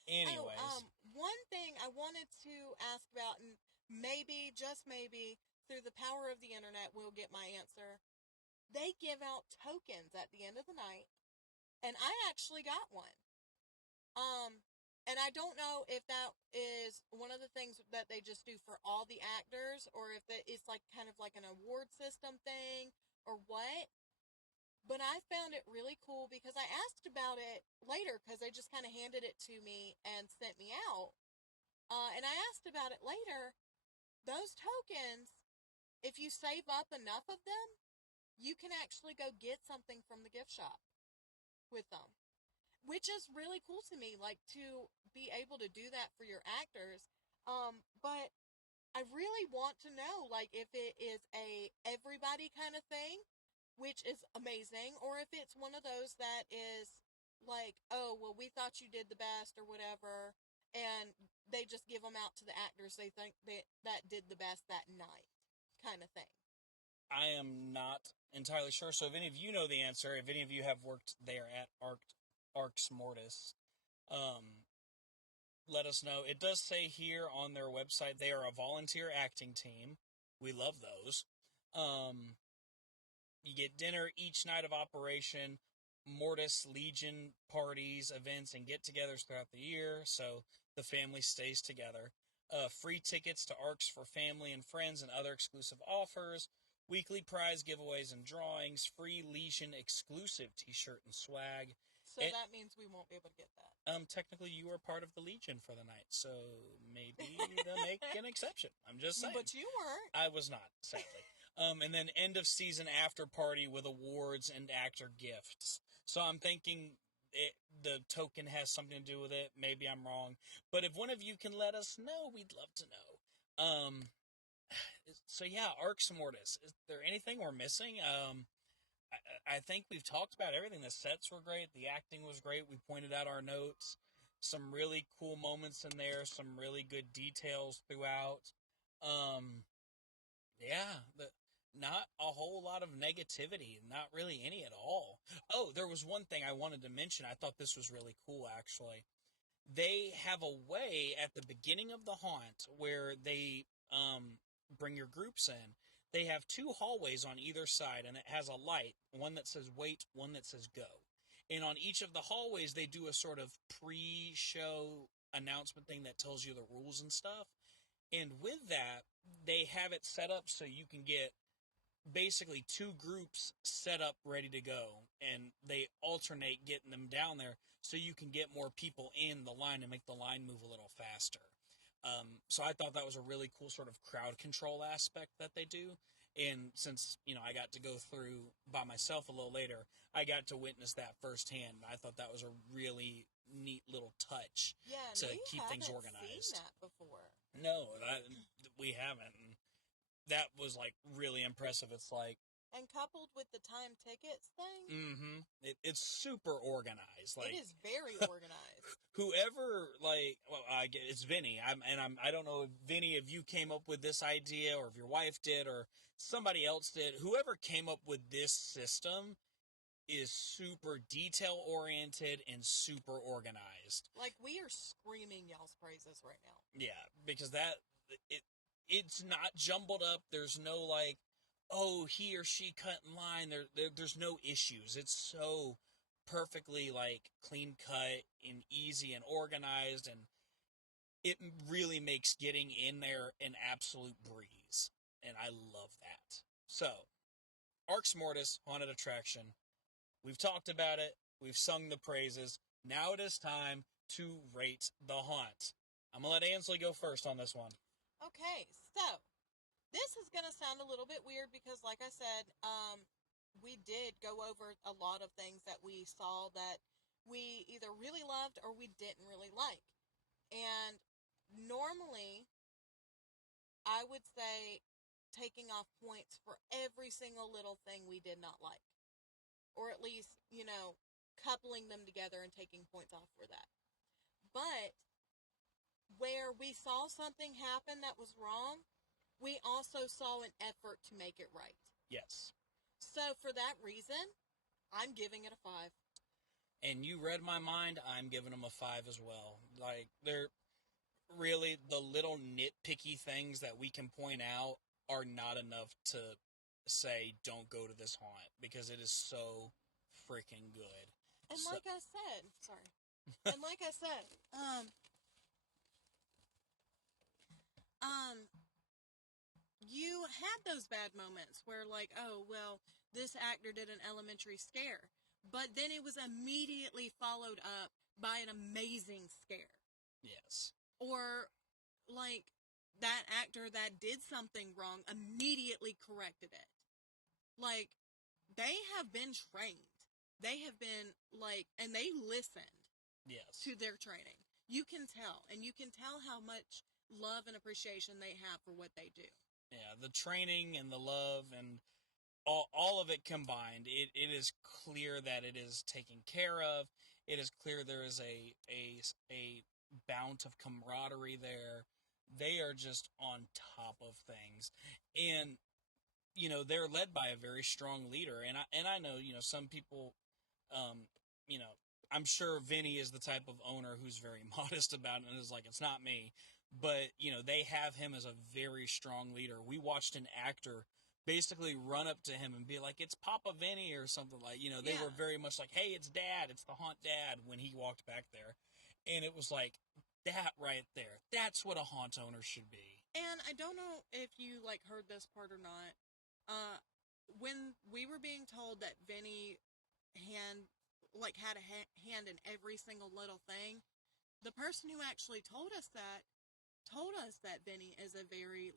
Anyways. One thing I wanted to ask about, and maybe, just maybe, through the power of the internet, we'll get my answer. They give out tokens at the end of the night, and I actually got one. And I don't know if that is one of the things that they just do for all the actors, or if it's kind of like an award system thing, or what. But I found it really cool because I asked about it later because they just kind of handed it to me and sent me out. And I asked about it later. Those tokens, if you save up enough of them, you can actually go get something from the gift shop with them. Which is really cool to me, to be able to do that for your actors. But I really want to know, if it is a everybody kind of thing, which is amazing, or if it's one of those that is oh, well, we thought you did the best or whatever, and they just give them out to the actors they think that did the best that night kind of thing. I am not entirely sure. So if any of you know the answer, if any of you have worked there at Arx Mortis, let us know. It does say here on their website they are a volunteer acting team. We love those. You get dinner each night of operation, Mortis Legion parties, events, and get-togethers throughout the year, so the family stays together. Free tickets to Arx for family and friends and other exclusive offers. Weekly prize giveaways and drawings. Free Legion exclusive t-shirt and swag. So that means we won't be able to get that. Technically, you were part of the Legion for the night, so maybe they'll make an exception. I'm just saying. But you weren't. I was not, sadly. And then end of season after party with awards and actor gifts. So I'm thinking the token has something to do with it. Maybe I'm wrong. But if one of you can let us know, we'd love to know. So yeah, Arx Mortis. Is there anything we're missing? I think we've talked about everything. The sets were great. The acting was great. We pointed out our notes. Some really cool moments in there. Some really good details throughout. Yeah, not a whole lot of negativity, not really any at all. Oh, there was one thing I wanted to mention. I thought this was really cool, actually. They have a way at the beginning of the haunt where they bring your groups in. They have 2 hallways on either side, and it has a light, one that says wait, one that says go. And on each of the hallways, they do a sort of pre-show announcement thing that tells you the rules and stuff. And with that, they have it set up so you can get basically 2 groups set up ready to go, and they alternate getting them down there so you can get more people in the line and make the line move a little faster. So I thought that was a really cool sort of crowd control aspect that they do. And since, I got to go through by myself a little later, I got to witness that firsthand. I thought that was a really neat little touch to keep things organized. We haven't seen that before. No, we haven't. And that was, really impressive. It's like... And coupled with the time tickets thing... Mm-hmm. It's super organized. It is very organized. Whoever, it's Vinny. I don't know, Vinny, if you came up with this idea, or if your wife did, or somebody else did. Whoever came up with this system is super detail-oriented and super organized. We are screaming y'all's praises right now. Yeah, because it's not jumbled up. There's no, oh, he or she cut in line. There's no issues. It's so perfectly, clean cut and easy and organized, and it really makes getting in there an absolute breeze, and I love that. So, Arx Mortis Haunted Attraction. We've talked about it. We've sung the praises. Now it is time to rate the haunt. I'm going to let Ansley go first on this one. Okay, so this is going to sound a little bit weird because, like I said, we did go over a lot of things that we saw that we either really loved or we didn't really like. And normally, I would say taking off points for every single little thing we did not like. Or at least, coupling them together and taking points off for that. But where we saw something happen that was wrong, we also saw an effort to make it right. Yes. So for that reason, I'm giving it a 5. And you read my mind, I'm giving them a 5 as well. They're really the little nitpicky things that we can point out are not enough to say don't go to this haunt because it is so freaking good. And like I said, you had those bad moments where oh, well, this actor did an elementary scare, but then it was immediately followed up by an amazing scare. Yes. Or that actor that did something wrong immediately corrected it. They have been trained. They have been, and they listened. Yes. To their training. You can tell. And you can tell how much love and appreciation they have for what they do. Yeah, the training and the love and all of it combined, it is clear that it is taken care of. It is clear there is a bout of camaraderie there. They are just on top of things. And, they're led by a very strong leader. And I know, some people, I'm sure Vinny is the type of owner who's very modest about it and is like, it's not me. But, they have him as a very strong leader. We watched an actor basically run up to him and be like, it's Papa Vinny or something they were very much like, hey, it's Dad, it's the haunt Dad when he walked back there. And it was like, that right there, that's what a haunt owner should be. And I don't know if you, heard this part or not. When we were being told that Vinny had a hand in every single little thing, the person who actually told us that Vinny is a very,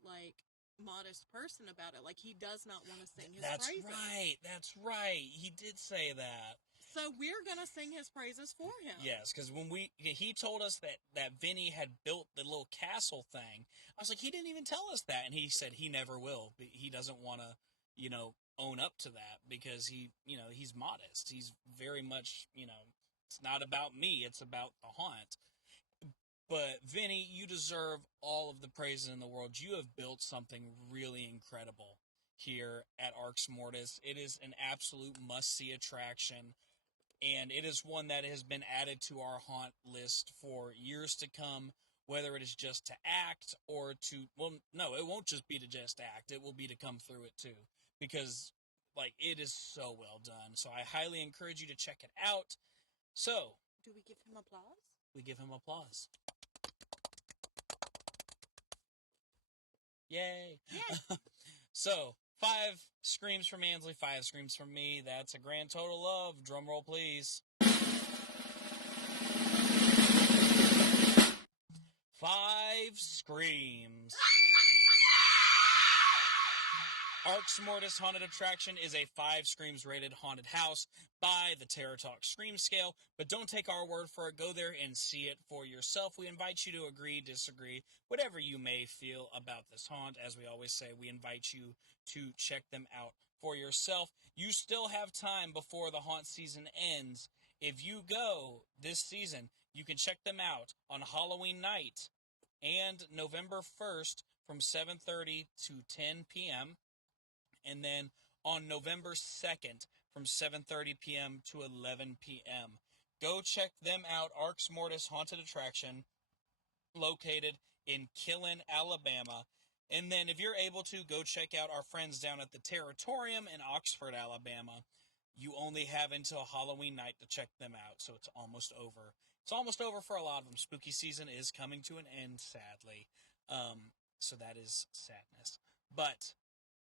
modest person about it. He does not want to sing his praises. That's right. He did say that. So we're going to sing his praises for him. Yes, because when he told us that Vinny had built the little castle thing, I was like, he didn't even tell us that. And he said he never will. He doesn't want to, own up to that because he's modest. He's very much, it's not about me. It's about the haunt. But Vinny, you deserve all of the praise in the world. You have built something really incredible here at Arx Mortis. It is an absolute must-see attraction, and it is one that has been added to our haunt list for years to come, whether it is just to act or to, well, no, it won't just be to just act. It will be to come through it, too, because, like, it is so well done. So I highly encourage you to check it out. So, do we give him applause? We give him applause. Yay! Yeah. So, 5 screams from Ansley, 5 screams from me. That's a grand total of, drum roll please, 5 screams. Arx Mortis Haunted Attraction is a 5 screams rated haunted house by the Terror Talk Scream Scale, but don't take our word for it. Go there and see it for yourself. We invite you to agree, disagree, whatever you may feel about this haunt. As we always say, we invite you to check them out for yourself. You still have time before the haunt season ends. If you go this season, you can check them out on Halloween night and November 1st from 7:30 to 10 p.m., and then on November 2nd from 7:30 p.m. to 11 p.m. Go check them out, Arx Mortis Haunted Attraction, located in Killen, Alabama. And then if you're able to, go check out our friends down at the Terrortorium in Oxford, Alabama. You only have until Halloween night to check them out, so it's almost over. It's almost over for a lot of them. Spooky season is coming to an end, sadly. So that is sadness. But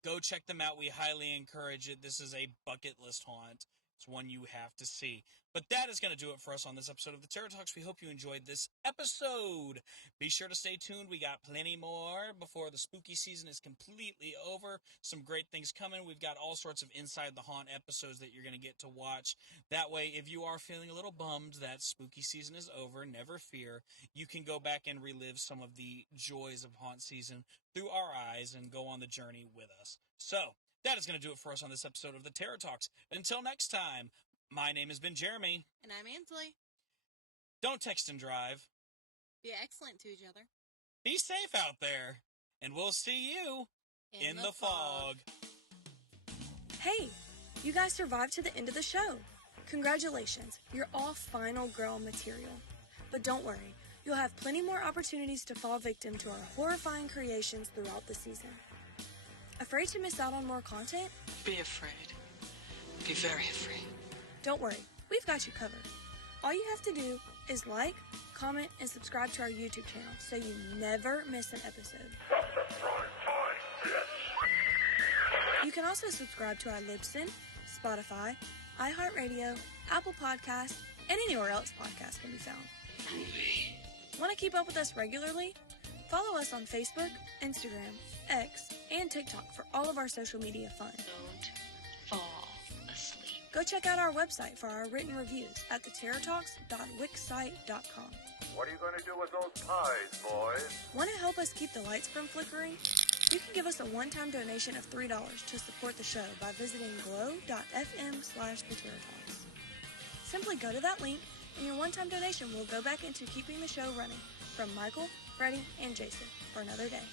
go check them out. We highly encourage it. This is a bucket list haunt. It's one you have to see. But that is going to do it for us on this episode of the Terror Talks. We hope you enjoyed this episode. Be sure to stay tuned. We got plenty more before the spooky season is completely over. Some great things coming. We've got all sorts of Inside the Haunt episodes that you're going to get to watch. That way, if you are feeling a little bummed that spooky season is over, never fear. You can go back and relive some of the joys of haunt season through our eyes and go on the journey with us. So, that is going to do it for us on this episode of the Terror Talks. Until next time, my name has been Jeremy. And I'm Ansley. Don't text and drive. Be excellent to each other. Be safe out there. And we'll see you in the fog. Hey, you guys survived to the end of the show. Congratulations, you're all final girl material. But don't worry, you'll have plenty more opportunities to fall victim to our horrifying creations throughout the season. Afraid to miss out on more content? Be afraid. Be very afraid. Don't worry, we've got you covered. All you have to do is like, comment, and subscribe to our YouTube channel so you never miss an episode. You can also subscribe to our Libsyn, Spotify, iHeartRadio, Apple Podcasts, and anywhere else podcasts can be found. Want to keep up with us regularly? Follow us on Facebook, Instagram, X, and TikTok for all of our social media fun. Don't fall asleep. Go check out our website for our written reviews at theterrortalks.wixsite.com. What are you going to do with those pies, boys? Want to help us keep the lights from flickering? You can give us a one-time donation of $3 to support the show by visiting glow.fm/theterrortalks. Simply go to that link, and your one-time donation will go back into keeping the show running from Michael, Freddie, and Jason for another day.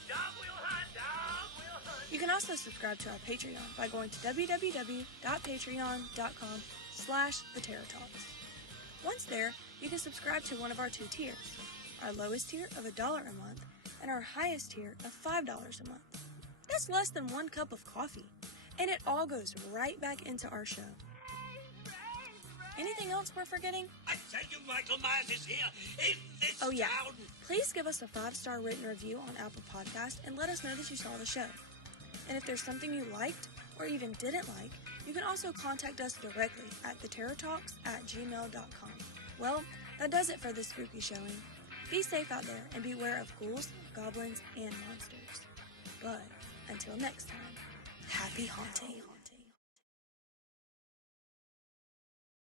You can also subscribe to our Patreon by going to www.patreon.com/theterrortalks. Once there, you can subscribe to one of our 2 tiers, our lowest tier of $1 a month and our highest tier of $5 a month. That's less than 1 cup of coffee, and it all goes right back into our show. Anything else we're forgetting? I tell you, Michael Myers is here in this Oh yeah, town. please give us a 5-star written review on Apple Podcasts and let us know that you saw the show. And if there's something you liked or even didn't like, you can also contact us directly at theterrortalks@gmail.com. Well, that does it for this spooky showing. Be safe out there and beware of ghouls, goblins, and monsters. But until next time, happy haunting.